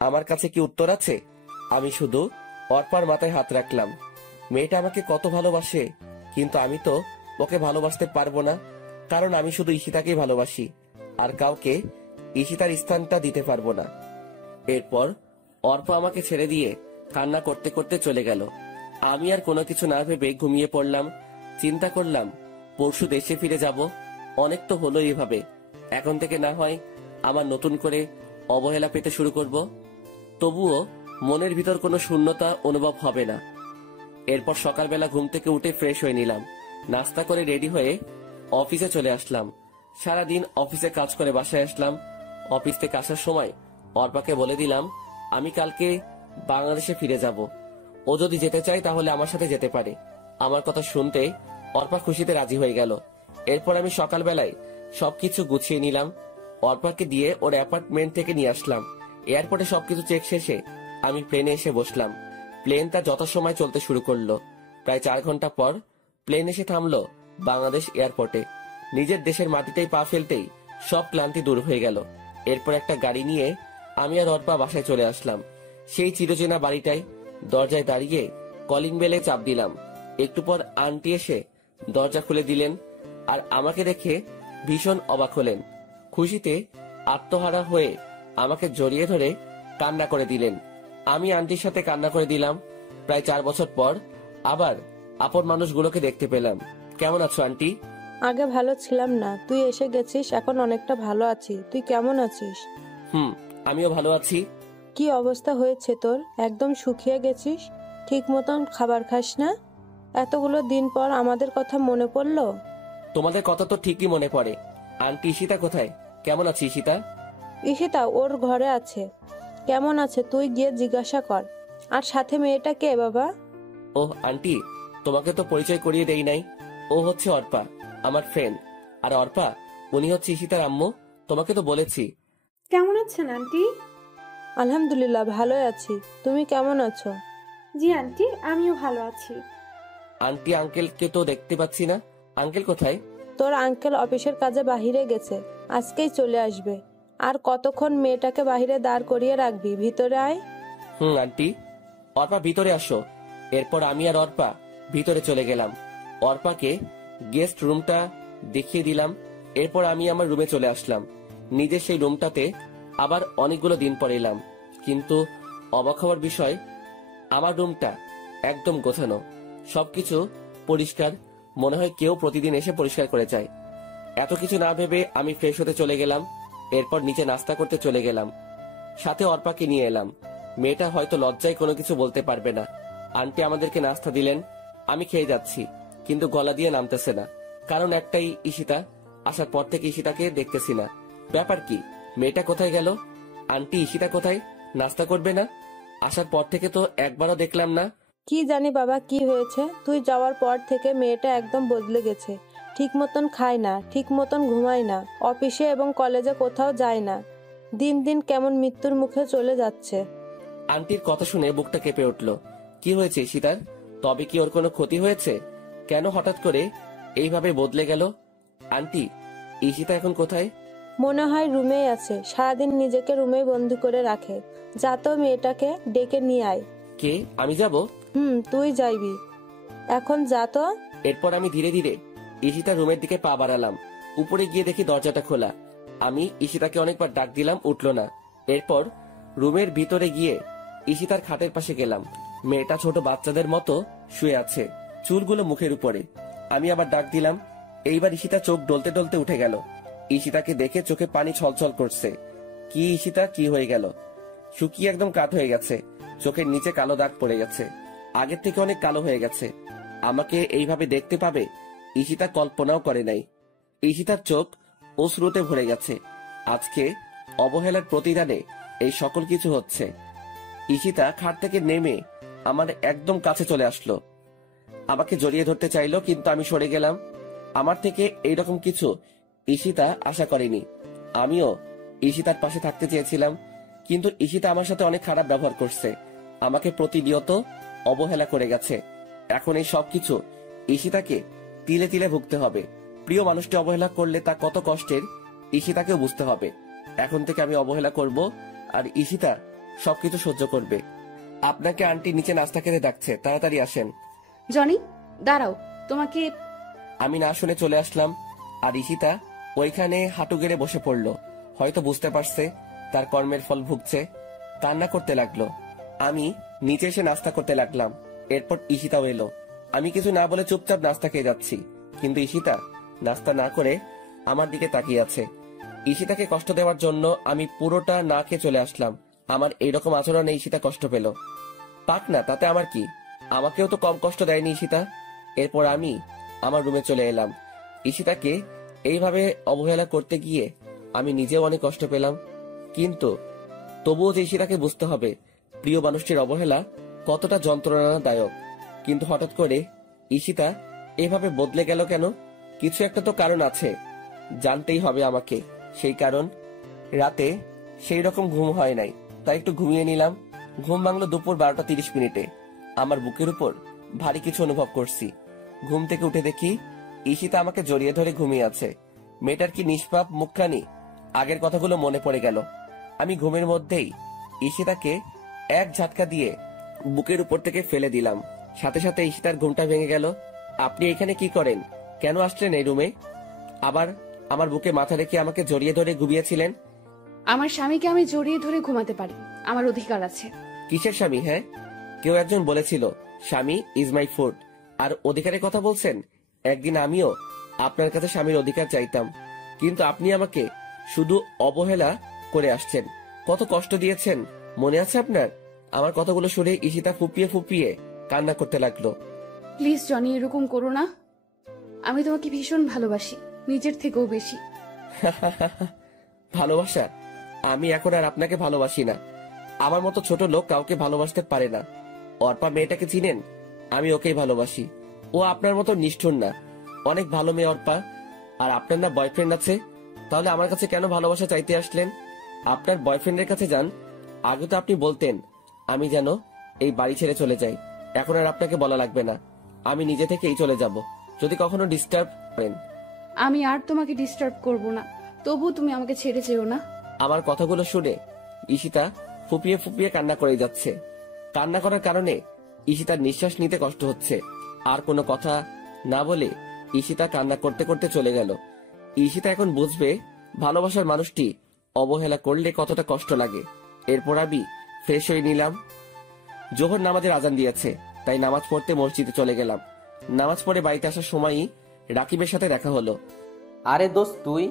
আমার কাছে কি উত্তর আছে? আমি শুধু অর্পার মাথায় হাত রাখলাম। মেয়েটা আমাকে কত ভালোবাসে, কিন্তু আমি তো ওকে ভালোবাসতে পারবো না, কারণ আমি শুধু ঈশিতাকেই ভালোবাসি, আর কাউকে ঈশিতার স্থানটা দিতে পারবো না। এরপর অর্পা আমাকে ছেড়ে দিয়ে কান্না করতে করতে চলে গেল। আমি আর কোনো কিছু না ভেবে ঘুমিয়ে পড়লাম। চিন্তা করলাম পরশু দেশে ফিরে যাব। অনেক তো হলো এভাবে, এখন থেকে না হয় আমার নতুন করে অবহেলা পেতে শুরু করব, তবুও মনের ভিতর কোনো শূন্যতা অনুভব হবে না। এরপর সকালবেলা ঘুম থেকে উঠে ফ্রেশ হয়ে নিলাম, নাস্তা করে রেডি হয়ে অফিসে চলে আসলাম। সারাদিন অফিসে কাজ করে বাসায় আসলাম। অফিস থেকে আসার সময় অর্পাকে বলে দিলাম আমি কালকে বাংলাদেশে ফিরে যাব। ও যদি যেতে চায় তাহলে আমার সাথে যেতে পারে। আমার কথা শুনতে অর্পা খুশিতে রাজি হয়ে গেল। এরপর আমি সকালবেলায় সবকিছু গুছিয়ে নিলাম, অর্পাকে দিয়ে ওর অ্যাপার্টমেন্ট থেকে নিয়ে আসলাম। এয়ারপোর্টে সবকিছু চেক শেষে আমি প্লেনে এসে বসলাম। প্লেনটা যথাসময় চলতে শুরু করলো। প্রায় 4 ঘন্টা পর প্লেন এসে থামলো বাংলাদেশ এয়ারপোর্টে। নিজের দেশের মাটিতেই পা ফেলতেই সব ক্লান্তি দূর হয়ে গেল। এরপর একটা গাড়ি নিয়ে আমি আর অর্পা বাসায় চলে আসলাম। সেই চিরচেনা বাড়িটায় দরজায় দাঁড়িয়ে কলিং বেলে চাপ দিলাম। একটু পর আন্টি এসে দরজা খুলে দিলেন আর আমাকে দেখে ভীষণ অবাক হলেন। খুশিতে আত্মহারা হয়ে আমাকে জড়িয়ে ধরে কান্না করে দিলেন। আমি আন্টির সাথে কান্না করে দিলাম। প্রায় 4 বছর পর আবার আপন মানুষগুলোকে দেখতে পেলাম। কেমন আছো আন্টি? আগে ভালো ছিলাম না, তুই এসে গেছিস, এখন অনেকটা ভালো আছি। তুই কেমন আছিস? আমিও ভালো আছি। কি অবস্থা হয়েছে তোর? একদম শুকিয়ে গেছিস, ঠিক মতন খাবার খাস না। এতগুলো দিন পর আমাদের কথা মনে পড়লো। তোমাদের কথা তো ঠিকই মনে পড়ে। আন্টি ঈশিতা কোথায়? কেমন আছে ঈশিতা? ঈশিতা ওর ঘরে আছে। কেমন আছে তুই গিয়ে জিজ্ঞাসা কর। আর সাথে মেয়েটা কে বাবা? ওহ আন্টি, তোমাকে তো পরিচয় করিয়ে দেই নাই। ও হচ্ছে অর্পা, আমার ফ্রেন্ড। আর অর্পা, উনি হচ্ছে ঈশিতার আম্মু। তোমাকে তো বলেছি। কেমন আছেন আন্টি? আলহামদুলিল্লাহ ভালোই আছি। তুমি কেমন আছো? জি আন্টি, আমিও ভালো আছি। আন্টি আঙ্কেলকে তো দেখতে পাচ্ছি না। আঙ্কেল কোথায়? তোর আঙ্কেল অফিসের কাজে বাহিরে গেছে, আজকেই চলে আসবে। আর কতক্ষণ মেয়েটাকে বাহিরে দাঁড় করিয়ে রাখবি? ভিতরে আয়। আন্টি। অর্পা ভিতরে আসো। এরপর আমি আর অর্পা ভিতরে চলে গেলাম। অর্পাকে গেস্ট রুমটা দেখিয়ে দিলাম। এরপর আমি আমার রুমে চলে আসলাম। নিজের সেই রুমটাতে আবার অনেকগুলো দিন পর এলাম। কিন্তু অবাক হওয়ার বিষয়, আমার রুমটা একদম গোছানো, সবকিছু পরিষ্কার। মনে হয় কেউ প্রতিদিন এসে পরিষ্কার করে যায়। এত কিছু না ভেবে আমি ফ্রেশ হতে চলে গেলাম। এরপর নিচে নাস্তা করতে চলে গেলাম। সাথে অর্পাকে নিয়ে এলাম। মেয়েটা হয়তো লজ্জায় কোনো কিছু বলতে পারবে না। আন্টি আমাদেরকে নাস্তা দিলেন। আমি খেয়ে যাচ্ছি, কিন্তু গলা দিয়ে নামতেছে না। কারণ একটাই, ঈশিতা। আসার পর থেকে ঈশিতাকে দেখতেছি না। ব্যাপার কি? মেয়েটা কোথায় গেল? আন্টি ঈশিতা কোথায়? নাস্তা করবে না? আসার পর থেকে তো একবারও দেখলাম না। কি জানি বাবা কি হয়েছে, তুই যাওয়ার পর থেকে মেয়েটা একদম বদলে গেছে। ঠিক মতন খায় না, ঠিক মতন ঘুমায় না, অফিসে এবং কলেজে কোথাও যায় না। দিন দিন কেমন মৃত্যুর মুখে চলে যাচ্ছে। আন্টির কথা শুনে বুকটা কেঁপে উঠল। কি হয়েছে ঈশিতার? তবে কি ওর কোনো ক্ষতি হয়েছে? কেন হঠাৎ করে এইভাবে বদলে গেল? আন্টি, ঈশিতা এখন কোথায়? মনে হয় রুমেই আছে, সারাদিন নিজেকে রুমেই বন্দি করে রাখে। যা তো মেয়েটাকে ডেকে নিয়ে আয়। কে? আমি যাব? তুই যাইবি, এখন যা তো। এরপর আমি ধীরে ধীরে ঈশিতার রুমের দিকে পা বাড়ালাম। উপরে গিয়ে দেখি দরজাটা খোলা। আমি ঈশিতাকে অনেকবার ডাক দিলাম, উঠলো না। এরপর রুমের ভিতরে গিয়ে ঈশিতার খাটের পাশে গেলাম। মেয়েটা ছোট বাচ্চাদের মতো শুয়ে আছে, চুলগুলো মুখের উপরে। আমি আবার ডাক দিলাম। এইবার ঈশিতা চোখ ডলতে ডলতে উঠে গেল। ঈশিতাকে দেখে চোখে পানি ছলছল করছে। কি ঈশিতা, কি হয়ে গেল? শুকিয়ে একদম কাঠ হয়ে গেছে। চোখের নিচে কালো দাগ পড়ে গেছে, আগের থেকে অনেক কালো হয়ে গেছে। আমাকে এইভাবে দেখতে পাবে ঈশিতা কল্পনাও করে নাই। ঈশিতার চোখ অশ্রুতে ভরে গেছে। আজকে অবহেলার প্রতিদানে এই সকল কিছু হচ্ছে। ঈশিতা খাট থেকে নেমে আমার একদম কাছে চলে আসলো। আমাকে জড়িয়ে ধরতে চাইলো, কিন্তু আমি সরে গেলাম। আমার থেকে এইরকম কিছু ঈশিতা আশা করেনি। আমিও ঈশিতার পাশে থাকতে চেয়েছিলাম, কিন্তু ঈশিতা আমার সাথে অনেক খারাপ ব্যবহার করছে। আমাকে প্রতিনিয়ত অবহেলা করে গেছে। এখন এই সবকিছু ঈশিতাকে তিলে তিলে ভুগতে হবে। প্রিয় মানুষটি অবহেলা করলে তা কত কষ্টের, ঈশিতাকেও বুঝতে হবে। এখন থেকে আমি অবহেলা করব, আর ঈশিতা সবকিছু সহ্য করবে। আপনাকে আন্টি নিচে নাস্তা খেতে ডাকছে, তাড়াতাড়ি আসেন। জনি, দাঁড়াও, তোমাকে। আমি না শুনে চলে আসলাম। আর ঈশিতা ওইখানে হাঁটু গেড়ে বসে পড়লো। হয়তো বুঝতে পারছে তার কর্মের ফল ভুগছে। কান্না করতে লাগলো। আমি নিচে এসে নাস্তা করতে লাগলাম। এরপর ঈশিতাও এলো। আমি কিছু না বলে চুপচাপ নাস্তা খেয়ে যাচ্ছি, কিন্তু ঈশিতা নাস্তা না করে আমার দিকে তাকিয়ে আছে। ঈশিতাকে কষ্ট দেওয়ার জন্য আমি পুরোটা না খেয়ে চলে আসলাম। আমার এইরকম আচরণে ঈশিতা কষ্ট পেল। পাক না, তাতে আমার কি? আমাকেও তো কম কষ্ট দেয়নি ঈশিতা। এরপর আমি আমার রুমে চলে এলাম। ঈশিতাকে এইভাবে অবহেলা করতে গিয়ে আমি নিজেও অনেক কষ্ট পেলাম। কিন্তু তবুও যে ঈশিতাকে বুঝতে হবে প্রিয় মানুষটির অবহেলা কতটা যন্ত্রণাদায়ক। কিন্তু হঠাৎ করে ঈশিতা এভাবে বদলে গেল কেন? কিছু একটা তো কারণ আছে, জানতেই হবে আমাকে সেই কারণ। রাতে সেই রকম ঘুম হয় নাই, তাই একটু ঘুমিয়ে নিলাম। ঘুম ভাঙলো দুপুর 12:30। আমার বুকের উপর ভারী কিছু অনুভব করছি। ঘুম থেকে উঠে দেখি ঈশিতা আমাকে জড়িয়ে ধরে ঘুমিয়ে আছে। মেয়েটার কি নিষ্পাপ মুখখানি। আগের কথাগুলো মনে পড়ে গেল। আমি ঘুমের মধ্যেই ঈশিতাকে এক ঝাটকা দিয়ে বুকের উপর থেকে ফেলে দিলাম। সাথে সাথে ঈশিতার ঘুমটা ভেঙে গেল। আপনি এখানে কি করেন? কেন আসলেন এই রুমে? আবার আমার বুকে মাথা রেখে আমাকে জড়িয়ে ধরে ঘুমিয়েছিলেন। আমার স্বামীকে আমি জড়িয়ে ধরে ঘুমাতে পারি, আমার অধিকার আছে। কিসের স্বামী? হ্যাঁ, কেউ একজন বলেছিল স্বামী ইজ মাই ফুড। আর অধিকারের কথা বলছেন? একদিন আমিও আপনার কাছে স্বামীর অধিকার চাইতাম, কিন্তু আপনি আমাকে শুধু অবহেলা করে আসছেন। কত কষ্ট দিয়েছেন মনে আছে আপনার? আমার কথাগুলো শুনে ঈশিতা ফুপিয়ে ফুপিয়ে কান্না করতে লাগলো। প্লিজ জনি, এরকম করো না। আমি তোমাকে ভীষণ ভালোবাসি, নিজের থেকেও বেশি। ভালোবাসা? আমি এখন আর আপনাকে ভালোবাসি না। আমার মতো ছোট লোক কাউকে ভালোবাসতে পারে না। অর্পা মেয়েটাকে চিনেন? আমি ওকেই ভালোবাসি। ও আপনার মতো নিষ্ঠুর না, অনেক ভালো মেয়ে অর্পা। আর আপনার না বয়ফ্রেন্ড আছে, তাহলে আমার কাছে কেন ভালোবাসা চাইতে আসলেন? আপনার বয়ফ্রেন্ডের কাছে যান। আগে তো আপনি বলতেন আমি যেন এই বাড়ি ছেড়ে চলে যাই। এখন আর আপনাকে বলা লাগবে না, আমি নিজে থেকেই চলে যাব যদি কখনো ডিস্টার্ব করেন। আমি আর তোমাকে ডিস্টার্ব করব না, তবু তুমি আমাকে ছেড়ে যেও না। আমার কথাগুলো শুনে ঈশিতা ফুপিয়ে ফুপিয়ে কান্না করে যাচ্ছে। কান্না করার কারণে ঈশিতার নিঃশ্বাস নিতে কষ্ট হচ্ছে। আর কোনো কথা না বলে ঈশিতা কান্না করতে করতে চলে গেল। ঈশিতা এখন বুঝবে ভালোবাসার মানুষটি অবহেলা করলে কতটা কষ্ট লাগে। এরপর আমি ফ্রেশ হয়ে নিলাম। জোহর নামাজের আজান দিয়েছে, তাই নামাজ পড়তে মসজিদে চলে গেলাম। নামাজ পড়ে বাড়িতে আসার সময়ই রাকিবের সাথে দেখা হলো। আরে দোস্ত, তুই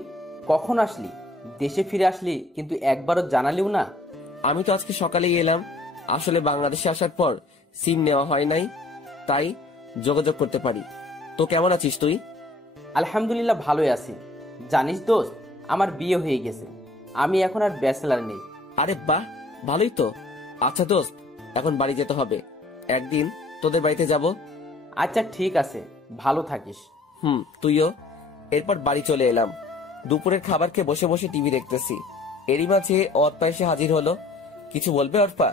কখন আসলি? দেশে ফিরে আসলি, কিন্তু একবারও জানালিও না। আমি তো আজকে সকালেই এলাম। আসলে বাংলাদেশে আসার পর সিম নেওয়া হয় নাই, তাই যোগাযোগ করতে পারি। তো কেমন আছিস তুই? আলহামদুলিল্লাহ ভালোই আছি। জানিস দোস্ত, আমার বিয়ে হয়ে গেছে। আমি এখন আর ব্যাচেলার নেই। আরে বাহ, ভালোই তো। আচ্ছা দোস্ত, এখন বাড়ি যেতে হবে। একদিন তোদের বাড়িতে যাব। আচ্ছা ঠিক আছে, ভালো থাকিস। তুইও। এরপর বাড়ি চলে এলাম। দুপুরের খাবার খেয়ে বসে বসে টিভি দেখতেছি। এরই মাঝে অর্পা এসে হাজির হলো। কিছু বলবে অর্পা?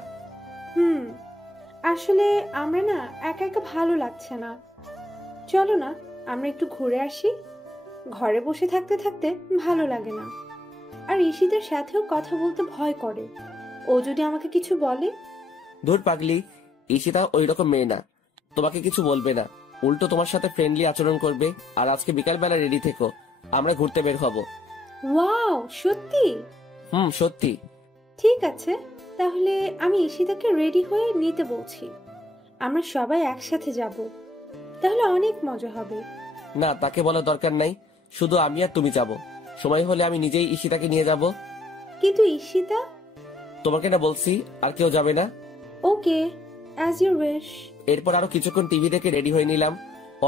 আসলে আমরা না একা একা ভালো লাগছে না, চলো না আমরা একটু ঘুরে আসি। ঘরে বসে থাকতে থাকতে ভালো লাগে না। আর ঈশিতার সাথেও কথা বলতে ভয় করে, ও যদি আমাকে কিছু বলে। ধুর পাগলি, ঈশিতা ওই রকম মেয়ে না, তোমাকে কিছু বলবে না। উল্টো তোমার সাথে ফ্রেন্ডলি আচরণ করবে। আর আজকে বিকালবেলা রেডি থেকো, আমরা ঘুরতে বের হব। ওয়াও, সত্যি? সত্যি। ঠিক আছে, তাহলে আমি ঈশিতাকে রেডি হয়ে নিতে বলছি। আমরা সবাই একসাথে যাব, তাহলে অনেক মজা হবে। না, তাকে বলার দরকার নাই, শুধু আমি আর তুমি যাব। সময় হলে আমি নিজেই ঈশিতাকে নিয়ে যাব। কিন্তু ঈশিতা? তোমাকে না বলছি আর কেউ যাবে না। ওকে, অ্যাজ ইউ উইশ। এরপর আরো কিছুক্ষণ টিভি দেখে রেডি হয়ে নিলাম।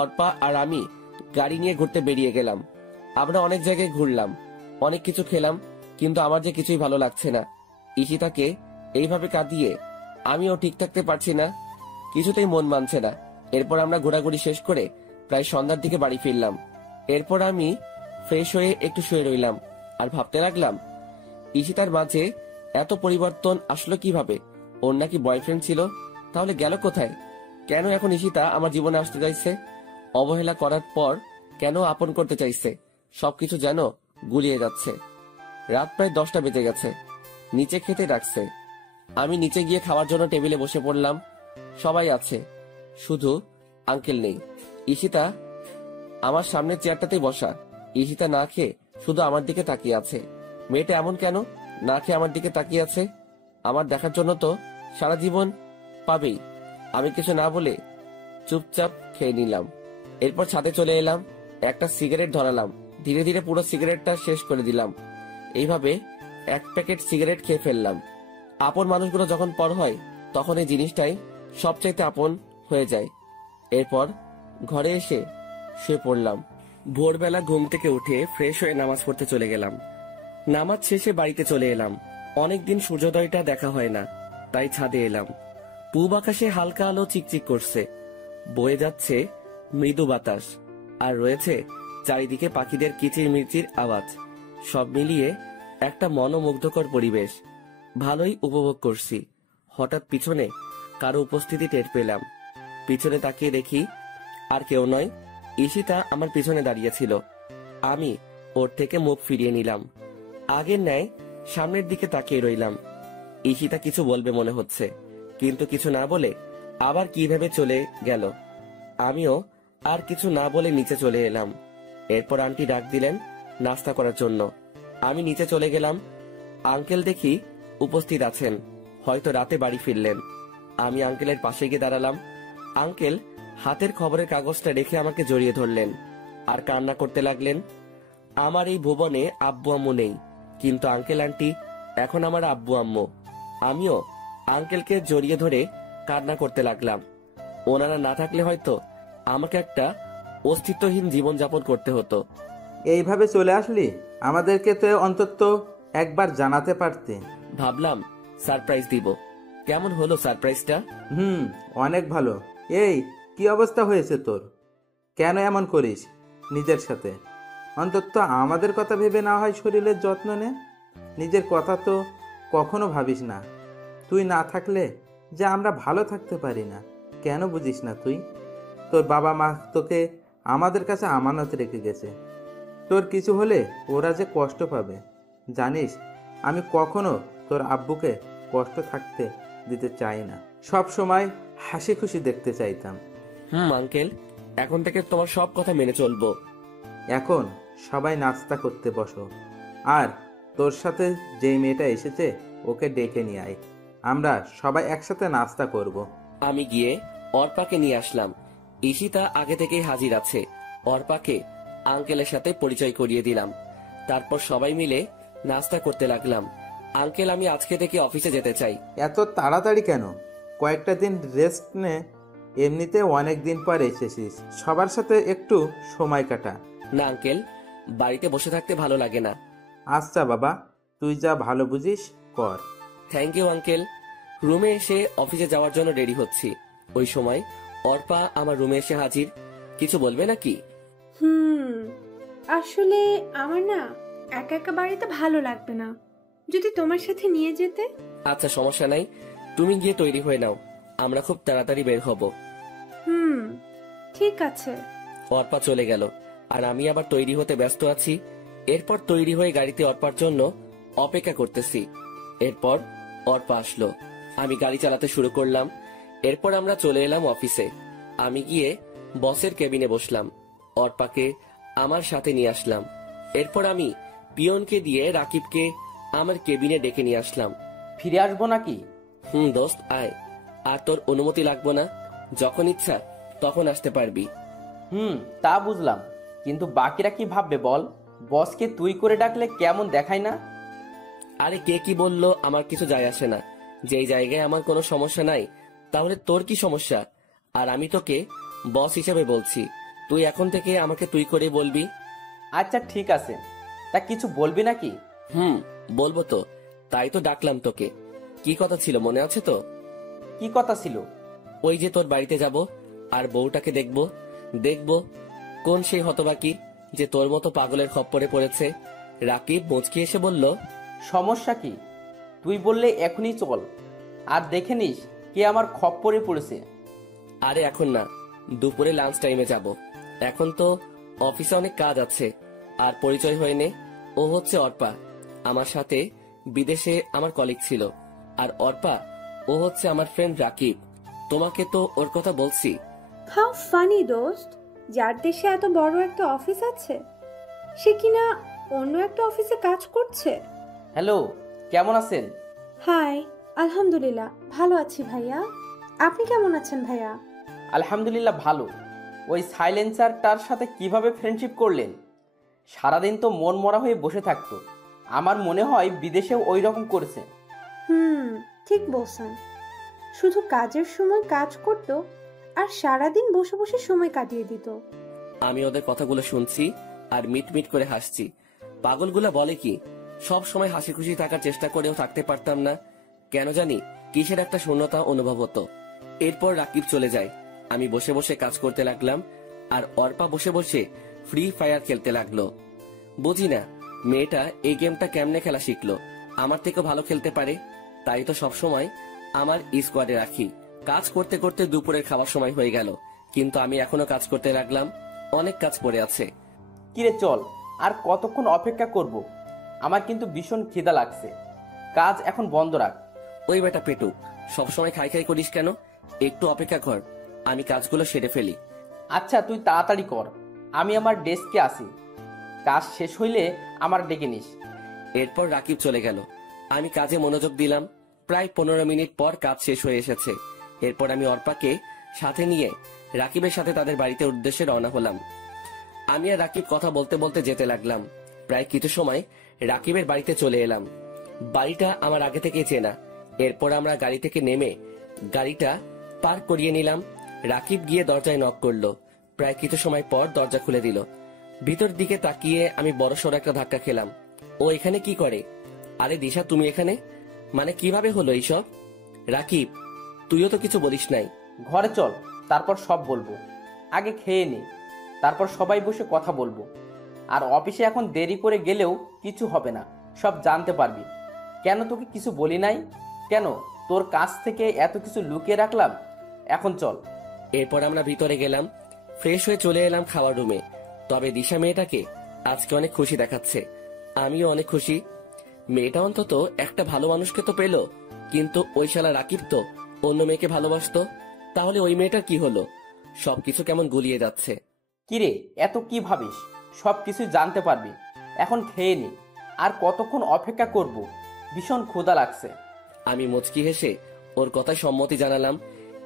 অর্পা আর আমি গাড়ি নিয়ে ঘুরতে বেরিয়ে গেলাম। আমরা অনেক জায়গায় ঘুরলাম, অনেক কিছু খেলাম, কিন্তু আমার যে কিছুই ভালো লাগছে না। ঈশিতাকে এইভাবে কাঁদিয়ে আমিও ঠিক থাকতে পারছি না, কিছুতেই মন মানছে না। এরপর আমরা ঘোরাঘুরি শেষ করে প্রায় সন্ধ্যার দিকে বাড়ি ফিরলাম। এরপর আমি ফ্রেশ হয়ে একটু শুয়ে রইলাম আর ভাবতে লাগলাম ঈশিতার মাঝে এত পরিবর্তন আসলো কিভাবে। ওর নাকি বয়ফ্রেন্ড ছিল, তাহলে গেল কোথায়? কেন এখন ঈশিতা আমার জীবনে আসতে চাইছে? অবহেলা করার পর কেন আপন করতে চাইছে? সবকিছু যেন গুলিয়ে যাচ্ছে। রাত প্রায় 10টা বেজে গেছে। নিচে খেতে ডাকছে। আমি নিচে গিয়ে খাওয়ার জন্য টেবিলে বসে পড়লাম। সবাই আছে, শুধু আঙ্কেল নেই। ঈশিতা আমার সামনের চেয়ারটাতেই বসা। ঈশিতা না খেয়ে শুধু আমার দিকে তাকিয়ে আছে। মেয়েটা এমন কেন না খেয়ে আমার দিকে তাকিয়ে আছে? আমার দেখার জন্য তো সারা জীবন পাবেই। আমি কিছু না বলে চুপচাপ খেয়ে নিলাম। এরপর ছাদে চলে এলাম, একটা সিগারেট ধরালাম। ধীরে ধীরে পুরো সিগারেটটা শেষ করে দিলাম। এইভাবে 1 প্যাকেট সিগারেট খেয়ে ফেললাম। আপন মানুষগুলো যখন পর হয়, তখন এই জিনিসটাই সবচাইতে আপন হয়ে যায়। এরপর ঘরে এসে শুয়ে পড়লাম। ভোরবেলা ঘুম থেকে উঠে ফ্রেশ হয়ে নামাজ পড়তে চলে গেলাম। নামাজ শেষে বাড়িতে চলে এলাম। অনেকদিন সূর্যোদয়টা দেখা হয় না, তাই ছাদে এলাম। পূব আকাশে হালকা আলো চিকচিক করছে, বয়ে যাচ্ছে মৃদু বাতাস, আর রয়েছে চারিদিকে পাখিদের কিচিরমিচির আওয়াজ। সব মিলিয়ে একটা মনোমুগ্ধকর পরিবেশ। ভালোই উপভোগ করছি। হঠাৎ পিছনে কারো উপস্থিতি টের পেলাম। পিছনে তাকিয়ে দেখি আর কেউ নয়, ঈশিতা আমার পিছনে দাঁড়িয়েছিল। আমি ওর থেকে মুখ ফিরিয়ে নিলাম। আগের ন্যায় সামনের দিকে তাকিয়ে রইলাম। ঈশিতা কিছু বলবে মনে হচ্ছে, কিন্তু কিছু না বলে আবার কিভাবে চলে গেল। আমিও আর কিছু না বলে নিচে চলে এলাম। এরপর আন্টি ডাক দিলেন নাস্তা করার জন্য। আমি নিচে চলে গেলাম। আঙ্কেল দেখি উপস্থিত আছেন, হয়তো রাতে বাড়ি ফিরলেন। আমি আঙ্কেলের পাশে গিয়ে দাঁড়ালাম। আঙ্কেল হাতের খবরের কাগজটা রেখে আমাকে জড়িয়ে ধরলেন আর কান্না করতে লাগলেন। আমার এই ভুবনে আব্বু আম্মু নেই, কিন্তু আঙ্কেল আন্টি এখন আমার আব্বু আম্মু। আমিও আঙ্কেলকে জড়িয়ে ধরে কান্না করতে লাগলাম। ওনারা না থাকলে হয়তো আমাকে একটা অস্তিত্বহীন জীবন যাপন করতে হতো। এইভাবে চলে আসলি? আমাদেরকে তো অন্তত একবার জানাতে পারতে। ভাবলাম সারপ্রাইজ দিব। কেমন হলো সারপ্রাইজটা? অনেক ভালো। এই কি অবস্থা হয়েছে তোর? কেন এমন করিস নিজের সাথে? অন্তত আমাদের কথা ভেবে না হয় শরীরের যত্ন নে। নিজের কথা তো কখনো ভাবিস না। তুই না থাকলে যে আমরা ভালো থাকতে পারি না, কেন বুঝিস না তুই? তোর বাবা মা তোকে আমাদের কাছে আমানত রেখে গেছে। তোর কিছু হলে ওরা যে কষ্ট পাবে জানিস। আমি কখনো তোর আব্বুকে কষ্ট থাকতে দিতে চাই না। সব সময় হাসি খুশি দেখতে চাইতাম। আঙ্কেল, এখন থেকে তোমার সব কথা মেনে চলবো। এখন সবাই নাস্তা করতে বসো, আর তোর সাথে যেই মেয়েটা এসেছে ওকে ডেকে নিয়ে আয়। আমরা সবাই একসাথে নাস্তা করব। আমি গিয়ে অর্পাকে নিয়ে আসলাম। ঈশিতা আগে থেকেই হাজির আছে। অর্পাকে আঙ্কেলের সাথে পরিচয় করিয়ে দিলাম। তারপর সবাই মিলে নাস্তা করতে লাগলাম। আঙ্কেল, আমি আজকে থেকে অফিসে যেতে চাই। এত তাড়াতাড়ি কেন? কয়েকটা দিন রেস্ট নে। এমনিতে অনেক দিন পর এসেছিস, সবার সাথে একটু সময় কাটা। না আঙ্কেল, বাড়িতে বসে থাকতে ভালো লাগে না। আচ্ছা বাবা, তুই যা ভালো বুঝিস কর। Thank you uncle. রুমে এসে অফিসে যাওয়ার জন্য রেডি হচ্ছি। ওই সময় অর্পা আমার রুমে এসে হাজির। কিছু বলবে নাকি? আসলে আমার না একা একা বাড়িতে ভালো লাগবে না, যদি তোমার সাথে নিয়ে যেতে। আচ্ছা, সমস্যা নাই, তুমি গিয়ে তৈরি হয়ে নাও, আমরা খুব তাড়াতাড়ি বের হব। ঠিক আছে। অর্পা চলে গেল আর আমি আবার তৈরি হতে ব্যস্ত আছি। এরপর তৈরি হয়ে গাড়িতে অর্পার জন্য অপেক্ষা করতেছি। এরপর অর্পা আসলো, আমি গাড়ি চালাতে শুরু করলাম। এরপর আমরা চলে এলাম অফিসে। আমি গিয়ে বসের কেবিনে বসলাম। অর্পাকে আমার সাথে নিয়ে আসলাম। এরপর আমি পিয়নকে দিয়ে রাকিবকে আমার কেবিনে ডেকে নিয়ে আসলাম। ফিরে আসবো নাকি? দোস্ত আয়, আর তোর অনুমতি লাগবো না, যখন ইচ্ছা তখন আসতে পারবি। তা বুঝলাম, কিন্তু বাকিরা কি ভাববে বল? বসকে তুই করে ডাকলে কেমন দেখায় না? আরে কে কি বললো আমার কিছু যায় আসে না। যেই জায়গায় আমার কোনো সমস্যা নাই, তাহলে তোর কি সমস্যা? আর আমি তোকে বস হিসেবে বলছি, তুই এখন থেকে আমাকে তুই করে বলবি। আচ্ছা ঠিক আছে, তা কিছু বলবি নাকি? বলবো তো, তাই তো ডাকলাম তোকে। কি কথা ছিল মনে আছে তো? কি কথা ছিল? ওই যে তোর বাড়িতে যাব আর বউটাকে দেখবো কোন সেই হতবাকি যে তোর মতো পাগলের খপ্পরে পড়েছে। রাকিব মুচকি এসে বলল, সমস্যা কি? তুই বললে এখনই চল, আর দেখে নিস কে আমার খপ্পরে পড়েছে। আরে এখন না, দুপুরে লাঞ্চ টাইমে যাব। এখন তো অফিসে অনেক কাজ আছে। আর পরিচয় হয়নি, ও হচ্ছে অর্পা, আমার সাথে বিদেশে আমার কলিগ ছিল। আর অর্পা, ও হচ্ছে আমার ফ্রেন্ড রাকিব। তোমাকে তো ওর কথা বলছি। হাউ ফানি দোস্ত, যার দেশে এত বড় একটা অফিস আছে সে কিনা অন্য একটা অফিসে কাজ করছে। হ্যালো, কেমন আছেন? হাই, আলহামদুলিল্লাহ ভালো আছি ভাইয়া। আপনি কেমন আছেন ভাইয়া? আলহামদুলিল্লাহ ভালো। ওই সাইলেন্সারটার সাথে কিভাবে ফ্রেন্ডশিপ করলেন? সারাদিন তো মন মরা হয়ে বসে থাকতো। আমার মনে হয় বিদেশেও ওই রকম করেছে। ঠিক বলছেন। শুধু কাজের সময় কাজ করত আর সারাদিন বসে বসে সময় কাটিয়ে দিত। আমি ওদের কথাগুলো শুনছি আর মিট করে হাসছি। পাগলগুলা বলে কি, সব সময় হাসি খুশি থাকার চেষ্টা করেও থাকতে পারতাম না। কেন জানি কিসের একটা শূন্যতা অনুভব হতো। এরপর রাকিব চলে যায়। আমি বসে বসে কাজ করতে লাগলাম আর অর্পা বসে বসে ফ্রি ফায়ার খেলতে লাগলো। বুঝি না মেয়েটা এই গেমটা কেমনে খেলা শিখলো। আমার থেকে ভালো খেলতে পারে, তাই তো সবসময় আমার স্কোয়াডে রাখি। কাজ করতে করতে দুপুরের খাওয়ার সময় হয়ে গেল, কিন্তু আমি এখনো কাজ করতে লাগলাম। অনেক কাজ পড়ে আছে। কিরে চল, আর কতক্ষণ অপেক্ষা করব? আমার কিন্তু ভীষণ খিদা লাগছে। কাজ এখন বন্ধ রাখ। ওই বেটা পেটু, সবসময় খাই খাই করিস কেন? একটু অপেক্ষা কর, আমি কাজগুলো সেরে ফেলি। আচ্ছা তুই তাড়াতাড়ি কর, আমি আমার ডেস্কে আসি। কাজ শেষ হইলে আমার ডেকে নিস। এরপর রাকিব চলে গেল। আমি কাজে মনোযোগ দিলাম। প্রায় 15 মিনিট পর কাজ শেষ হয়ে এসেছে। এরপর আমি অর্পাকে সাথে নিয়ে রাকিবের সাথে তাদের বাড়িতে উদ্দেশ্যে রওনা হলাম। আমি আর রাকিব কথা বলতে বলতে যেতে লাগলাম। প্রায় কিছু সময় রাকিবের বাড়িতে চলে এলাম। বাড়িটা আমার আগে থেকে চেনা। এরপর আমরা গাড়ি থেকে নেমে গাড়িটা পার্ক করিয়ে নিলাম। রাকিব গিয়ে দরজায় নক করলো। প্রায় কিছু সময় পর দরজা খুলে দিল। ভিতর দিকে তাকিয়ে আমি বড়সড় একটা ধাক্কা খেলাম। ও এখানে কি করে? আরে দিশা, তুমি এখানে? মানে কিভাবে হলো এইসব? রাকিব, তুইও তো কিছু বলিস নাই। ঘরে চল, তারপর সব বলবো। আগে খেয়ে নে, তারপর সবাই বসে কথা বলবো। আর অফিসে এখন দেরি করে গেলেও কিছু হবে না, সব জানতে পারবি। কেন তোকে কিছু বলি নাই? কেন তোর কাছ থেকে এত কিছু লুকিয়ে রাখলাম? এখন চল। এরপর আমরা ভিতরে গেলাম। ফ্রেশ হয়ে চলে এলাম খাওয়ার রুমে। তবে দিশা মেয়েটাকে আজকে অনেক খুশি দেখাচ্ছে। আমিও অনেক খুশি। মেয়েটা অন্তত একটা ভালো মানুষকে তো পেল। কিন্তু ওই শালা রাকিব তো অন্য মেয়েকে ভালোবাসতো। তাহলে ওই মেয়েটার কি হলো? সবকিছু কেমন গুলিয়ে যাচ্ছে। কিরে, এত কি ভাবিস? সব কিছু জানতে পারবি। এখন খেয়ে নি। আর কতক্ষণ অপেক্ষা করব? ভীষণ ক্ষুধা লাগছে। আমি মুচকি হেসে ওর কথায় সম্মতি জানালাম।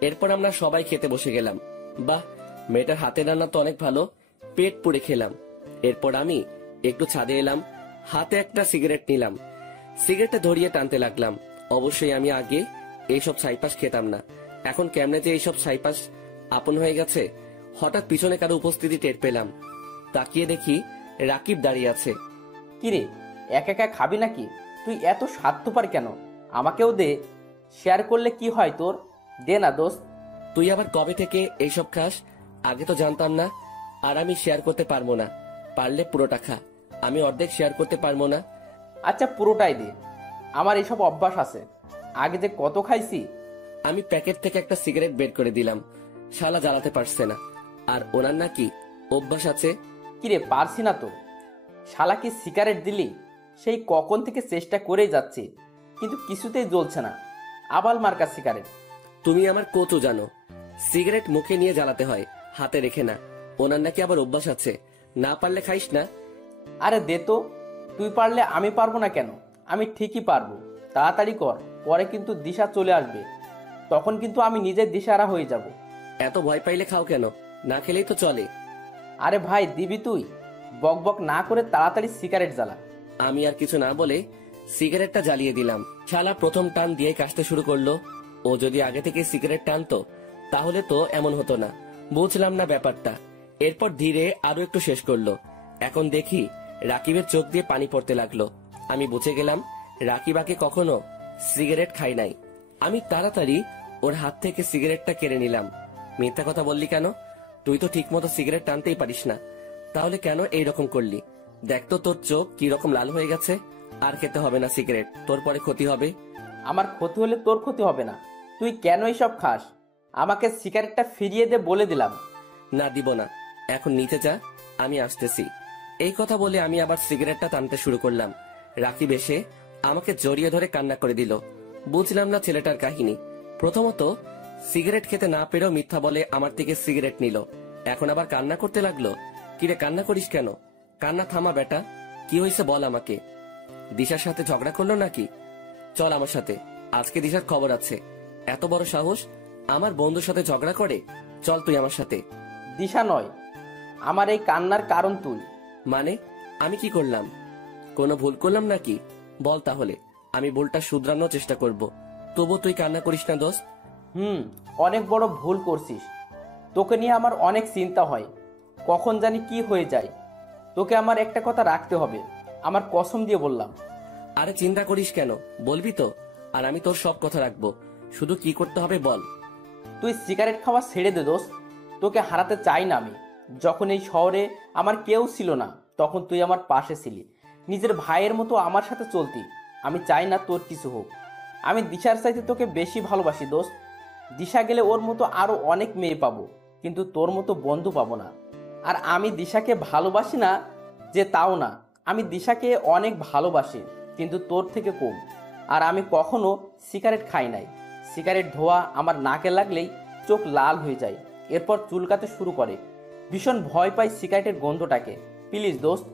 এরপর আমরা সবাই খেতে বসে গেলাম। বাহ, মেয়েটার হাতে রান্না তো অনেক ভালো। পেট পুড়ে খেলাম। এরপর আমি একটু ছাদে এলাম। হাতে একটা সিগারেট নিলাম। সিগারেটটা ধরিয়ে টানতে লাগলাম। অবশ্যই আমি আগে এইসব ছাইপাস খেতাম না। এখন কেমনে যে এইসব ছাইপাস আপন হয়ে গেছে। হঠাৎ পিছনে কারো উপস্থিতি টের পেলাম। তাকিয়ে দেখি রাকিব দাঁড়িয়ে আছে। কিরে, একা একা খাবি নাকি? তুই এত স্বার্থপর কেন? আমাকেও দে। শেয়ার করলে কি হয় তোর? দে না দোস্ত। তুই আবার কবে থেকে এইসব খাস? আগে তো জানতাম না। আর আমি শেয়ার করতে পারবো না। পারলে পুরোটা খা। আমি অর্ধেক শেয়ার করতে পারবো না। আচ্ছা পুরোটাই দে, আমার এসব অভ্যাস আছে। আগে যে কত খাইছি। আমি প্যাকেট থেকে একটা সিগারেট বের করে দিলাম। শালা জ্বালাতে পারছে না। আর ওনার নাকি অভ্যাস আছে। কিরে, পারছি না তো। শালাকে সিগারেট দিলি? সেই কখন থেকে চেষ্টা করেই যাচ্ছি, কিন্তু কিছুতেই জ্বলছে না। আবাল মার্কা সিগারেট। তুমি আমার কত জানো? সিগারেট মুখে নিয়ে জ্বালাতে হয়, হাতে রেখে না। ওনার নাকি আবার অভ্যাস আছে। না পারলে খাইস না। আরে দে তো। তুই পারলে আমি পারবো না কেন? আমি ঠিকই পারবো। তাড়াতাড়ি কর, পরে কিন্তু দিশা চলে আসবে। তখন কিন্তু আমি নিজের দিশাহারা হয়ে যাব। এত ভয় পাইলে খাও কেন? না খেলেই তো চলে। আরে ভাই, দিবি তুই? বক বক না করে তাড়াতাড়ি সিগারেট জ্বালা। আমি আর কিছু না বলে সিগারেটটা জ্বালিয়ে দিলাম। শালা প্রথম টান দিয়ে কাশতে শুরু করলো। ও যদি আগে থেকে সিগারেট টানতো তাহলে তো এমন হতো না। বুঝলাম না ব্যাপারটা। এরপর ধীরে আরো একটু শেষ করলো। এখন দেখি রাকিবের চোখ দিয়ে পানি পড়তে লাগলো। আমি বুঝে গেলাম রাকিব আগে কখনো সিগারেট খাই নাই। আমি তাড়াতাড়ি ওর হাত থেকে সিগারেটটা কেড়ে নিলাম। মিথ্যা কথা বললি কেন? তুই তো ঠিক মতো সিগারেট টানতেই পারিস না। তাহলে কেন এইরকম করলি? দেখ তো তোর চোখ কি রকম লাল হয়ে গেছে। আর খেতে হবে না সিগারেট, তোর পরে ক্ষতি হবে। আমার ক্ষতি হলে তোর ক্ষতি হবে না। তুই কেন এইসব খাস? আমাকে সিগারেটটা ফিরিয়ে দে বলে দিলাম। না, দিব না। এখন নিতে যা, আমি আসতেছি। এই কথা বলে আমি আবার সিগারেটটা টানতে শুরু করলাম। রাকিব এসে আমাকে জড়িয়ে ধরে কান্না করে দিল। বুঝলাম না ছেলেটার কাহিনী। প্রথমত সিগারেট খেতে না পেরেও মিথ্যা বলে আমার থেকে সিগারেট নিল। এখন আবার কান্না করতে লাগলো। কিরে, কান্না করিস কেন? কান্না থামা বেটা। কি হয়েছে বল আমাকে। দিশার সাথে ঝগড়া করলো নাকি? চল আমার সাথে, আজকে দিশার খবর আছে। এত বড় সাহস, আমার বন্ধুর সাথে ঝগড়া করে? চল তুই আমার সাথে। দিশা নয়, আমার এই কান্নার কারণ তুই। মানে আমি কি করলাম? কোনো ভুল করলাম নাকি? বল তাহলে, আমি ভুলটা শুধরানোর চেষ্টা করব। তবু তুই কান্না করিস না দোস্ত। অনেক বড় ভুল করছিস। তোকে নিয়ে আমার অনেক চিন্তা হয়। কখন জানি কি হয়ে যায়। তোকে আমার একটা কথা রাখতে হবে, আমার কসম দিয়ে বললাম। আরে চিন্তা করিস কেন, বলবি তো? আর আমি তোর সব কথা রাখবো। শুধু কি করতে হবে বল। তুই সিগারেট খাওয়া ছেড়ে দে দোস্ত। তোকে হারাতে চাই না আমি। যখন এই শহরে আমার কেউ ছিল না, তখন তুই আমার পাশে ছিলি। নিজের ভাইয়ের মতো আমার সাথে চলতি। আমি চাই না তোর কিছু হোক। আমি দিশার চাইতে তোকে বেশি ভালোবাসি দোস্ত। দিশা গেলে ওর মতো আরো অনেক মেয়ে পাবো, কিন্তু তোর মতো বন্ধু পাবো না। আর আমি দিশাকে ভালোবাসি না যে তাও না, আমি দিশাকে অনেক ভালোবাসি, কিন্তু তোর থেকে কম। আর আমি কখনো সিগারেট খাই নাই। সিগারেট ধোয়া আমার নাকে লাগলেই চোখ লাল হয়ে যায়, এরপর চুলকাতে শুরু করে। ভীষণ ভয় পাই সিগারেটের গন্ধটাকে। প্লিজ দোস্ত,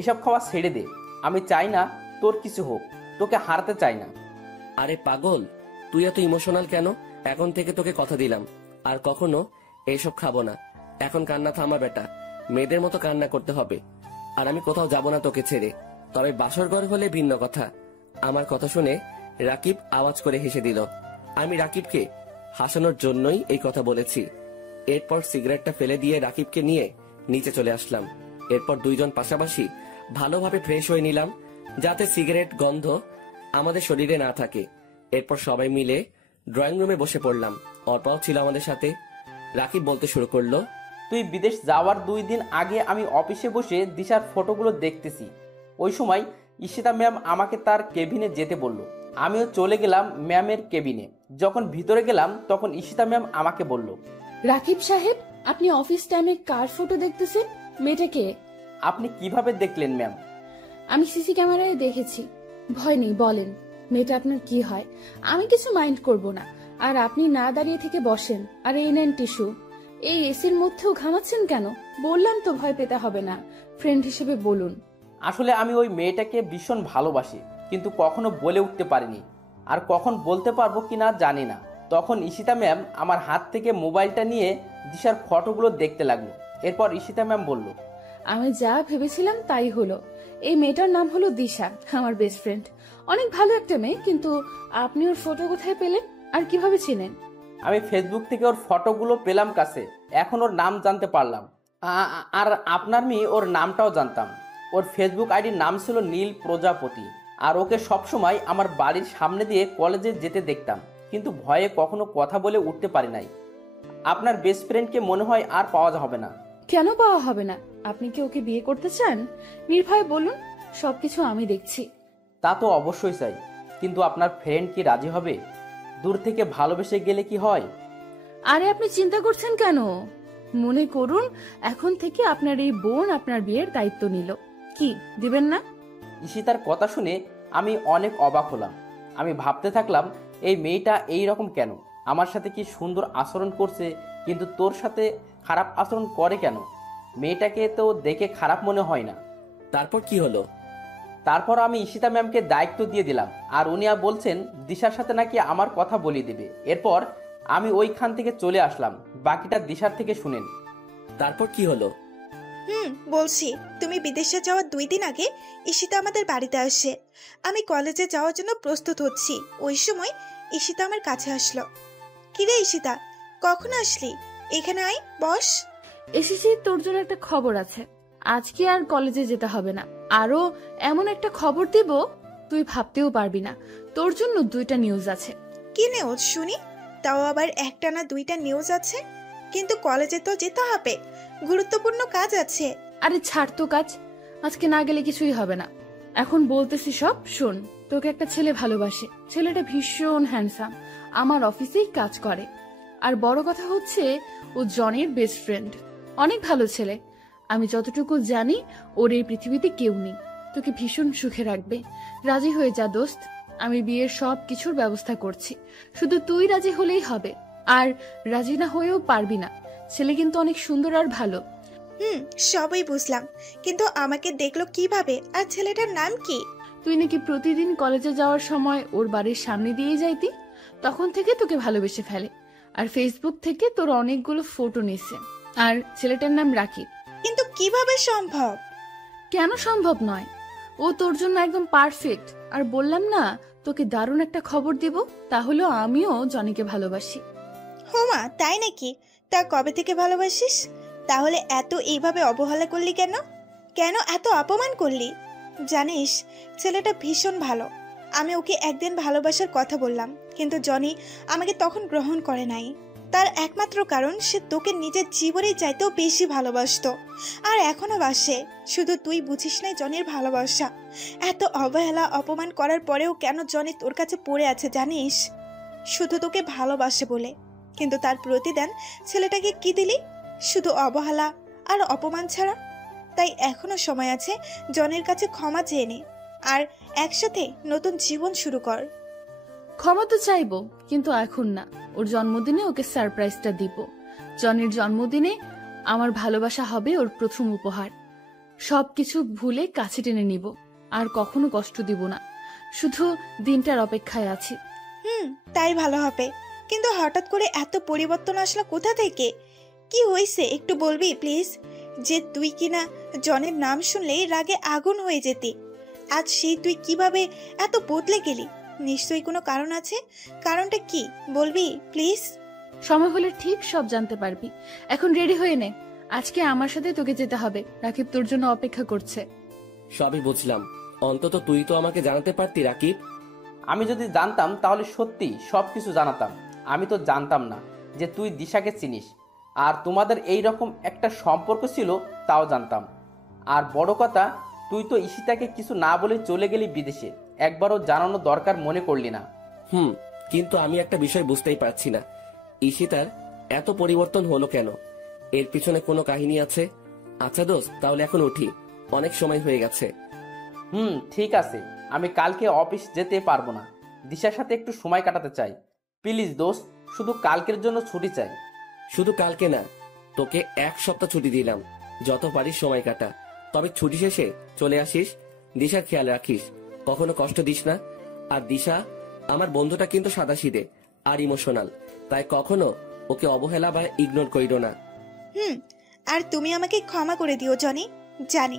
এসব খাওয়া ছেড়ে দে। আমি চাই না তোর কিছু হোক, তোকে হারাতে চাই না। আরে পাগল, তুই এত ইমোশনাল কেন? এখন থেকে তোকে কথা দিলাম আর কখনো এইসব খাবো না। এখন কান্না থামা বেটা, মেয়েদের মতো কান্না করতে হবে। আর আমি কোথাও যাব না তোকে ছেড়ে, তবে বাসর ঘর হলে ভিন্ন কথা। আমার কথা শুনে রাকিব আওয়াজ করে হেসে দিল। আমি রাকিবকে হাসানোর জন্যই এই কথা বলেছি। এরপর সিগারেটটা ফেলে দিয়ে রাকিবকে নিয়ে নিচে চলে আসলাম। এরপর দুইজন পাশাপাশি ভালোভাবে ফ্রেশ হয়ে নিলাম, যাতে সিগারেট গন্ধ আমাদের শরীরে না থাকে। এরপর সবাই মিলে ড্রয়িং রুমে বসে পড়লাম। অর্পাও ছিল আমাদের সাথে। রাকিব বলতে শুরু করলো, তুই বিদেশ যাওয়ার 2 দিন আগে আমি অফিসে বসে দিশার ফটোগুলো দেখতেছি। ওই সময় ঈশিতা ম্যাম আমাকে তার কেবিনে যেতে বলল। আমিও চলে গেলাম ম্যামের কেবিনে। যখন ভিতরে গেলাম তখন ঈশিতা ম্যাম আমাকে বলল, রাকিব সাহেব, আপনি অফিস টাইমে কার ফটো দেখতেছেন? মেয়েটাকে? আপনি কিভাবে দেখলেন ম্যাম? আমি সিসি ক্যামেরায় দেখেছি। ভয় নেই, বলেন মেয়েটা আপনার কি হয়? আমি কিছু মাইন্ড করব না। আর আপনি না দাঁড়িয়ে থেকে বসেন। আর এই নেন টিস্যু। এই এসির মধ্যেও ঘামাচ্ছেন কেন? বললাম তো ভয় পেতে হবে না। ফ্রেন্ড হিসেবে বলুন। আসলে আমি ওই মেয়েটাকে ভীষণ ভালোবাসি, কিন্তু কখনো বলে উঠতে পারিনি। আর কখন বলতে পারবো কিনা জানি না। তখন ঈশিতা ম্যাম আমার হাত থেকে মোবাইলটা নিয়ে দিশার ফটোগুলো দেখতে লাগলো। এরপর ঈশিতা ম্যাম বলল, আমি যা ভেবেছিলাম তাই হলো। এই মেয়েটার নাম হলো দিশা, আমার বেস্ট ফ্রেন্ড। অনেক ভালো একটা মেয়ে, কিন্তু আপনি ওর ফটো কোথায় পেলেন আর কিভাবে চিনেন? আমি ফেসবুক থেকে ওর ফটোগুলো পেলাম কাছে, এখন ওর নাম জানতে পারলাম। আর আপনার মেয়ে ওর নামটাও জানতাম। ওর ফেসবুক আইডির নাম ছিল নীল প্রজাপতি। আর ওকে সবসময় আমার বাড়ির সামনে দিয়ে কলেজে যেতে দেখতাম, কিন্তু ভয়ে কখনো কথা বলে উঠতে পারি নাই। আপনার বেস্ট ফ্রেন্ডকে মনে হয় আর পাওয়া হবে না। কেন পাওয়া হবে না? আপনি কি ওকে বিয়ে করতে চান? নির্ভয়ে বলুন, সবকিছু আমি দেখছি। তা তো অবশ্যই চাই, কিন্তু আপনার ফ্রেন্ড কি রাজি হবে? দূর থেকে ভালোবেসে গেলে কি হয়? আরে আপনি চিন্তা করছেন কেন? মনে করুন এখন থেকে আপনার এই বোন আপনার বিয়ের দায়িত্ব নিল। কি দিবেন না? ঈশিতার কথা শুনে আমি অনেক অবাক হলাম। আমি ভাবতে থাকলাম, এই মেয়েটা এই রকম কেন? আমার সাথে কি সুন্দর আচরণ করছে, কিন্তু তোর সাথে খারাপ আচরণ করে কেন? মেয়েটাকে তো দেখে খারাপ মনে হয় না। তারপর কি হলো? তারপর আমি ঈশিতা ম্যামকে দায়িত্ব দিয়ে দিলাম, আর উনি বলছেন দিশার সাথে নাকি আমার কথা বলিয়ে দেবে। এরপর আমি ওইখান থেকে চলে আসলাম। বাকিটা দিশার থেকে শুনেন। তারপর কি হলো? বলছি, তুমি বিদেশে যাওয়ার 2 দিন আগে ঈশিতা আমাদের বাড়িতে আসে। আমি কলেজে যাওয়ার জন্য প্রস্তুত হচ্ছি। ওই সময় ঈশিতা আমার কাছে আসলো। কিরে ঈশিতা, কখন আসলি? এখানে আয়, বস। এসেছি, তোর জন্য একটা খবর আছে। আজকে আর কলেজে যেতে হবে না। আরো এমন একটা খবর দিব তুই ভাবতেও পারবি না। তোর জন্য 2টা নিউজ আছে। কি নিউজ শুনি? তাও আবার একটা না 2টা নিউজ আছে? কিন্তু কলেজে তো যেতে হবে, গুরুত্বপূর্ণ কাজ আছে। আরে ছাড় তো কাজ, আজকে না গেলে কিছুই হবে না। এখন বলতেছি সব শোন। তোকে একটা ছেলে ভালোবাসে। ছেলেটা ভীষণ হ্যান্ডসাম, আমার অফিসেই কাজ করে। আর বড় কথা হচ্ছে ও জনের বেস্ট ফ্রেন্ড। অনেক ভালো ছেলে। আমি যতটুকু জানি ওর এই পৃথিবীতে কেউ নেই। তোকে ভীষণ সুখে রাখবে। রাজি হয়ে যা দোস্ত। আমি বিয়ের সব কিছুর ব্যবস্থা করছি, শুধু তুই রাজি হলেই হবে। আর রাজি না হয়েও পারবি না। ছেলে কিন্তু অনেক সুন্দর আর ভালো। সবই বুঝলাম, কিন্তু আমাকে দেখলো কিভাবে? আর ছেলেটার নাম কি? তুই নাকি প্রতিদিন কলেজে যাওয়ার সময় ওর বাড়ির সামনে দিয়ে যাইতি, তখন থেকে তোকে ভালোবেসে ফেলে। আর ফেসবুক থেকে তোর অনেকগুলো ফটো নিছে। আর ছেলেটার নাম রাকিব। কিন্তু কিভাবে সম্ভব? কেন সম্ভব নয়? ও তোর জন্য একদম পারফেক্ট। আর বললাম না তোকে দারুণ একটা খবর দিব, তাহলে আমিও জনিকে ভালোবাসি। হোমা, তাই নাকি? তা কবে থেকে ভালোবাসিস? তাহলে এত এইভাবে অবহেলা করলি কেন? কেন এত অপমান করলি? জানিস, ছেলেটা ভীষণ ভালো। আমি ওকে একদিন ভালোবাসার কথা বললাম, কিন্তু জনি আমাকে তখন গ্রহণ করে নাই। তার একমাত্র কারণ সে তোকে নিজের জীবনের চাইতেও বেশি ভালোবাসতো, আর এখনো বাসে। শুধু তুই বুঝিস নাই জনির ভালোবাসা। এত অবহেলা অপমান করার পরেও কেন জনি তোর কাছে পড়ে আছে জানিস? শুধু তোকে ভালোবাসে বলে। কিন্তু তার প্রতিদান ছেলেটাকে কি দিলি? শুধু অবহেলা আর অপমান ছাড়া। তাই এখনো সময় আছে, জনের কাছে ক্ষমা চেয়ে নে আর একসাথে নতুন জীবন শুরু কর। ক্ষমা তো চাইবো, কিন্তু এখন না। ওর জন্মদিনে ওকে সারপ্রাইজটা দিব। জনের জন্মদিনে আমার ভালোবাসা হবে ওর প্রথম উপহার। সবকিছু ভুলে কাছে টেনে নিব, আর কখনো কষ্ট দিব না। শুধু দিনটার অপেক্ষায় আছি। তাই ভালো হবে। কিন্তু হঠাৎ করে এত পরিবর্তন আসলো কোথা থেকে? কি হয়েছে একটু বলবি প্লিজ? যে তুই কিনা জনের নাম শুনলেই রাগে আগুন হয়ে যেতি, আজ সেই তুই কিভাবে এত বদলে গেলি? নিশ্চয়ই কোনো কারণ আছে। কারণটা কি বলবি প্লিজ? সময় হলে ঠিক সব জানতে পারবি। এখন রেডি হয়ে নে, আজকে আমার সাথে তোকে যেতে হবে। রাকিব তোর জন্য অপেক্ষা করছে। সবই বুঝলাম, অন্তত তুই তো আমাকে জানাতে পারতি রাকিব। আমি যদি জানতাম তাহলে সত্যি সবকিছু জানাতাম। আমি তো জানতাম না যে তুই দিশাকে চিনিস আর তোমাদের এই রকম একটা সম্পর্ক ছিল, তাও জানতাম। আর বড় কথা, তুই তো ঈশিতাকে কিছু না বলে চলে গেলি বিদেশে, একবারও জানানো দরকার মনে করলি না। কিন্তু আমি একটা বিষয় বুঝতেই পারছি না, ঈশিতার এত পরিবর্তন হলো কেন? এর পিছনে কোনো কাহিনী আছে? আচ্ছা দোস্ত, তাহলে এখন উঠি, অনেক সময় হয়ে গেছে। ঠিক আছে, আমি কালকে অফিস যেতে পারবো না। দিশার সাথে একটু সময় কাটাতে চাই। প্লিজ দোস্ত, শুধু কালকের জন্য ছুটি চাই। শুধু কালকে না, তোকে 1 সপ্তাহ ছুটি দিলাম, যত পারিস সময় কাটা। তবে ছুটি শেষে চলে আসিস। দিশার খেয়াল রাখিস, কখনো কষ্ট দিস না। আর দিশা আমার বন্ধুটা কিন্তু সাদাসিধে আর ইমোশনাল, তাই কখনো ওকে অবহেলা বা ইগনোর করিও না। আর তুমি আমাকে ক্ষমা করে দিও জনি। জানি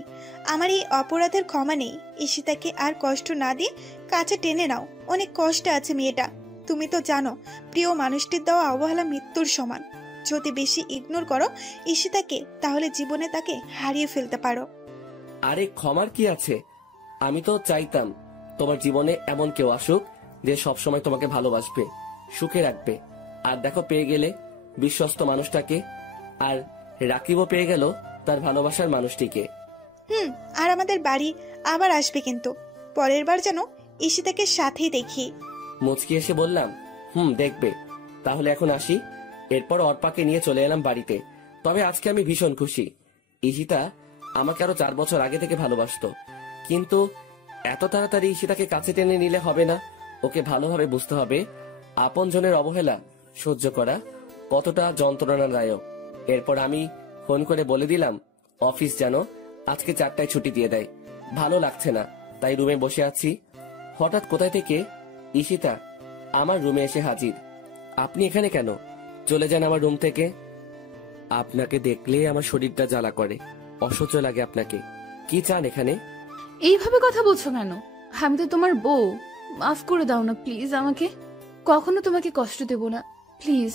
আমার এই অপরাধের ক্ষমা নেই। ঈশিতাকে আর কষ্ট না দিয়ে কাছে টেনে নাও। অনেক কষ্ট আছে মেয়েটা। তুমি তো জানো প্রিয় মানুষটির দেওয়া অবহেলা মৃত্যুর সমান। যদি বেশি ইগনোর করো ঈশিতাকে, তাহলে জীবনে তাকে হারিয়ে ফেলতে পারো। আরে ক্ষমার কি আছে? আমি তো চাইতাম তোমার জীবনে এমন কেউ আসুক যে সবসময় তোমাকে ভালোবাসবে, সুখে রাখবে। আর দেখো, পেয়ে গেলে বিশ্বস্ত মানুষটাকে। আর রাকিবও পেয়ে গেল তার ভালোবাসার মানুষটিকে। আর আমাদের বাড়ি আবার আসবে, কিন্তু পরের বার যেন ঈশিতাকে সাথেই দেখি। মুচকি এসে বললাম, দেখবে। তাহলে এখন আসি। এরপর অর্পাকে নিয়ে চলে এলাম বাড়িতে। তবে আজকে আমি ভীষণ খুশি। ঈশিতা আমাকে আরো 4 বছর আগে থেকে ভালোবাসতো, কিন্তু এত তাড়াতাড়ি ঈশিতাকে কাছে টেনে নিলে হবে না। ওকে ভালোভাবে বুঝতে হবে আপনজনের অবহেলা সহ্য করা কতটা যন্ত্রণাদায়ক। এরপর আমি ফোন করে বলে দিলাম অফিস যেন আজকে 4টায় ছুটি দিয়ে দেয়। ভালো লাগছে না, তাই রুমে বসে আছি। হঠাৎ কোথায় থেকে ঈশিতা আমার রুমে এসে হাজির। আপনি এখানে কেন? চলে যান আমার রুম থেকে। আপনাকে দেখলে আমার শরীরটা জ্বালা করে, অসহ্য লাগে আপনাকে। কি চান এখানে? এইভাবে কথা বলছো কেন? আমি তো তোমার বউ। মাফ করে দাও না প্লিজ আমাকে। কখনো তোমাকে কষ্ট দেব না, প্লিজ।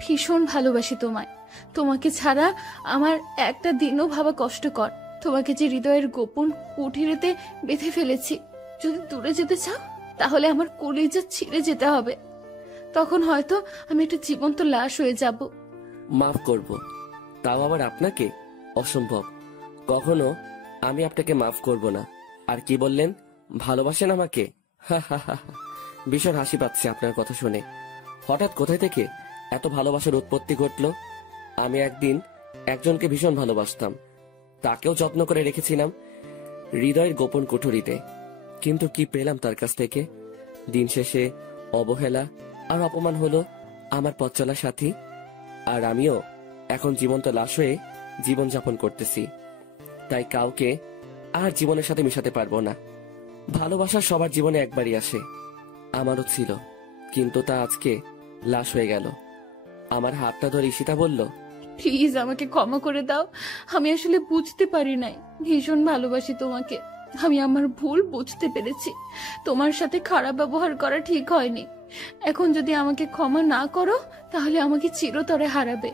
ভীষণ ভালোবাসি তোমায়। তোমাকে ছাড়া আমার একটা দিনও ভাবা কষ্টকর। তোমাকে যে হৃদয়ের গোপন কুঠিরেতে বেঁধে ফেলেছি। যদি দূরে যেতে চাও তাহলে আমার কলিজা ছিঁড়ে যেতে হবে। তখন হয়তো আমি একটা জীবন্ত লাশ হয়ে যাব। মাফ করব, তাও আবার আপনাকে? অসম্ভব, কখনো আমি আপনাকে মাফ করব না। আর কি বললেন, ভালোবাসেন আমাকে? ভীষণ হাসি পাচ্ছে আপনার কথা শুনে। হঠাৎ কোথায় থেকে এত ভালোবাসার উৎপত্তি ঘটলো? আমি একদিন একজনকে ভীষণ ভালোবাসতাম, তাকেও যত্ন করে রেখেছিলাম হৃদয়ের গোপন কুঠুরিতে। কিন্তু কি পেলাম তার কাছ থেকে? দিন শেষে অবহেলা আর অপমান হলো আমার পথ চলা সাথী। আর আমিও এখন জীবন্ত লাশ হয়ে জীবন যাপন করতেছি। তাই কাউকে আর জীবনের সাথে মিশাতে পারবো না। ভালোবাসা সবার জীবনে একবারই আসে, আমারও ছিল, কিন্তু তা আজকে লাশ হয়ে গেল। আমার হাতটা ধরে ঈশিতা বলল, প্লিজ আমাকে ক্ষমা করে দাও। আমি আসলে বুঝতে পারি নাই। ভীষণ ভালোবাসি তোমাকে। আমি আমার ভুল বুঝতে পেরেছি। তোমার সাথে খারাপ ব্যবহার করা ঠিক হয়নি। এখন যদি আমাকে ক্ষমা না করো তাহলে আমাকে চিরতরে হারাবে।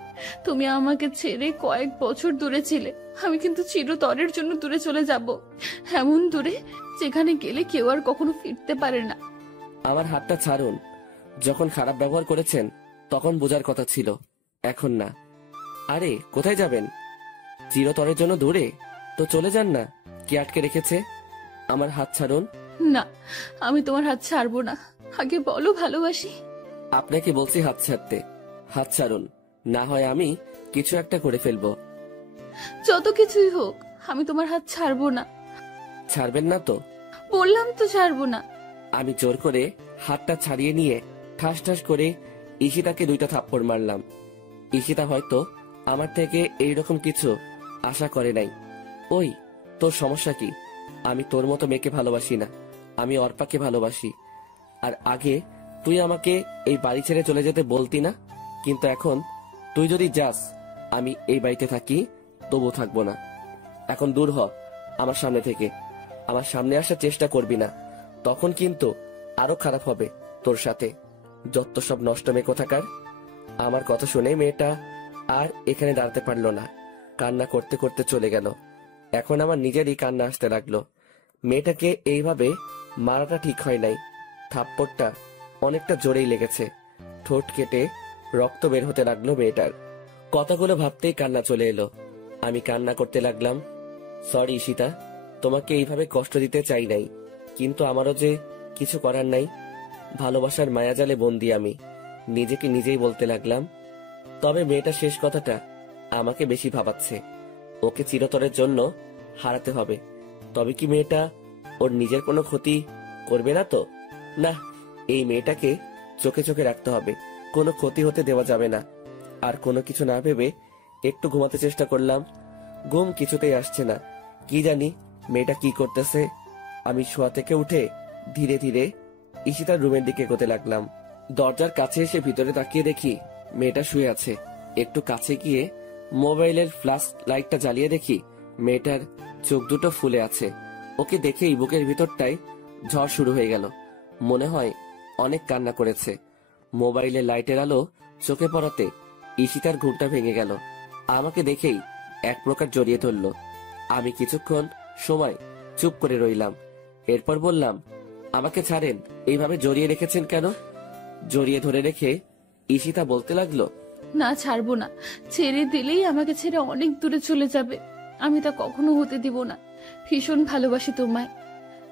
তুমি আমাকে ছেড়ে কয়েক বছর দূরে ছিলে, আমি কিন্তু চিরতরের জন্য দূরে চলে যাব। এমন দূরে যেখানে গেলে কেউ আর কখনো ফিরতে পারে না। আমার হাতটা ছাড়ুন। যখন খারাপ ব্যবহার করেছেন তখন বোঝার কথা ছিল, এখন না। আরে কোথায় যাবেন? চিরতরের জন্য দূরে? তো চলে যান না, কি আটকে রেখেছে? আমার হাত ছাড়ুন। না, আমি তোমার হাত ছাড়বো না। আগে বলো ভালোবাসি। আপনাকে বলছি হাত ছাড়তে। হাত ছাড়ুন, না হয় আমি কিছু একটা করে ফেলবো। যত কিছুই হোক আমি তোমার হাত ছাড়বো না। ছাড়বেন না তো? বললাম তো ছাড়বো না। আমি জোর করে হাতটা ছাড়িয়ে নিয়ে ঠাস ঠাস করে ঈশিতাকে 2টা থাপ্পড় মারলাম। ঈশিতা হয়তো আমার থেকে এইরকম কিছু আশা করে নাই। ওই, তোর সমস্যা কি? আমি তোর মতো মেয়েকে ভালোবাসি না, আমি অর্পাকে ভালোবাসি। আর আগে তুই আমাকে এই বাড়ি ছেড়ে চলে যেতে বলতি না, কিন্তু এখন তুই যদি যাস আমি এই বাড়িতে থাকি তবু থাকবো না। এখন দূর হ আমার সামনে থেকে। আমার সামনে আসার চেষ্টা করবি না, তখন কিন্তু আরো খারাপ হবে তোর সাথে। যত সব নষ্ট মেয়ে কোথাকার। আমার কথা শুনে মেয়েটা আর এখানে দাঁড়াতে পারলো না, কান্না করতে করতে চলে গেল। এখন আমার নিজেরই কান্না আসতে লাগলো। মেয়েটাকে এইভাবে মারাটা ঠিক হয় নাই। থাপ্পড়টা অনেকটা জোরেই লেগেছে। ঠোঁট কেটে রক্ত বের হতে লাগলো মেয়েটার। কথাগুলো ভাবতেই কান্না চলে এলো। আমি কান্না করতে লাগলাম। সরি ঈশিতা, তোমাকে এইভাবে কষ্ট দিতে চাই নাই, কিন্তু আমারও যে কিছু করার নাই। ভালোবাসার মায়াজালে বন্দি আমি, নিজেকে নিজেই বলতে লাগলাম। তবে মেয়েটা শেষ কথাটা আমাকে বেশি ভাবাচ্ছে। ওকে চিরতরের জন্য হারাতে হবে। তবে কি মেয়েটা ওর নিজের কোনো ক্ষতি করবে না তো? না, এই মেয়েটাকে চোখে চোখে রাখতে হবে, কোনো ক্ষতি হতে দেওয়া যাবে না। আর কোনো কিছু না ভেবে একটু ঘুমাতে চেষ্টা করলাম। ঘুম কিছুতেই আসছে না, কি জানি মেয়েটা কি করতেছে। আমি শোয়া থেকে উঠে ধীরে ধীরে ঈশিতার রুমের দিকে এগোতে লাগলাম। দরজার কাছে এসে ভিতরে তাকিয়ে দেখি মেয়েটা শুয়ে আছে। একটু কাছে গিয়ে মোবাইলের ফ্ল্যাশ লাইটটা জ্বালিয়ে দেখি মেয়েটার চোখ দুটো ফুলে আছে। ওকে দেখেই বুকের ভিতরটায় ঝড় শুরু হয়ে গেল। মনে হয় অনেক কান্না করেছে। মোবাইলের লাইটের আলো চোখে পড়াতে ঈশিতার ঘুমটা ভেঙে গেল। আমাকে দেখেই এক প্রকার জড়িয়ে ধরল। আমি কিছুক্ষণ সময় চুপ করে রইলাম। এরপর বললাম, আমাকে ছাড়েন, এইভাবে জড়িয়ে রেখেছেন কেন? জড়িয়ে ধরে রেখে ঈশিতা বলতে লাগলো, না, ছাড়বো না। ছেড়ে দিলেই আমাকে ছেড়ে অনেক দূরে চলে যাবে। আমি তা কখনো হতে দিব না। ভীষণ ভালোবাসি তোমায়।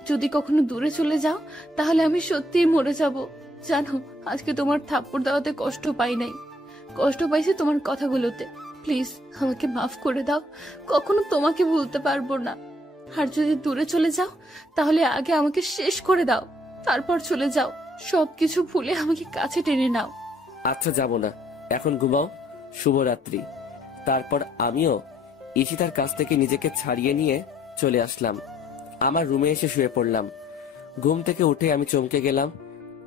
যদি কখনো দূরে চলে যাও তাহলে আমি সত্যিই মরে যাব। জানো, আজকে তোমার থাপ্পড় দেওয়াতে কষ্ট পাই নাই, কষ্ট পাইছি তোমার কথাগুলোতে। প্লিজ আমাকে মাফ করে দাও। কখনো তোমাকে ভুলতে পারবো না। আর যদি দূরে চলে যাও তাহলে আগে আমাকে শেষ করে দাও, তারপর চলে যাও। সবকিছু ভুলে আমাকে কাছে টেনে নাও। আচ্ছা যাব না, এখন ঘুমাও, শুভরাত্রি। তারপর আমিও ঈশিতার কাছ থেকে নিজেকে ছাড়িয়ে নিয়ে চলে আসলাম। আমার রুমে এসে শুয়ে পড়লাম। ঘুম থেকে উঠে আমি চমকে গেলাম।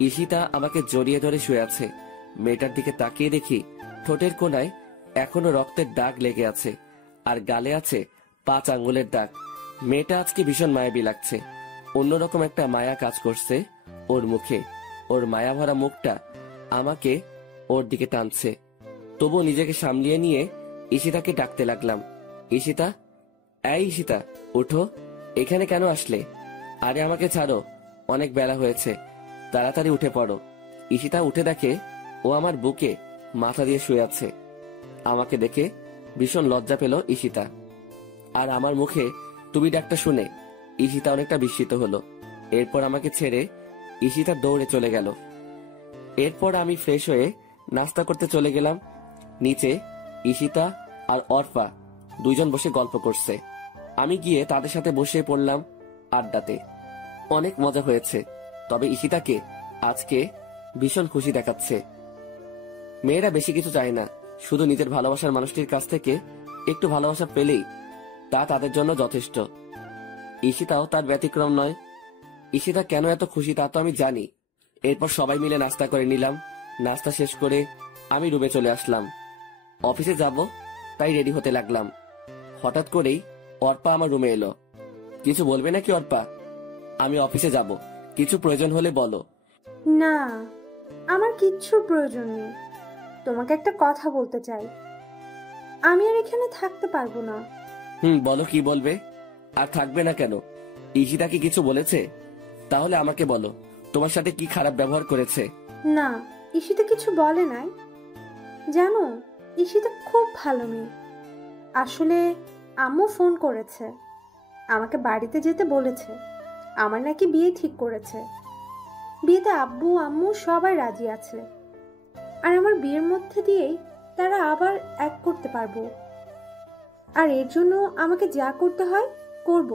ঈশিতা আমাকে জড়িয়ে ধরে শুয়ে আছে। মেয়েটার দিকে তাকিয়ে দেখি ঠোঁটের কোণায় এখনো রক্তের দাগ লেগে আছে, আর গালে আছে 5 আঙ্গুলের দাগ। মেয়েটা আজকে ভীষণ মায়াবী লাগছে। অন্যরকম একটা মায়া কাজ করছে ওর মুখে। ওর মায়া ভরা মুখটা আমাকে ওর দিকে টানছে। তবু নিজেকে সামলিয়ে নিয়ে ঈশিতাকে ডাকতে লাগলাম, ঈশিতা, এই ঈশিতা, উঠো, এখানে কেন আসলে? আরে আমাকে ছাড়ো, অনেক বেলা হয়েছে, তাড়াতাড়ি উঠে পড়ো। ঈশিতা উঠে দেখে ও আমার বুকে মাথা দিয়ে শুয়ে আছে। আমাকে দেখে ভীষণ লজ্জা পেল ঈশিতা। আর আমার মুখে তুমি ডাকটা শুনে ঈশিতা অনেকটা বিস্মিত হলো। এরপর আমাকে ছেড়ে ঈশিতা দৌড়ে চলে গেল। এরপর আমি ফ্রেশ হয়ে নাস্তা করতে চলে গেলাম। নিচে ঈশিতা আর অর্পা 2জন বসে গল্প করছে। আমি গিয়ে তাদের সাথে বসে পড়লাম আড্ডাতে। অনেক মজা হয়েছে। তবে ঈশিতাকে আজকে ভীষণ খুশি দেখাচ্ছে। মেয়েরা বেশি কিছু চায় না, শুধু নিজের ভালোবাসার মানুষটির কাছ থেকে একটু ভালোবাসা পেলেই তা তাদের জন্য যথেষ্ট। ঈশিতাও তার ব্যতিক্রম নয়। ঈশিতা কেন এত খুশি তা তো আমি জানি। এরপর সবাই মিলে নাস্তা করে নিলাম। নাস্তা শেষ করে আমি রুমে চলে আসলাম। অফিসে যাব তাই রেডি হতে লাগলাম। হঠাৎ করেই অর্পা আমার রুমে এলো। কিছু বলবে নাকি অর্পা? আমি অফিসে যাব, কিছু প্রয়োজন হলে বলো। না, আমার কিচ্ছুর প্রয়োজন নেই। তোমাকে একটা কথা বলতে চাই। আমি আর এখানে থাকতে পারবো না। বলো, কি বলবে? আর থাকবে না কেন? ঈশিতা কি কিছু বলেছে? তাহলে আমাকে বলো, তোমার সাথে কি খারাপ ব্যবহার করেছে? না, ঈশিতা কিছু বলে নাই। জানো, ঈশিতা খুব ভালো মেয়ে। আসলে আম্মু ফোন করেছে, আমাকে বাড়িতে যেতে বলেছে। আমার নাকি বিয়ে ঠিক করেছে। বিয়েতে আব্বু আম্মু সবাই রাজি আছে। আর আমার বিয়ের মধ্যে দিয়েই তারা আবার এক করতে পারবো। আর এর জন্য আমাকে যা করতে হয় করব।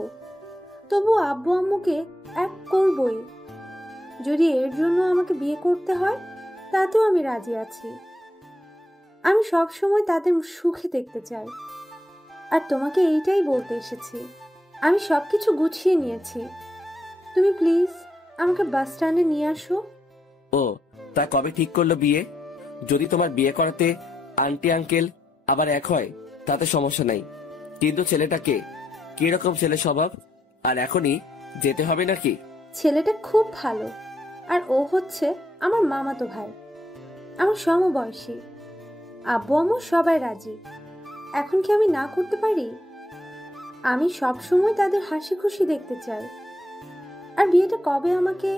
তবু আব্বু আম্মুকে এক করবই। যদি এর জন্য আমাকে বিয়ে করতে হয় তাতেও আমি রাজি আছি। আমি সব সময় তাদের সুখে দেখতে চাই। আর তোমাকে এইটাই বলতে এসেছি। আমি সবকিছু গুছিয়ে নিয়েছি। তুমি প্লিজ আমাকে বাস স্ট্যান্ডে নিয়ে আসো। ও, তা কবে ঠিক করলো বিয়ে? যদি তোমার বিয়ে করাতে আন্টি আঙ্কেল আবার এক হয় তাতে সমস্যা নাই, কিন্তু ছেলেটাকে কিরকম ছেলে স্বভাব? আর এখনই যেতে হবে নাকি? ছেলেটা খুব ভালো, আর ও হচ্ছে আমার মামাতো ভাই, আমার সমবয়সী। আব্বু আম্মু সবাই রাজি। এখন কি আমি না করতে পারি? আমি সব সময় তাদের হাসি খুশি দেখতে চাই। আর বিয়েটা কবে আমাকে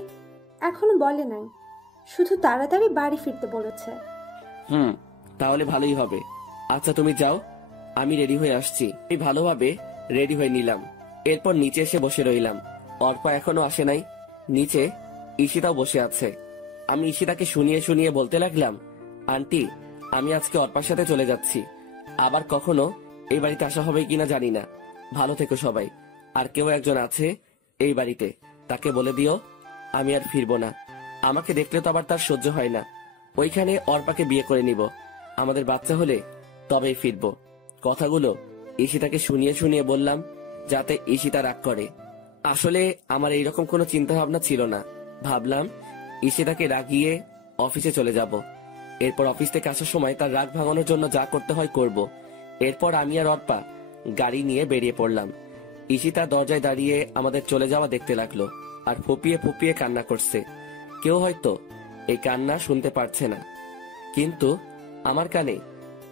এখনো বলে নাই, শুধু তাড়াতাড়ি বাড়ি ফিরতে বলেছে। তাহলে ভালোই হবে। আচ্ছা তুমি যাও, আমি রেডি হয়ে আসছি। আমি ভালোভাবে রেডি হয়ে নিলাম। এরপর নিচে এসে বসে রইলাম। অর্পা এখনো আসে নাই। নিচে ঈশিতাও বসে আছে। আমি ঈশিতাকে শুনিয়ে শুনিয়ে বলতে লাগলাম, আন্টি আমি আজকে অর্পার সাথে চলে যাচ্ছি। আবার কখনো এই বাড়িতে আসা হবে কিনা জানি না। ভালো থেকো সবাই। আর কেউ একজন আছে এই বাড়িতে, তাকে বলে দিও আমি আর ফিরবো না। আমাকে দেখলে তো আবার তার সহ্য হয় না। ওইখানে অর্পাকে বিয়ে করে নিব। আমাদের বাচ্চা হলে তবেই ফিরবো। কথাগুলো ঈশিতাকে শুনিয়ে শুনিয়ে বললাম, যাতে ঈশিতা রাগ করে। আসলে আমার এইরকম কোনো চিন্তা ভাবনা ছিল না। ভাবলাম ঈশিতাকে রাগিয়ে অফিসে চলে যাব। এরপর অফিস থেকে আসার সময় তার রাগ ভাঙানোর জন্য যা করতে হয় করব। এরপর আমি আর অর্পা গাড়ি নিয়ে বেরিয়ে পড়লাম। ঈশিতা দরজায় দাঁড়িয়ে আমাদের চলে যাওয়া দেখতে লাগলো আর ফুপিয়ে ফুপিয়ে কান্না করছে। কেউ হয়তো এই কান্না শুনতে পারছে না, কিন্তু আমার কানে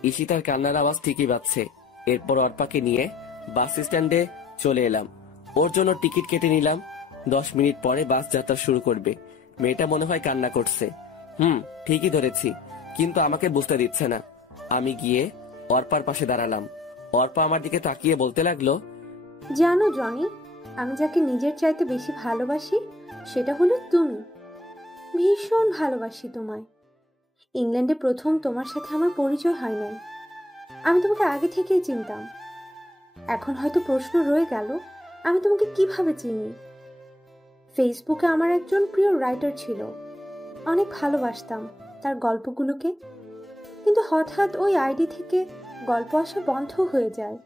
ঈশিতার কান্নার আওয়াজ ঠিকই বাজছে। এরপর অর্পাকে নিয়ে বাস স্ট্যান্ডে চলে এলাম। ওর জন্য টিকিট কেটে নিলাম। 10 মিনিট পরে বাস যাত্রা শুরু করবে। মেয়েটা মনে হয় কান্না করছে। ঠিকই ধরেছি, কিন্তু আমাকে বুঝতে দিচ্ছে না। আমি গিয়ে অর্পার পাশে দাঁড়ালাম। অর্পা আমার দিকে তাকিয়ে বলতে লাগলো, জানো জনি, আমি যাকে নিজের চাইতে বেশি ভালোবাসি সেটা হলো তুমি। ভীষণ ভালোবাসি তোমায়। ইংল্যান্ডে প্রথম তোমার সাথে আমার পরিচয় হয় নাই। আমি তোমাকে আগে থেকেই চিনতাম। এখন হয়তো প্রশ্ন রয়ে গেল, আমি তোমাকে কিভাবে চিনি। ফেসবুকে আমার একজন প্রিয় রাইটার ছিল, অনেক ভালোবাসতাম তার গল্পগুলোকে। কিন্তু হঠাৎ ওই আইডি থেকে গল্প আসা বন্ধ হয়ে যায়।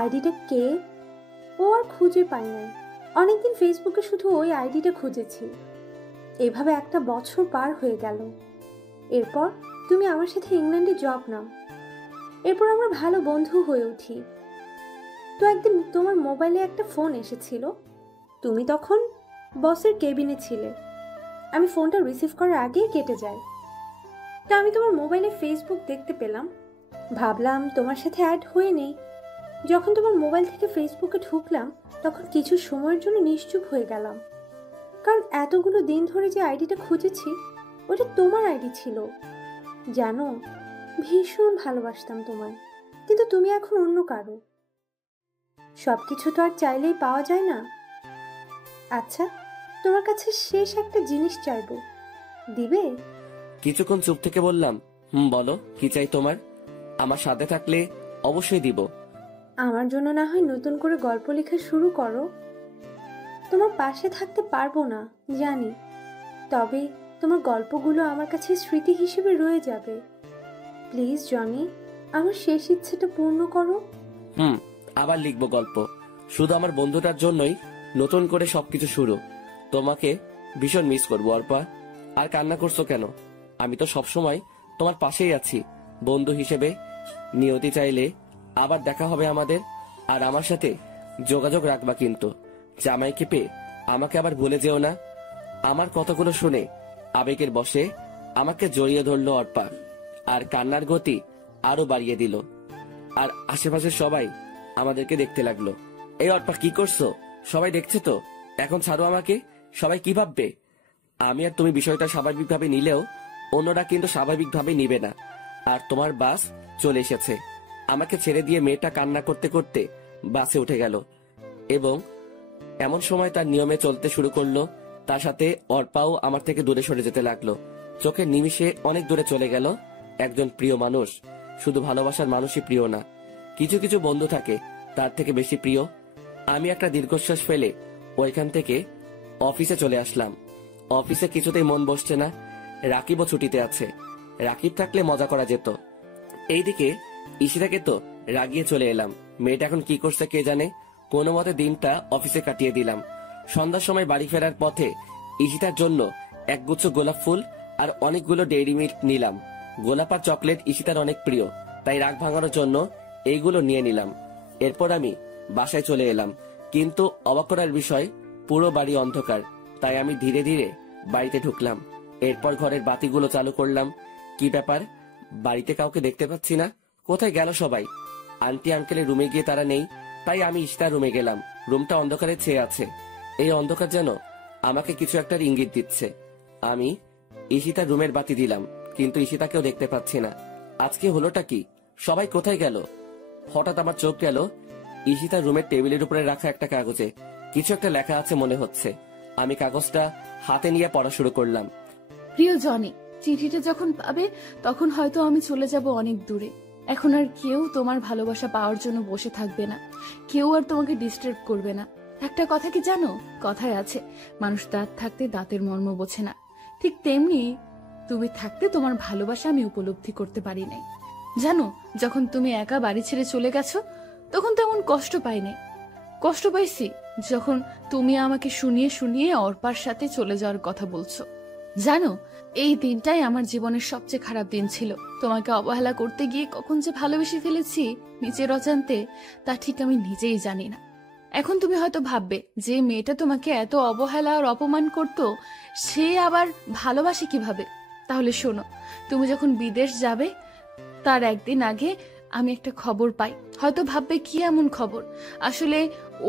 আইডিটা কে ও আর খুঁজে পাই নাই। অনেকদিন ফেসবুকে শুধু ওই আইডিটা খুঁজেছি। এভাবে একটা বছর পার হয়ে গেল। এরপর তুমি আমার সাথে ইংল্যান্ডে জব নাও। এরপর আমরা ভালো বন্ধু হয়ে উঠি। তো একদিন তোমার মোবাইলে একটা ফোন এসেছিল। তুমি তখন বসের কেবিনে ছিলে। আমি ফোনটা রিসিভ করার আগেই কেটে যাই। তো আমি তোমার মোবাইলে ফেসবুক দেখতে পেলাম। ভাবলাম তোমার সাথে অ্যাড হয়ে নেই। যখন তোমার মোবাইল থেকে ফেসবুকে ঢুকলাম তখন কিছু সময়ের জন্য নিশ্চুপ হয়ে গেলাম, কারণ এতগুলো দিন ধরে যে আইডিটা খুঁজেছি ওটা তোমার আইডি ছিল। জানো, ভীষণ ভালোবাসতাম তোমায়, কিন্তু তুমি এখন অন্য কারো। সবকিছু তো আর চাইলেই পাওয়া যায় না। আচ্ছা, তোমার কাছে শেষ একটা জিনিস চাইবো, দিবে? কিছুক্ষণ চুপ থেকে বললাম, বলো কি চাই তোমার? আমার সাথে থাকলে অবশ্যই দিব। আমার জন্য না হয় নতুন করে গল্প লেখা শুরু করো। তোমার পাশে থাকতে পারবো না জানি, তবে তোমার গল্পগুলো আমার কাছে স্মৃতি হিসেবে রয়ে যাবে। প্লিজ জনি, আমার শেষ ইচ্ছেটা পূর্ণ করো। আবার লিখবো গল্প, শুধু আমার বন্ধুটার জন্যই নতুন করে সবকিছু শুরু। তোমাকে ভীষণ মিস করবো অর্পা। আর কান্না করছো কেন? আমি তো সবসময় তোমার পাশেই আছি বন্ধু হিসেবে। নিয়তি চাইলে আবার দেখা হবে আমাদের। আর আমার সাথে যোগাযোগ রাখবা কিন্তু। জামাইকে পেয়ে আমাকে আবার ভুলে যেও না। আমার কথাগুলো শুনে আবেগের বশে আমাকে জড়িয়ে ধরলো অর্পা, আর কান্নার গতি আরো বাড়িয়ে দিল। আর আশেপাশের সবাই আমাদেরকে দেখতে লাগলো। এই অর্পা কি করছো? সবাই দেখছে তো, এখন ছাড়ো আমাকে। সবাই কি ভাববে? আমি আর তুমি বিষয়টা স্বাভাবিকভাবে নিলেও অন্যরা কিন্তু স্বাভাবিকভাবে নিবে না। আর তোমার বাস চলে এসেছে। আমাকে ছেড়ে দিয়ে মেয়েটা কান্না করতে করতে বাসে উঠে গেল এবং এমন সময় তার নিয়মে চলতে শুরু করলো। তার সাথে অর্পাও আমার থেকে দূরে সরে যেতে লাগলো। চোখের নিমিষে অনেক দূরে চলে গেল একজন প্রিয় মানুষ। শুধু ভালোবাসার মানুষই প্রিয় না, কিছু কিছু বন্ধু থাকে তার থেকে বেশি প্রিয়। আমি একটা দীর্ঘশ্বাস ফেলে ওইখান থেকে অফিসে চলে আসলাম। অফিসে কিছুতেই মন বসছে না। রাকিবও ছুটিতে আছে। রাকিব থাকলে মজা করা যেত। এইদিকে ঈশিতাকে তো রাগিয়ে চলে এলাম। মেয়েটা এখন কি করছে কে জানে। কোনো মতে দিনটা অফিসে কাটিয়ে দিলাম। সন্ধ্যার সময় বাড়ি ফেরার পথে ঈশিতার জন্য একগুচ্ছ গোলাপ ফুল আর অনেকগুলো ডেইরি মিল্ক নিলাম। গোলাপ আর চকলেট ঈশিতার অনেক প্রিয়, তাই রাগ ভাঙানোর জন্য এইগুলো নিয়ে নিলাম। এরপর আমি বাসায় চলে এলাম, কিন্তু অবাক করার বিষয় পুরো বাড়ি অন্ধকার। তাই আমি ধীরে ধীরে বাড়িতে ঢুকলাম। এরপর ঘরের বাতিগুলো চালু করলাম। কি ব্যাপার, বাড়িতে কাউকে দেখতে পাচ্ছি না, কোথায় গেল সবাই? আন্টি আঙ্কেলের রুমে গিয়ে তারা নেই, তাই আমি ঈশিতার রুমে গেলাম। রুমটা অন্ধকারে ছেয়ে আছে। এই অন্ধকার যেন আমাকে কিছু একটা ইঙ্গিত দিচ্ছে। আমি ঈশিতার রুমের বাতি দিলাম, কিন্তু ঈশিতাকেও দেখতে পাচ্ছি না। আজকে হলোটা কি? সবাই কোথায় গেল? হঠাৎ আমার চোখ গেল ঈশিতার রুমের টেবিলের উপরে রাখা একটা কাগজে। কিছু একটা লেখা আছে মনে হচ্ছে। আমি কাগজটা হাতে নিয়ে পড়া শুরু করলাম। প্রিয় জনি, চিঠিটা যখন পাবে তখন হয়তো আমি চলে যাব অনেক দূরে। এখন আর কেউ তোমার ভালোবাসা পাওয়ার জন্য বসে থাকবে না, কেউ আর তোমাকে ডিস্টার্ব করবে না। একটা কথা কি জানো, কথায় আছে মানুষ দাঁত থাকতে দাঁতের মর্ম বোঝে না। ঠিক তেমনি তুমি থাকতে তোমার ভালোবাসা আমি উপলব্ধি করতে পারি নাই। জানো, যখন তুমি একা বাড়ি ছেড়ে চলে গেছো তখন তেমন কষ্ট পাইনি। কষ্ট পাইছি যখন তুমি আমাকে শুনিয়ে শুনিয়ে অর্পার সাথে চলে যাওয়ার কথা বলছো। জানো, এই দিনটাই আমার জীবনের সবচেয়ে খারাপ দিন ছিল। তোমাকে অবহেলা করতে গিয়ে কখন যে ভালোবেসে ফেলেছি নিজের অজান্তে, তা ঠিক আমি নিজেই জানি না। এখন তুমি হয়তো ভাববে যে মেয়েটা তোমাকে এত অবহেলা আর অপমান করত, সে আবার ভালোবাসে কিভাবে। তাহলে শোনো, তুমি যখন বিদেশ যাবে তার একদিন আগে আমি একটা খবর পাই। হয়তো ভাববে কি এমন খবর। আসলে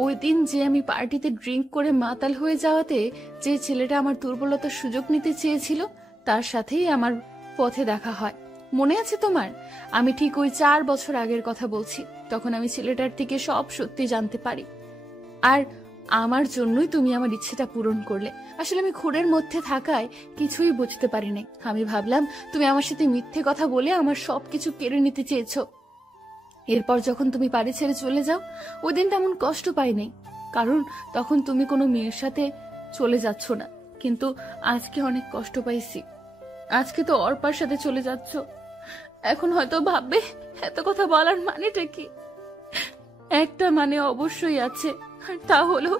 ওই দিন যে আমি পার্টিতে ড্রিঙ্ক করে মাতাল হয়ে যাওয়াতে যে ছেলেটা আমার দুর্বলতার সুযোগ নিতে চেয়েছিল, তার সাথেই আমার পথে দেখা হয়। মনে আছে তোমার? আমি ঠিক ওই 4 বছর আগের কথা বলছি। তখন আমি ছেলেটার থেকে সব সত্যি জানতে পারি, আর আমার জন্যই তুমি আমার ইচ্ছেটা পূরণ করলে। আসলে আমি ঘোরের মধ্যে থাকায় কিছুই বুঝতে পারি নাই। আমি ভাবলাম তুমি আমার সাথে মিথ্যে কথা বলে আমার সবকিছু কেড়ে নিতে চেয়েছো। এরপর যখন তুমি বাড়ি ছেড়ে চলে যাও, ওই দিন তেমন কষ্ট পাইনি, কারণ তখন তুমি কোনো মেয়ের সাথে চলে যাচ্ছ না। কিন্তু আজকে অনেক কষ্ট পাইছি। আজকে তো অর্পার সাথে চলে যাচ্ছ। এখন হয়তো ভাববে এত কথা বলার মানেটা কি। একটা মানে অবশ্যই আছে, আর তা হলো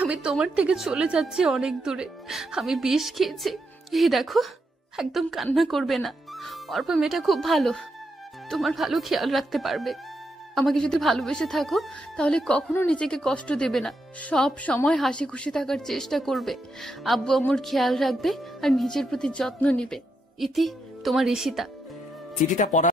আমি তোমার থেকে চলে যাচ্ছি অনেক দূরে। আমি বিষ খেয়েছি। এই দেখো, একদম কান্না করবে না। অর্পা মেয়েটা খুব ভালো, তোমার ভালো খেয়াল রাখতে পারবে। আমাকে যদি ভালোবেসে থাকো তাহলে কখনো নিজেকে কষ্ট দেবে না। সব সময় হাসি খুশি থাকার চেষ্টা করবে, আব্বু আম্মুর খেয়াল রাখবে আর নিজের প্রতি যত্ন নিবে। ইতি, তোমার ঈশিতা। চিঠিটা পড়া